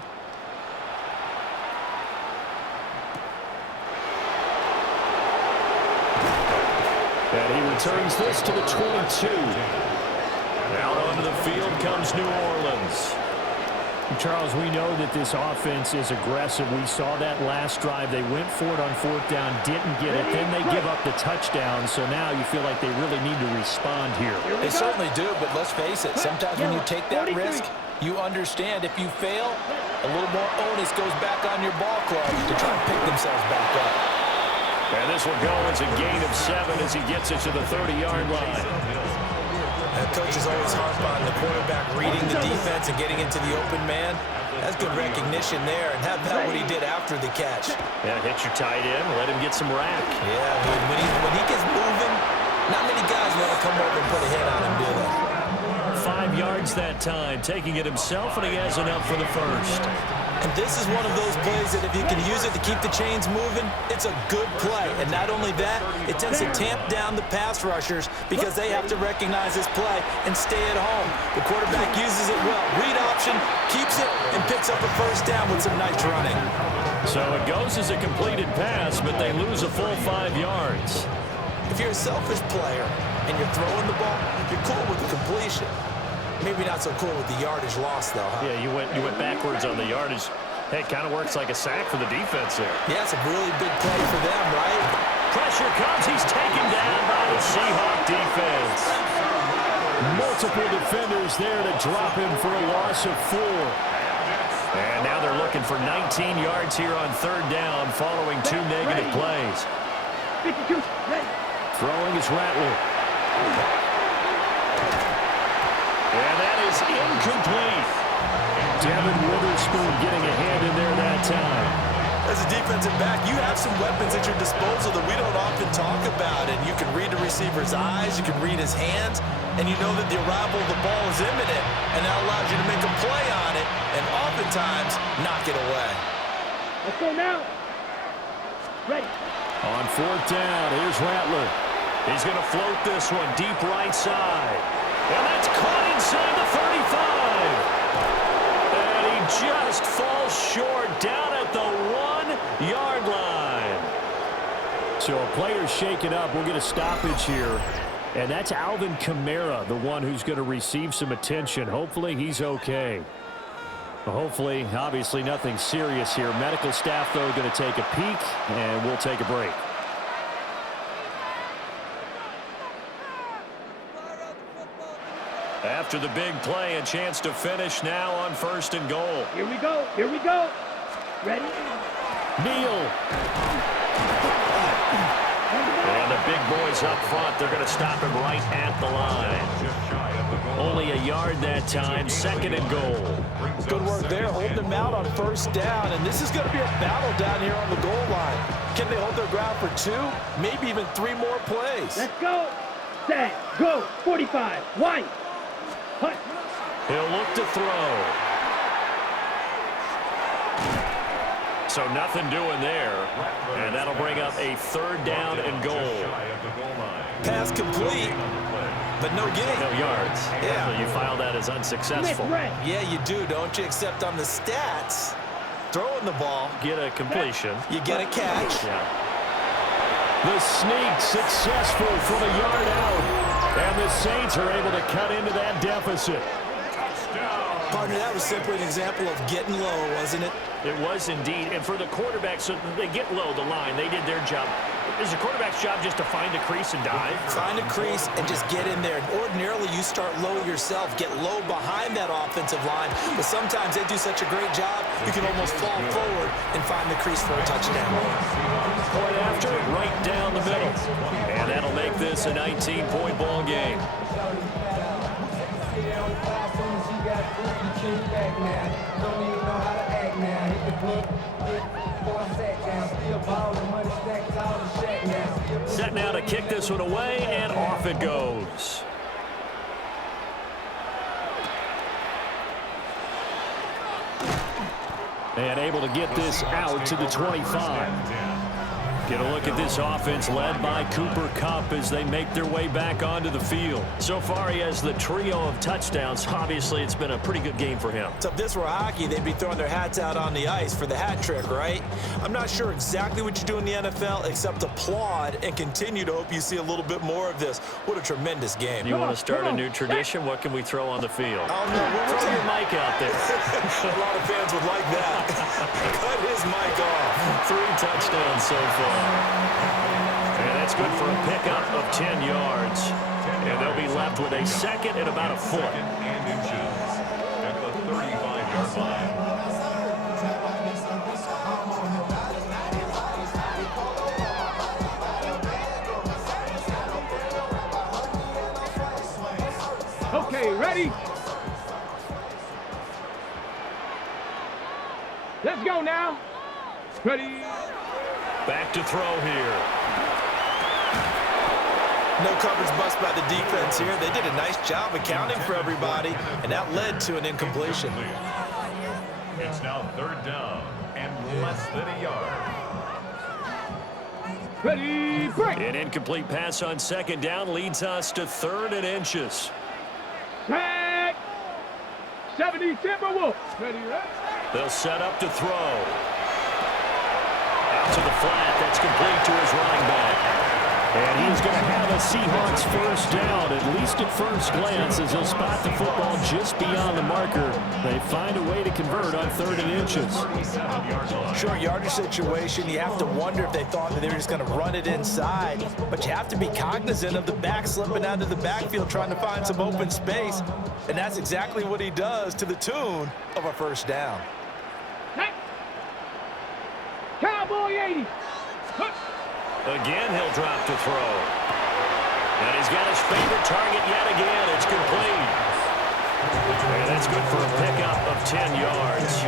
And he returns this to the 22. Out onto the field comes New Orleans. Charles, we know that this offense is aggressive. We saw that last drive. They went for it on fourth down, didn't get it. Then they give up the touchdown. So now you feel like they really need to respond here. They certainly do, but let's face it. Sometimes when you take that risk, you understand if you fail, a little more onus goes back on your ball club to try and pick themselves back up. And this will go as a gain of 7 as he gets it to the 30-yard line. Coaches always harp on the quarterback reading the defense and getting into the open man. That's good recognition there, and how about what he did after the catch? Yeah, hit your tight end, let him get some rack. Yeah, when he gets moving, not many guys want to come over and put a hit on him, do they? 5 yards that time, taking it himself, and he has enough for the first. And this is one of those plays that if you can use it to keep the chains moving, it's a good play. And not only that, it tends to tamp down the pass rushers because they have to recognize this play and stay at home. The quarterback uses it well. Read option, keeps it, and picks up a first down with some nice running. So it goes as a completed pass, but they lose a full 5 yards. If you're a selfish player and you're throwing the ball, you're cool with the completion. Maybe not so cool with the yardage loss, though, huh? Yeah, you went backwards on the yardage. Hey, it kind of works like a sack for the defense there. Yeah, it's a really big play for them, right? Pressure comes. He's taken down by the Seahawks defense. Multiple defenders there to drop him for a loss of 4. And now they're looking for 19 yards here on third down following 2 negative plays. Throwing is Rattler. And that is incomplete. Devin Witherspoon getting a hand in there that time. As a defensive back, you have some weapons at your disposal that we don't often talk about. And you can read the receiver's eyes, you can read his hands, and you know that the arrival of the ball is imminent. And that allows you to make a play on it and oftentimes knock it away. Let's go now. Ready. On fourth down, here's Rattler. He's going to float this one deep right side. And that's caught inside the 35. And he just falls short down at the 1-yard line. So a player's shaken up. We'll get a stoppage here. And that's Alvin Kamara, the one who's going to receive some attention. Hopefully he's okay. Hopefully, obviously nothing serious here. Medical staff, though, going to take a peek, and we'll take a break. After the big play, a chance to finish now on 1st and goal. Here we go. Here we go. Ready? Neal. And the big boys up front, they're going to stop him right at the line. Only a yard that time, 2nd and goal. Good work there, holding them out on 1st down. And this is going to be a battle down here on the goal line. Can they hold their ground for 2, maybe even 3 more plays? Let's go. Set. Go. 45. White. Hut. He'll look to throw. So nothing doing there. And that'll bring up a 3rd down and goal. Pass complete, but no gain. No yards. Yeah. So you file that as unsuccessful. Yeah, you do, don't you? Except on the stats, throwing the ball, Get a completion. you get a catch. Yeah. The sneak successful from a yard out. And the Saints are able to cut into that deficit. Partner, that was simply an example of getting low, wasn't it? It was indeed. And for the quarterback, so they get low the line. They did their job. Is the quarterback's job just to find a crease and dive? Find a crease and just get in there. And ordinarily, you start low yourself, get low behind that offensive line. But sometimes they do such a great job, you can almost fall forward and find the crease for a touchdown. Point after, right down the middle. And that'll make this a 19-point ball game. Set now to kick this one away, and off it goes. And able to get this out to the 25. Get a look at this offense led by Cooper Kupp as they make their way back onto the field. So far, he has the trio of touchdowns. Obviously, it's been a pretty good game for him. So if this were hockey, they'd be throwing their hats out on the ice for the hat trick, right? I'm not sure exactly what you do in the NFL except applaud and continue to hope you see a little bit more of this. What a tremendous game. You want to start a new tradition? What can we throw on the field? Oh, no. Throw your mic out there. A lot of fans would like that. Cut his mic off. 3 touchdowns so far. And that's good for a pickup of 10 yards. And they'll be left with a second and about a foot. And inches at the 35-yard line. Okay, ready? Let's go now. Ready? Back to throw here. No coverage bust by the defense here. They did a nice job accounting for everybody, and that led to an incompletion. It's now 3rd down and less than a yard. Ready, break. An incomplete pass on 2nd down leads us to 3rd and inches. Tag. 70 Timberwolves. Ready, right? They'll set up to throw. Out to the flat. That's complete to his running back. And he's going to have a Seahawks first down, at least at first glance, as he'll spot the football just beyond the marker. They find a way to convert on 3rd and inches. Short yardage situation, you have to wonder if they thought that they were just going to run it inside. But you have to be cognizant of the back slipping out of the backfield trying to find some open space. And that's exactly what he does to the tune of a first down. Hey. Cowboy 80. Again, he'll drop to throw. And he's got his favorite target yet again. It's complete. And that's good for a pickup of 10 yards.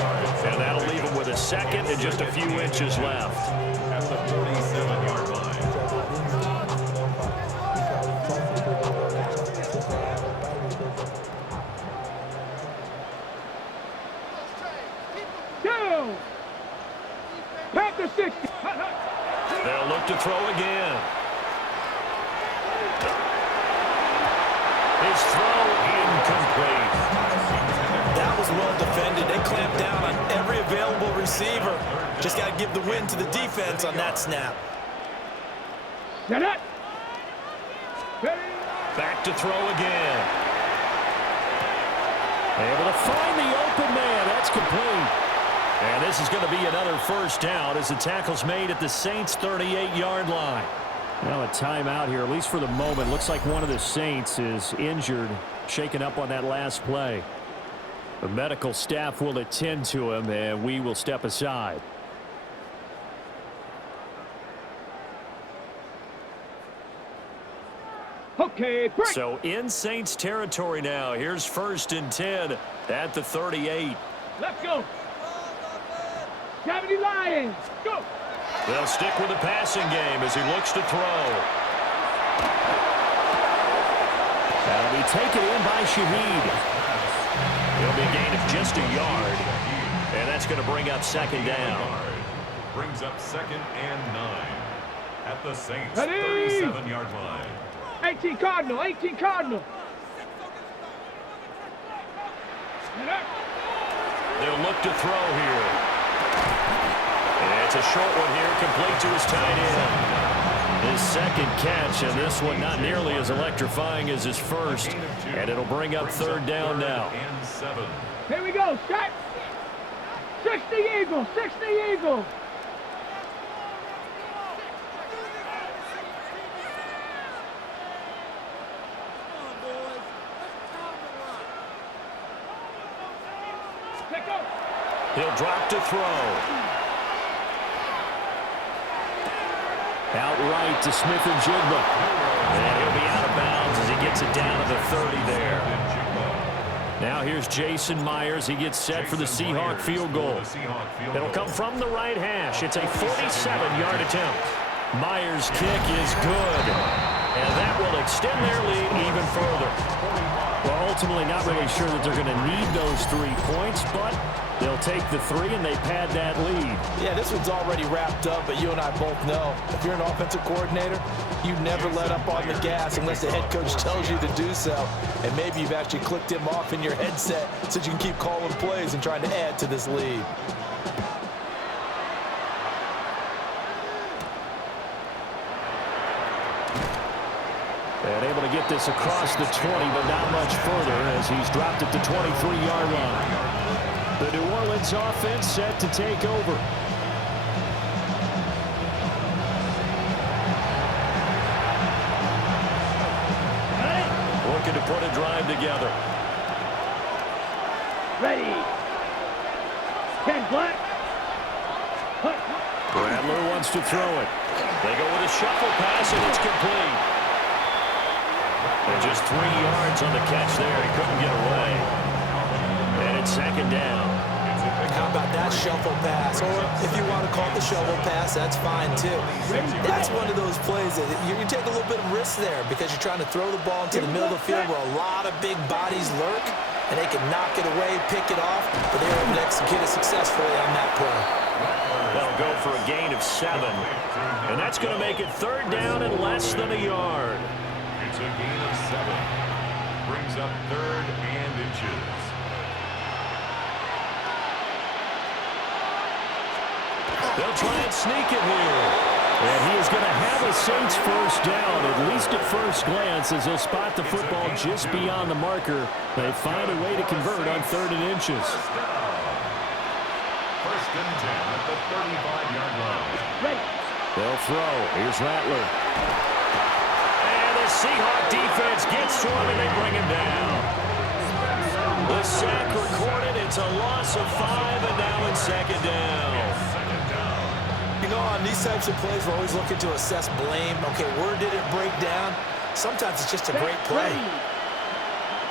And that'll leave him with a second and just a few inches left. At the 47-yard line. Down. Panther 60. They'll look to throw again. His throw incomplete. That was well defended. They clamped down on every available receiver. Just got to give the win to the defense on that snap. Set up. Back to throw again. Able to find the open man. That's complete. And this is going to be another first down as the tackle's made at the Saints' 38-yard line. Now a timeout here, at least for the moment. Looks like one of the Saints is injured, shaken up on that last play. The medical staff will attend to him, and we will step aside. Okay, break. So in Saints territory now. Here's 1st and 10 at the 38. Let's go. 70 Lions. Go. They'll stick with the passing game as he looks to throw. That'll be taken in by Shough. It'll be a gain of just a yard. And that's going to bring up 2nd down. Brings up 2nd and 9 at the Saints' Ready? 37-yard line. 18 Cardinal. 18 Cardinal. They'll look to throw here. And it's a short one here, complete to his tight end. His 2nd catch, and this one not nearly as electrifying as his first. And it'll bring up 3rd down now. And 7. Here we go, Scott. 60 Eagles. 60 Eagles. He'll drop to throw. Outright to Smith-Njigba. And he'll be out of bounds as he gets it down to the 30 there. Now here's Jason Myers. He gets set for the Seahawk field goal. It'll come from the right hash. It's a 47-yard attempt. Myers' kick is good. And that will extend their lead even further. Well, ultimately not really sure that they're going to need those 3 points, but they'll take the 3 and they pad that lead. Yeah, this one's already wrapped up, but you and I both know if you're an offensive coordinator, you never let up on the gas unless the head coach tells you to do so. And maybe you've actually clicked him off in your headset so you can keep calling plays and trying to add to this lead. And able to get this across the 20, but not much further as he's dropped at the 23-yard line. The New Orleans offense set to take over. Looking to put a drive together. Ready. 10 black. Bradler wants to throw it. They go with a shuffle pass, and it's complete. And just 3 yards on the catch there. He couldn't get away. And it's second down. How about that shuffle pass? Or if you want to call it the shovel pass, that's fine too. That's one of those plays that you take a little bit of risk there because you're trying to throw the ball into the middle of the field where a lot of big bodies lurk, and they can knock it away, pick it off, but they were able to execute it successfully on that play. They'll go for a gain of 7. And that's going to make it third down and less than a yard. It's a gain of 7. Brings up 3rd and inches. They'll try and sneak it here. And he is going to have a Saints first down, at least at first glance, as they'll spot the football just beyond the marker. They find a way to convert on 3rd and inches. First and 10 at the 35-yard line. They'll throw. Here's Rattler. And the Seahawk defense gets to him, and they bring him down. The sack recorded. It's a loss of 5, and now in second down. You know, on these types of plays, we're always looking to assess blame. Okay, where did it break down? Sometimes it's just a great play.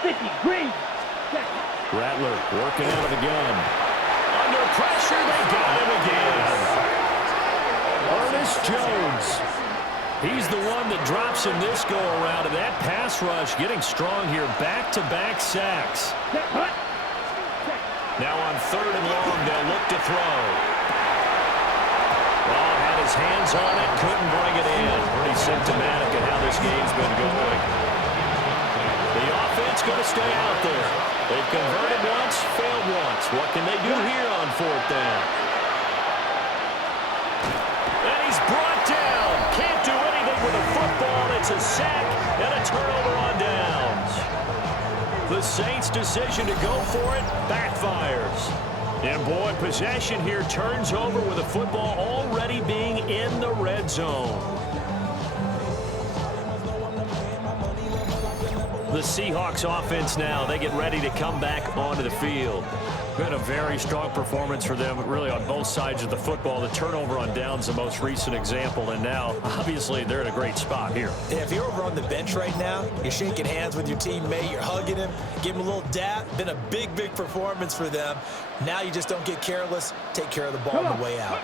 50 green. Rattler working out of the gun. Under pressure, they got him again. Ernest Jones. He's the one that drops in this go-around, and that pass rush getting strong here. Back-to-back sacks. Now on 3rd and long, they'll look to throw. Well, had his hands on it, couldn't bring it in. Pretty symptomatic of how this game's been going. The offense going to stay out there. They've converted once, failed once. What can they do here on 4th down? And he's brought down. Can't do anything with a football. It's a sack and a turnover on downs. The Saints' decision to go for it backfires. And boy, possession here turns over with the football already being in the red zone. The Seahawks offense now, they get ready to come back onto the field. Been a very strong performance for them, really on both sides of the football. The turnover on downs, the most recent example, and now, obviously, they're in a great spot here. Yeah, if you're over on the bench right now, you're shaking hands with your teammate, you're hugging him, give him a little dap. Been a big, big performance for them. Now you just don't get careless. Take care of the ball on the way out.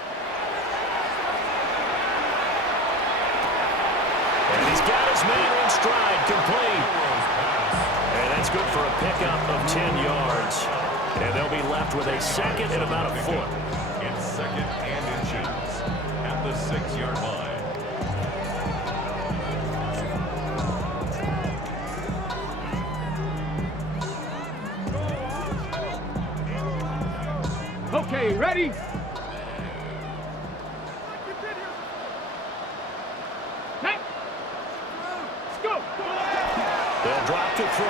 And he's got his man in stride, complete. And that's good for a pickup of 10 yards. And they'll be left with a second and about a foot. It's 2nd and inches at the 6-yard line. Okay, ready? Go! They'll drop to throw.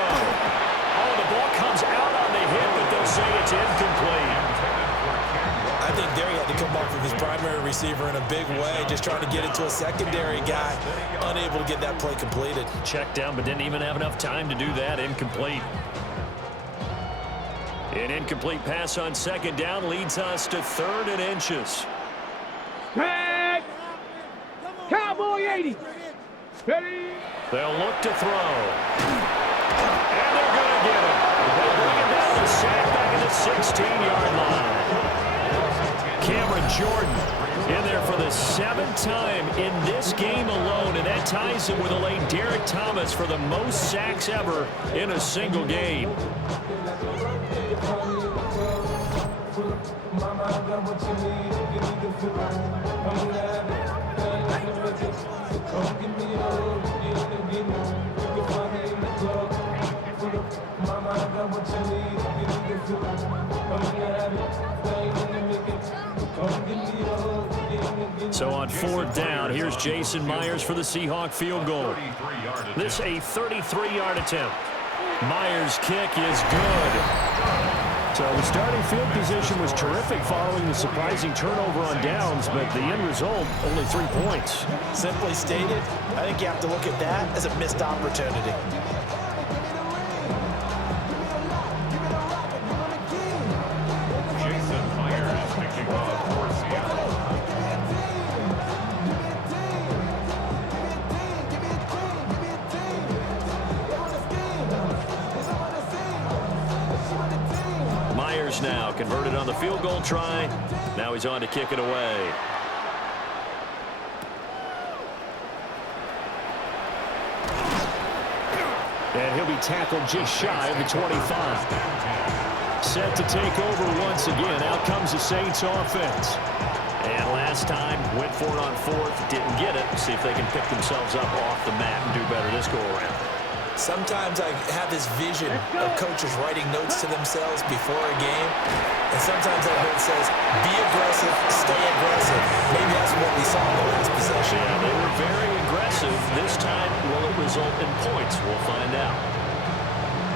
Oh, the ball comes out on the hit, but they'll say it's incomplete. I think there he had to come off of his primary receiver in a big way, just trying to get it to a secondary guy, unable to get that play completed. Checked down, but didn't even have enough time to do that. Incomplete. An incomplete pass on second down leads us to 3rd and inches. Tag! Cowboy 80! Ready? They'll look to throw. And they're going to get him. They bring him down to sack back at the 16-yard line. Cameron Jordan in there for the 7th time in this game alone, and that ties him with a late Derek Thomas for the most sacks ever in a single game. So on 4th down, here's Jason Myers for the Seahawk field goal. This a 33-yard attempt. Myers' kick is good. So the starting field position was terrific following the surprising turnover on downs, but the end result, only 3 points. Simply stated, I think you have to look at that as a missed opportunity. Jason Myers picking off for Seattle. Myers now converted on the field goal try. Now he's on to kick it away. And he'll be tackled just shy of the 25. Set to take over once again. Out comes the Saints offense. And last time, went for it on 4th, didn't get it. See if they can pick themselves up off the mat and do better this go-around. Sometimes I have this vision of coaches writing notes to themselves before a game, and sometimes that note says, be aggressive, stay aggressive. Maybe that's what we saw in the last possession. Yeah, they were very aggressive. This time, will it result in points? We'll find out.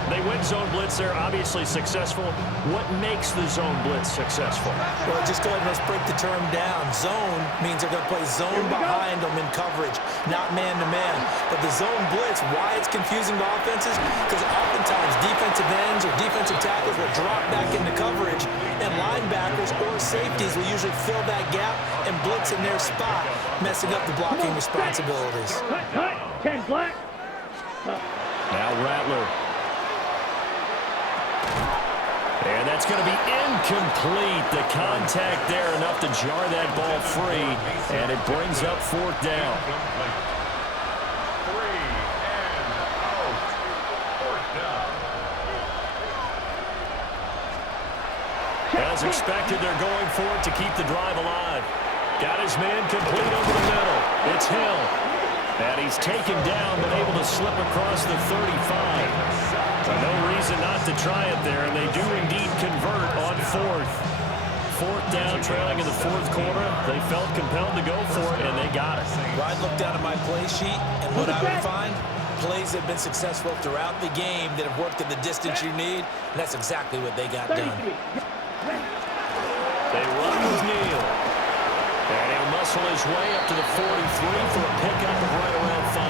They win zone blitz. They're obviously successful. What makes the zone blitz successful? Well, just go ahead and let's break the term down. Zone means they're going to play zone behind them in coverage, not man-to-man. But the zone blitz, why it's confusing to offenses? Because oftentimes defensive ends or defensive tackles will drop back into coverage, and linebackers or safeties will usually fill that gap and blitz in their spot, messing up the blocking responsibilities. Cut, 10 black. Now Rattler. And that's going to be incomplete. The contact there enough to jar that ball free, and it brings up 4th down. 3 and out. 4th down. As expected, they're going for it to keep the drive alive. Got his man complete over the middle. It's Hill. And he's taken down, but able to slip across the 35. No reason not to try it there, and they do indeed convert on 4th. 4th down, trailing in the 4th quarter. They felt compelled to go for it, and they got it. Well, I looked down at my play sheet, and what I would find, plays that have been successful throughout the game that have worked in the distance you need, and that's exactly what they got done. They run with Neal. And he'll muscle his way up to the 43 for a pickup of right around 5.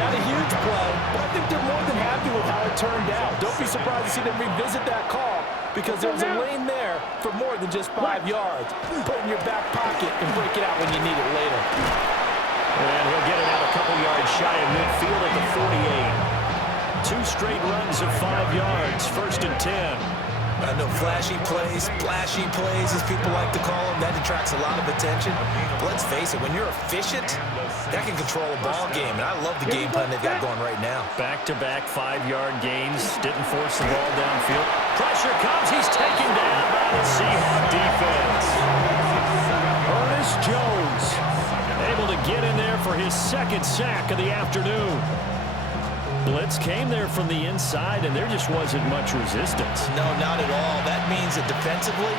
Not a huge play, but I think they're more than happy with how it turned out. Don't be surprised to see them revisit that call because there was a lane there for more than just 5 yards. Put it in your back pocket and break it out when you need it later. And he'll get it out a couple yards shy of midfield at the 48. 2 straight runs of 5 yards, 1st and 10. I know flashy plays, splashy plays, as people like to call them, that attracts a lot of attention. But let's face it, when you're efficient, that can control a ball game, and I love the game plan they've got going right now. Back-to-back 5-yard gains, didn't force the ball downfield. Pressure comes, he's taken down by the Seahawk defense. Ernest Jones able to get in there for his 2nd sack of the afternoon. Blitz came there from the inside, and there just wasn't much resistance. No, not at all. That means that defensively,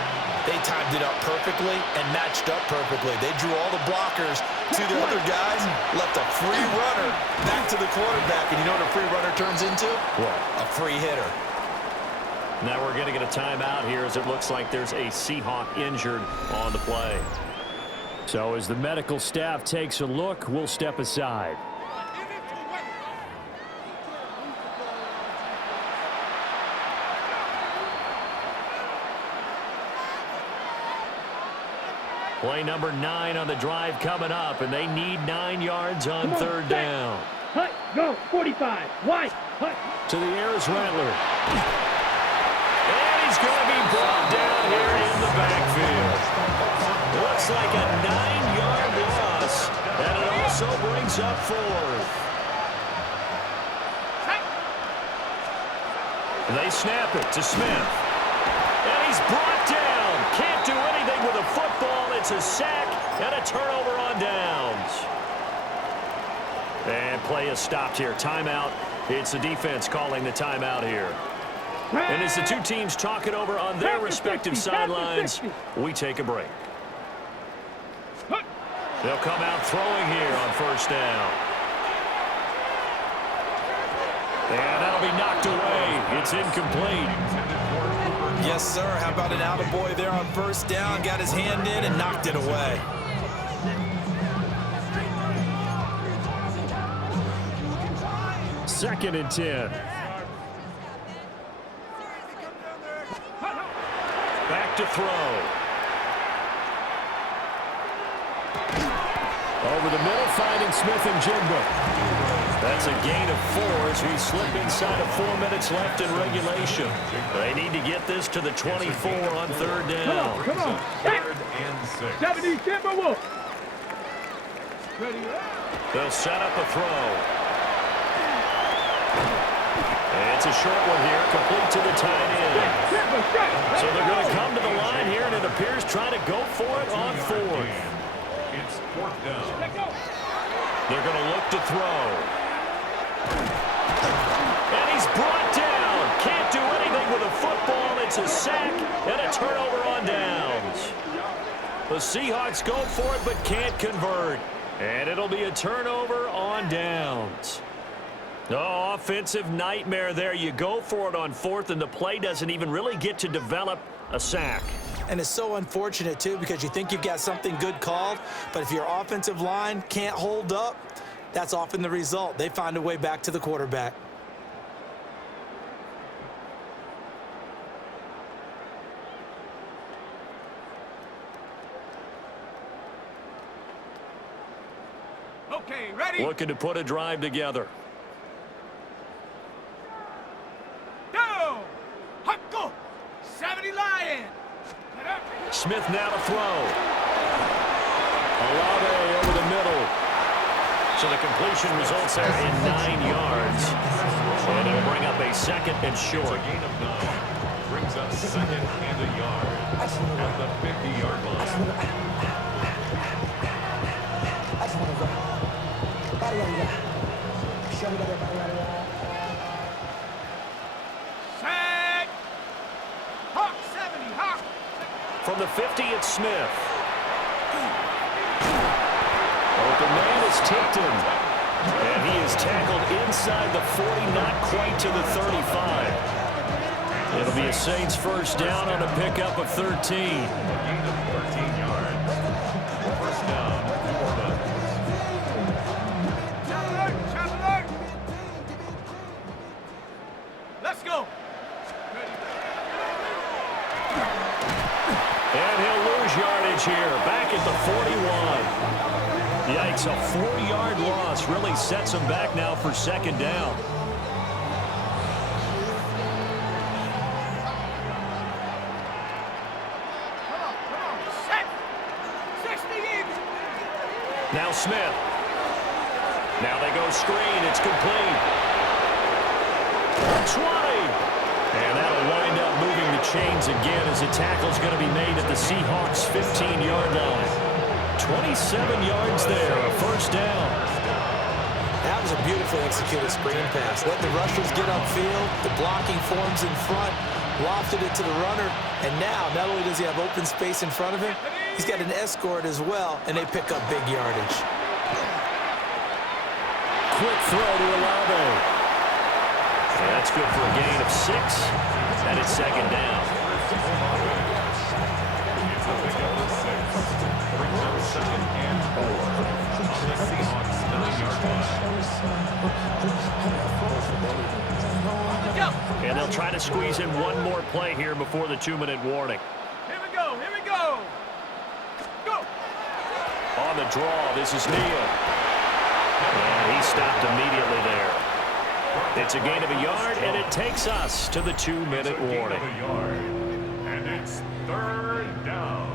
they timed it up perfectly and matched up perfectly. They drew all the blockers to the other guys, left a free runner back to the quarterback. And you know what a free runner turns into? What? A free hitter. Now we're going to get a timeout here as it looks like there's a Seahawk injured on the play. So as the medical staff takes a look, we'll step aside. Play number 9 on the drive coming up, and they need 9 yards on third down. Hut, go, 45, wide, hut. To the air is Rattler. And he's going to be brought down here in the backfield. Looks like a 9-yard loss, and it also brings up 4th. They snap it to Smith. And he's brought down. Can't do anything with a football. It's a sack and a turnover on downs. And play is stopped here. Timeout. It's the defense calling the timeout here. And as the two teams talk it over on their respective sidelines, we take a break. They'll come out throwing here on first down. And that'll be knocked away. It's incomplete. Yes, sir. How about an attaboy there on first down? Got his hand in and knocked it away. Second and 10. Back to throw. Over the middle, finding Smith and Jigba. That's a gain of 4 as we slip inside of 4 minutes left in regulation. They need to get this to the 24 on third down. Come on. 3rd and 6. 70, Timberwolf. They'll set up a throw. It's a short one here, complete to the tight end. So they're going to come to the line here, and it appears trying to go for it on 4th. It's 4th down. They're going to look to throw. And he's brought down. Can't do anything with a football. It's a sack and a turnover on downs. The Seahawks go for it but can't convert. And it'll be a turnover on downs. Oh, offensive nightmare there. You go for it on 4th, and the play doesn't even really get to develop a sack. And it's so unfortunate, too, because you think you've got something good called, but if your offensive line can't hold up, that's often the result. They find a way back to the quarterback. Okay, ready? Looking to put a drive together. Go! Hut, go! 70 Lion! Smith now to throw. Olave over the middle. So the completion results there in 9 yards. And it'll bring up a second and short. It's a gain of 9. Brings up 2nd and a yard at the 50-yard line. Sack! Hawk, 70, Hawk! From the 50, it's Smith. Open man is Tipton. And he is tackled inside the 40, not quite to the 35. It'll be a Saints first down on a pickup of 13. A gain of 13 yards. First down for the Let's go! And he'll lose yardage here, back at the 41. Yikes, a 4-yard loss really sets him back now for second down. Now Smith. Now they go screen. It's complete. 20. And that'll wind up moving the chains again as the tackle's going to be made at the Seahawks' 15-yard line. 27 yards there, a first down. That was a beautifully executed screen pass. Let the rushers get upfield. The blocking forms in front. Lofted it to the runner. And now, not only does he have open space in front of him, he's got an escort as well, and they pick up big yardage. Quick throw to Olave. And that's good for a gain of 6. And it's second down. It's a pickup of 6. Brings up 2nd and 4 on the Seahawks 9-yard line. And they'll try to squeeze in one more play here before the 2-minute warning. Here we go, here we go! Go! on the draw. This is Neal. And he stopped immediately there. It's a gain of a yard, and it takes us to the 2-minute warning. And it's 3rd down.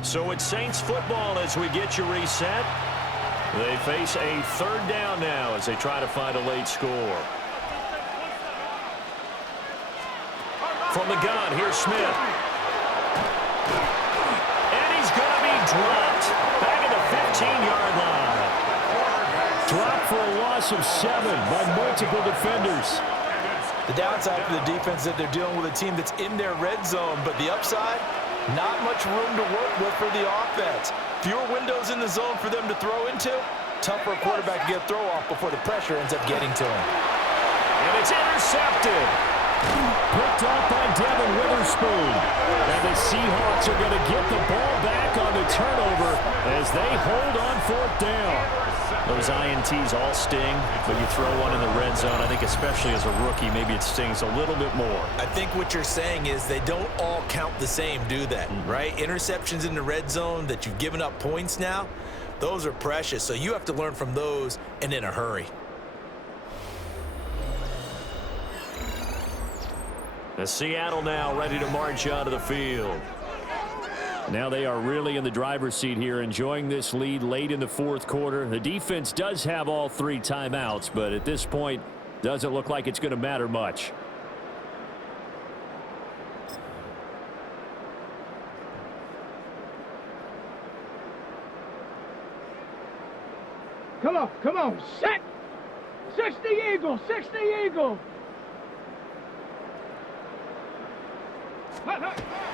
So it's Saints football as we get you reset. They face a 3rd down now as they try to find a late score. From the gun, here's Smith. And he's going to be dropped back at the 15-yard line. Dropped for a loss of 7 by multiple defenders. The downside for the defense is that they're dealing with a team that's in their red zone, but the upside, not much room to work with for the offense. Fewer windows in the zone for them to throw into. Tough for a quarterback to get a throw off before the pressure ends up getting to him. And it's intercepted. Picked off by Devin Witherspoon. And the Seahawks are going to get the ball back on the turnover as they hold on 4th down. Those INTs all sting, but you throw one in the red zone, I think especially as a rookie, maybe it stings a little bit more. I think what you're saying is they don't all count the same, do they? Right? Interceptions in the red zone that you've given up points now, those are precious. So you have to learn from those and in a hurry. The Seattle now ready to march out of the field. Now they are really in the driver's seat here, enjoying this lead late in the 4th quarter. The defense does have all 3 timeouts, but at this point, doesn't look like it's going to matter much. Come on, set! 60 Eagle, 60 Eagle!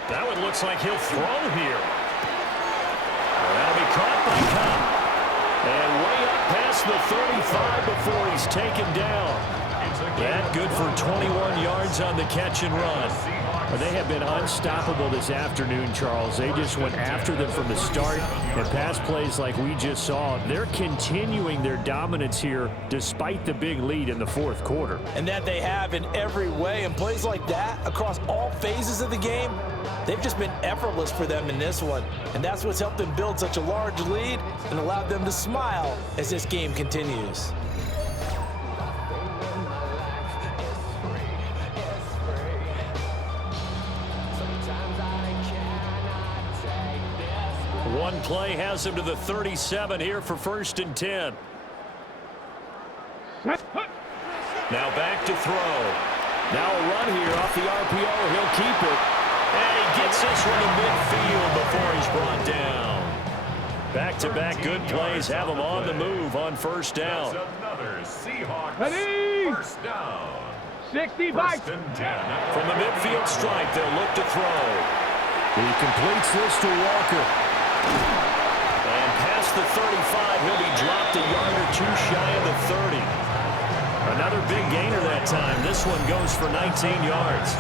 That one looks like he'll throw here. That'll be caught by Cobb. And way up past the 35 before he's taken down. That good for 21 yards on the catch and run. Well, they have been unstoppable this afternoon, Charles. They just went after them from the start. And pass plays like we just saw, they're continuing their dominance here despite the big lead in the 4th quarter. And that they have in every way. And plays like that across all phases of the game, they've just been effortless for them in this one. And that's what's helped them build such a large lead and allowed them to smile as this game continues. One play has him to the 37 here for 1st and 10. Now back to throw. Now a run here off the RPO. He'll keep it. And he gets this one to midfield before he's brought down. Back-to-back good plays have him on the move on 1st down. Another Seahawks Ready? 1st down. 65. 1st and 10. From the midfield stripe, they'll look to throw. He completes this to Walker. And past the 35, he'll be dropped a yard or 2 shy of the 30. Another big gainer that time. This one goes for 19 yards.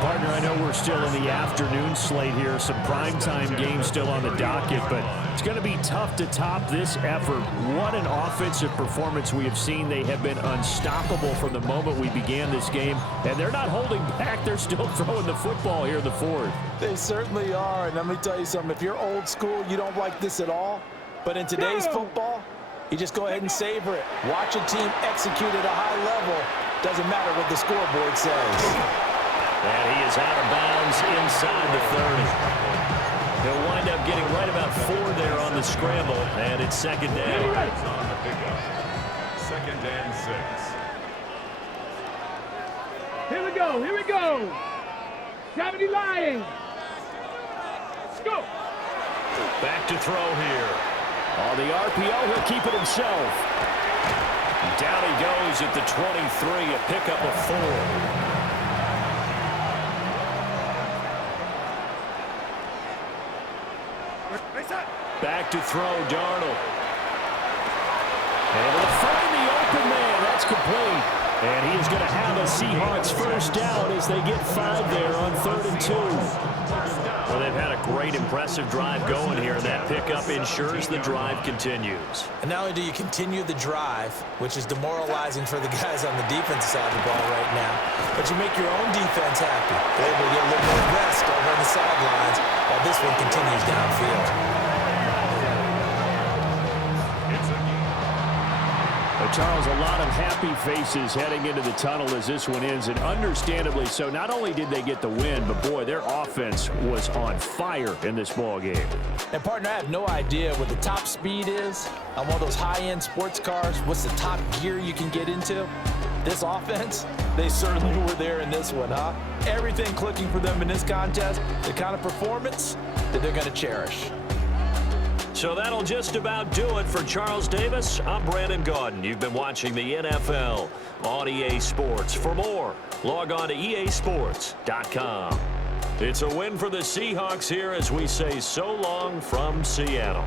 Partner, I know we're still in the afternoon slate here. Some primetime games still on the docket, but it's going to be tough to top this effort. What an offensive performance we have seen. They have been unstoppable from the moment we began this game, and they're not holding back. They're still throwing the football here in the 4th. They certainly are, and let me tell you something. If you're old school, you don't like this at all. But in today's football, you just go ahead and savor it. Watch a team execute at a high level. Doesn't matter what the scoreboard says. And he is out of bounds inside the 30. He'll wind up getting right about 4 there on the scramble, and it's 2nd down. On the pickup. 2nd and 6. Here we go. 70 Lions. Go. Back to throw here. On the RPO, he'll keep it himself. Down he goes at the 23, a pickup of 4. Back to throw, Darnold. Able to find the open man. That's complete. And he is going to have a Seahawks 1st down as they get 5 there on 3rd and 2. Well, they've had a great, impressive drive going here. That pickup ensures the drive continues. And not only do you continue the drive, which is demoralizing for the guys on the defensive side of the ball right now, but you make your own defense happy. They're able to get a little more rest over on the sidelines while this one continues downfield. Charles, a lot of happy faces heading into the tunnel as this one ends, and understandably so. Not only did they get the win, but, boy, their offense was on fire in this ball game. And, partner, I have no idea what the top speed is on one of those high-end sports cars. What's the top gear you can get into? This offense, they certainly were there in this one, huh? Everything clicking for them in this contest, the kind of performance that they're going to cherish. So that'll just about do it for Charles Davis. I'm Brandon Gaudin. You've been watching the NFL on EA Sports. For more, log on to easports.com. It's a win for the Seahawks here as we say so long from Seattle.